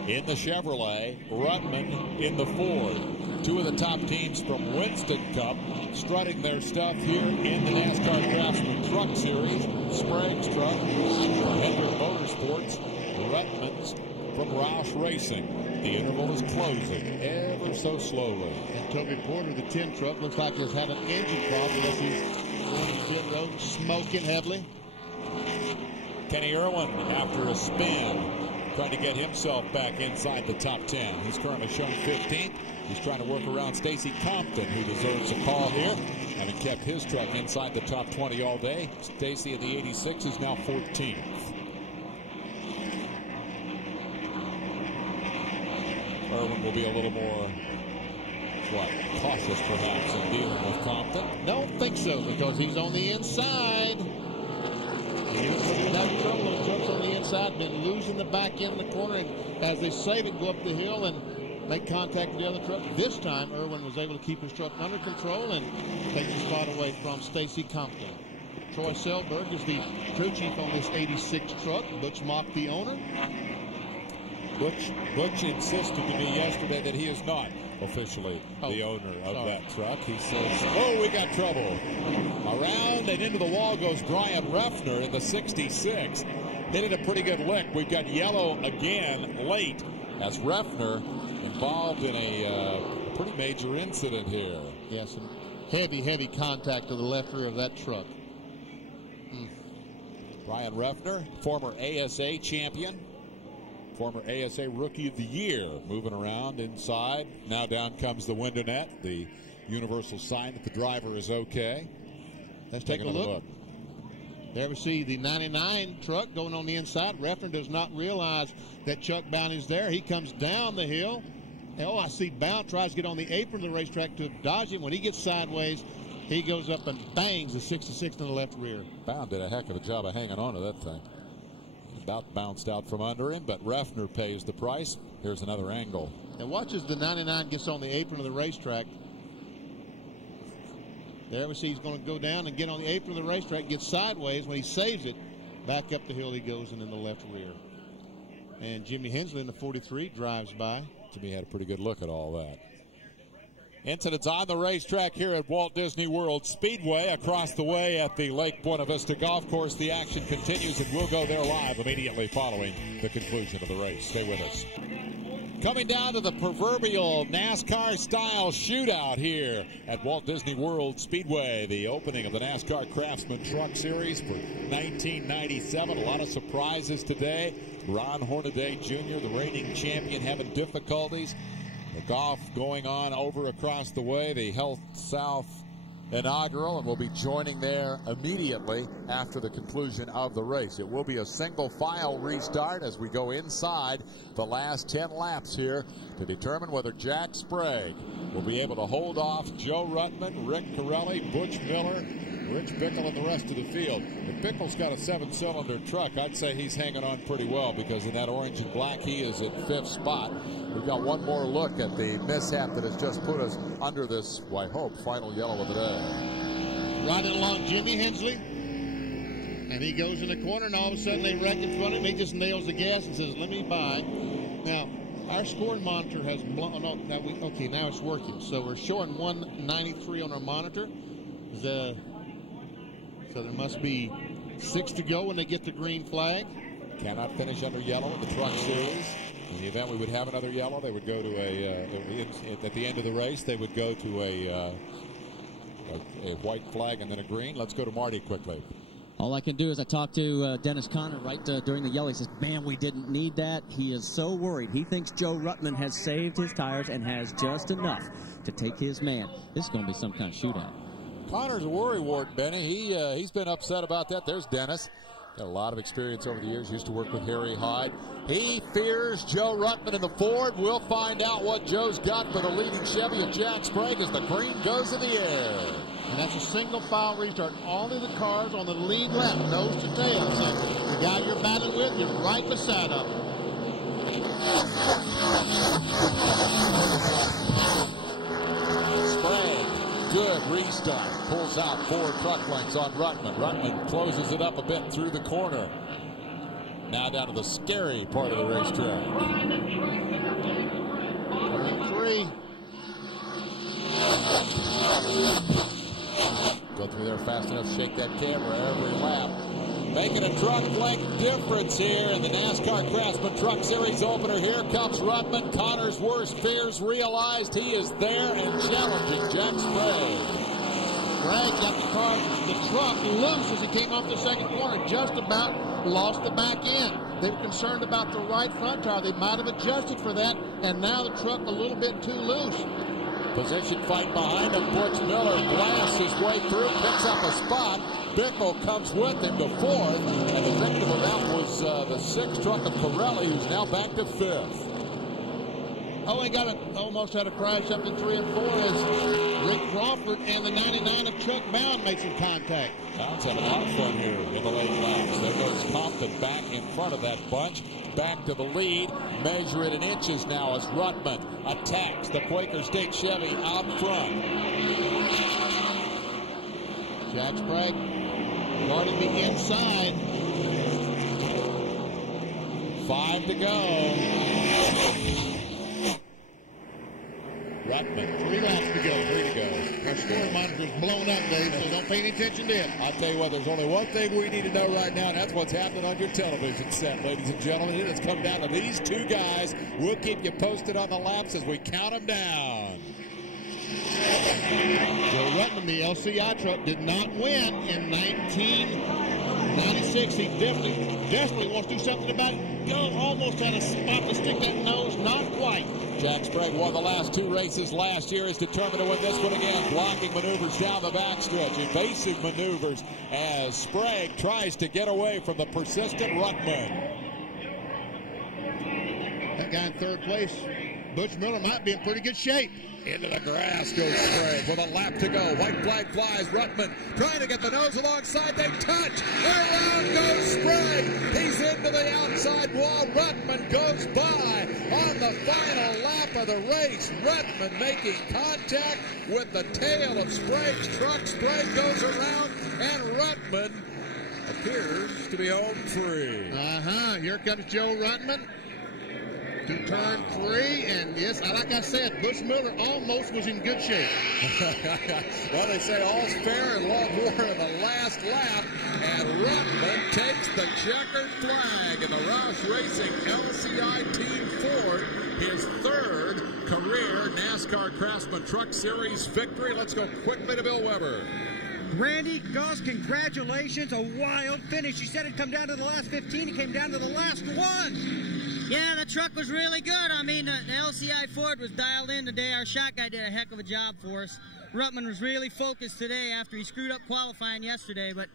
in the Chevrolet, Ruttman in the Ford. Two of the top teams from Winston Cup strutting their stuff here in the NASCAR Craftsman Truck Series. Sprague's truck from Hendrick Motorsports, Ruttman's from Roush Racing. The interval is closing ever so slowly. And Toby Porter, the 10 truck, looks like he's had an engine problem as he's going to pit road, smoking heavily. Kenny Irwin, after a spin, trying to get himself back inside the top 10. He's currently shown 15th. He's trying to work around Stacy Compton, who deserves a call here, having kept his truck inside the top 20 all day. Stacy in the 86 is now 14th. Irwin will be a little more, cautious perhaps in dealing with Compton. Don't think so, because he's on the inside. That trouble, those trucks on the inside, been losing the back end of the corner, and as they save it, go up the hill and make contact with the other truck. This time, Irwin was able to keep his truck under control and take the spot away from Stacy Compton. Troy Selberg is the crew chief on this 86 truck. Butch Mock, the owner. Butch insisted to me yesterday that he is not officially the owner of that truck. He says, we got trouble. Around and into the wall goes Brian Ruffner in the 66. Hit it a pretty good lick. We've got yellow again late as Ruffner involved in a pretty major incident here. Yes, and heavy contact to the left rear of that truck. Brian Ruffner, former ASA champion. Former ASA Rookie of the Year, moving around inside. Now down comes the window net, the universal sign that the driver is okay. Let's take a look. There we see the 99 truck going on the inside. Ruffner does not realize that Chuck Bound is there. He comes down the hill. I see Bound tries to get on the apron of the racetrack to dodge him. When he gets sideways, he goes up and bangs the 66 in the left rear. Bound did a heck of a job of hanging on to that thing. About bounced out from under him, but Ruffner pays the price. Here's another angle. And watch as the 99 gets on the apron of the racetrack. There we see he's going to go down and get on the apron of the racetrack, get sideways. When he saves it, back up the hill he goes and in the left rear. And Jimmy Hensley in the 43 drives by. Jimmy had a pretty good look at all that. Incidents on the racetrack here at Walt Disney World Speedway. Across the way at the Lake Buena Vista Golf Course, the action continues, and we'll go there live immediately following the conclusion of the race. Stay with us. Coming down to the proverbial NASCAR-style shootout here at Walt Disney World Speedway, the opening of the NASCAR Craftsman Truck Series for 1997. A lot of surprises today. Ron Hornaday Jr., the reigning champion, having difficulties. The golf going on over across the way, the Health South inaugural, and we'll be joining there immediately after the conclusion of the race. It will be a single file restart as we go inside the last 10 laps here to determine whether Jack Sprague will be able to hold off Joe Ruttman, Rick Corelli, Butch Miller, Rich Bickle, and the rest of the field. If Bickle's got a 7-cylinder truck, I'd say he's hanging on pretty well, because in that orange and black, he is at 5th spot. We've got one more look at the mishap that has just put us under this, I hope, final yellow of the day. Riding along Jimmy Hensley, and he goes in the corner, and all of a sudden they wreck in front of him. He just nails the gas and says, "Let me by." Now, our scoring monitor has blown. Okay, now it's working. So we're showing 193 on our monitor. So there must be 6 to go when they get the green flag. Cannot finish under yellow in the Truck Series. In the event we would have another yellow, they would go to at the end of the race, they would go to a white flag and then a green. Let's go to Marty quickly. All I can do is I talked to Dennis Conner right during the yellow. He says, man, we didn't need that. He is so worried. He thinks Joe Ruttman has saved his tires and has just enough to take his man. This is going to be some kind of shootout. Connor's a worry wart, Benny. He's been upset about that. There's Dennis. Got a lot of experience over the years. Used to work with Harry Hyde. He fears Joe Ruttman in the Ford. We'll find out what Joe's got for the leading Chevy of Jack Sprague as the green goes in the air. And that's a single file restart. All of the cars on the lead lap, nose to tail. So the guy you're battling with, you're right beside him. Sprague, good restart. Pulls out 4 truck lengths on Ruttman. Ruttman closes it up a bit through the corner. Now down to the scary part of the racetrack. Turn 3. Go through there fast enough, shake that camera every lap. Making a truck length difference here in the NASCAR Craftsman Truck Series opener. Here comes Ruttman. Connor's worst fears realized. He is there and challenging Jack Sprague. Sprague got the truck loose as he came off the second corner. Just about lost the back end. They were concerned about the right front tire. They might have adjusted for that, and now the truck a little bit too loose. Position fight behind him. Butch Miller blasts his way through, picks up a spot. Bickle comes with him to 4th, and the victim of that was the 6th truck of Pirelli, who's now back to 5th. Oh, he almost had a crash up in 3 and 4 as Rick Crawford and the 99 of Chuck Bound made some contact. Bound's having a lot of fun here in the late laps. There goes Compton back in front of that bunch. Back to the lead. Measure it in inches now as Ruttman attacks the Quaker State Chevy out front. Jack Sprague guarding the inside. 5 to go. Ruttman. 3 laps to go. 3 to go. Our score monitor is blown up, Dave, so don't pay any attention to it. I'll tell you what, there's only one thing we need to know right now, and that's what's happening on your television set, ladies and gentlemen. It has come down to these 2 guys. We'll keep you posted on the laps as we count them down. Joe Ruttman, the LCI truck, did not win in 1996. He desperately wants to do something about it. Almost had a spot to stick that nose, not quite. Jack Sprague won the last 2 races last year. Is determined to win this one again. Blocking maneuvers down the backstretch. Evasive maneuvers as Sprague tries to get away from the persistent Ruttman. That guy in 3rd place, Butch Miller, might be in pretty good shape. Into the grass goes Sprague with a lap to go. White flag flies. Ruttman trying to get the nose alongside. They touch. Around goes Sprague. He's into the outside wall. Ruttman goes by on the final lap of the race. Ruttman making contact with the tail of Sprague's truck. Sprague goes around, and Ruttman appears to be home free. Here comes Joe Ruttman to turn 3, and yes, like I said, Butch Miller almost was in good shape. Well, they say all's fair in love war in the last lap, and Ruttman takes the checkered flag in the Roush Racing LCI Team Ford, his 3rd career NASCAR Craftsman Truck Series victory. Let's go quickly to Bill Weber. Randy Goss, congratulations, a wild finish. You said it'd come down to the last 15, it came down to the last 1. Yeah, the truck was really good. I mean, the LCI Ford was dialed in today. Our shot guy did a heck of a job for us. Ruttman was really focused today after he screwed up qualifying yesterday, but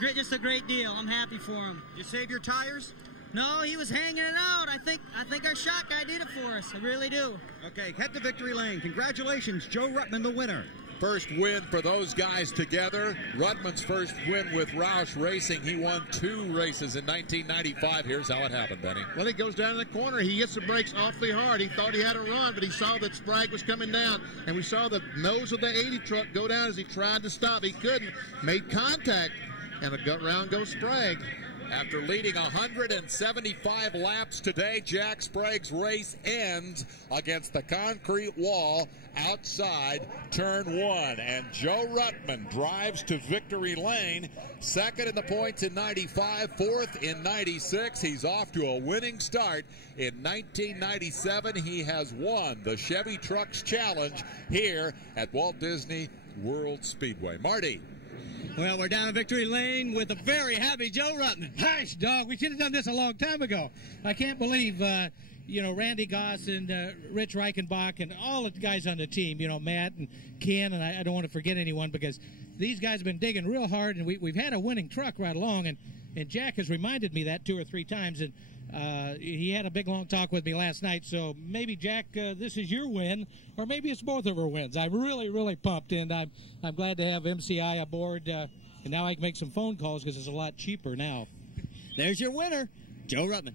it's just a great deal. I'm happy for him. You save your tires? No, he was hanging it out. I think our shot guy did it for us. I really do. Okay, head to victory lane. Congratulations, Joe Ruttman, the winner. First win for those guys together. Ruttman's first win with Roush Racing. He won 2 races in 1995. Here's how it happened, Benny. Well, he goes down in the corner. He hits the brakes awfully hard. He thought he had a run, but he saw that Sprague was coming down, and we saw the nose of the 80 truck go down as he tried to stop. He couldn't. Made contact, and a gut round goes Sprague. After leading 175 laps today, Jack Sprague's race ends against the concrete wall outside turn 1. And Joe Ruttman drives to victory lane, 2nd in the points in 95, 4th in 96. He's off to a winning start. In 1997, he has won the Chevy Trucks Challenge here at Walt Disney World Speedway. Marty. Well, we're down in victory lane with a very happy Joe Ruttman. Gosh, dog, we should have done this a long time ago. I can't believe, Randy Goss and Rich Reichenbach and all the guys on the team, Matt and Ken, and I don't want to forget anyone because these guys have been digging real hard, and we've had a winning truck right along, and Jack has reminded me that 2 or 3 times, and he had a big, long talk with me last night, so maybe, Jack, this is your win, or maybe it's both of our wins. I'm really, really pumped, and I'm glad to have MCI aboard, and now I can make some phone calls because it's a lot cheaper now. There's your winner, Joe Ruttman.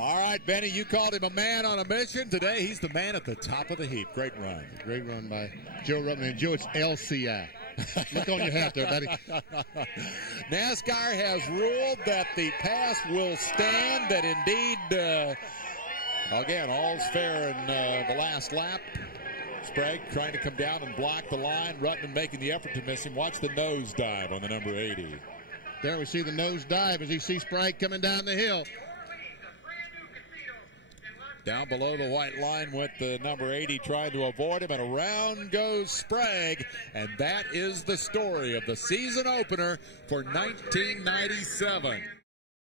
All right, Benny, you called him a man on a mission. Today, he's the man at the top of the heap. Great run. Great run by Joe Ruttman. And Joe, it's LCI. Look on your hat there, buddy. NASCAR has ruled that the pass will stand, that indeed, again, all's fair in the last lap. Sprague trying to come down and block the line. Ruttman making the effort to miss him. Watch the nose dive on the number 80. There we see the nose dive as you see Sprague coming down the hill. Down below the white line went the number 80 trying to avoid him, and around goes Sprague. And that is the story of the season opener for 1997.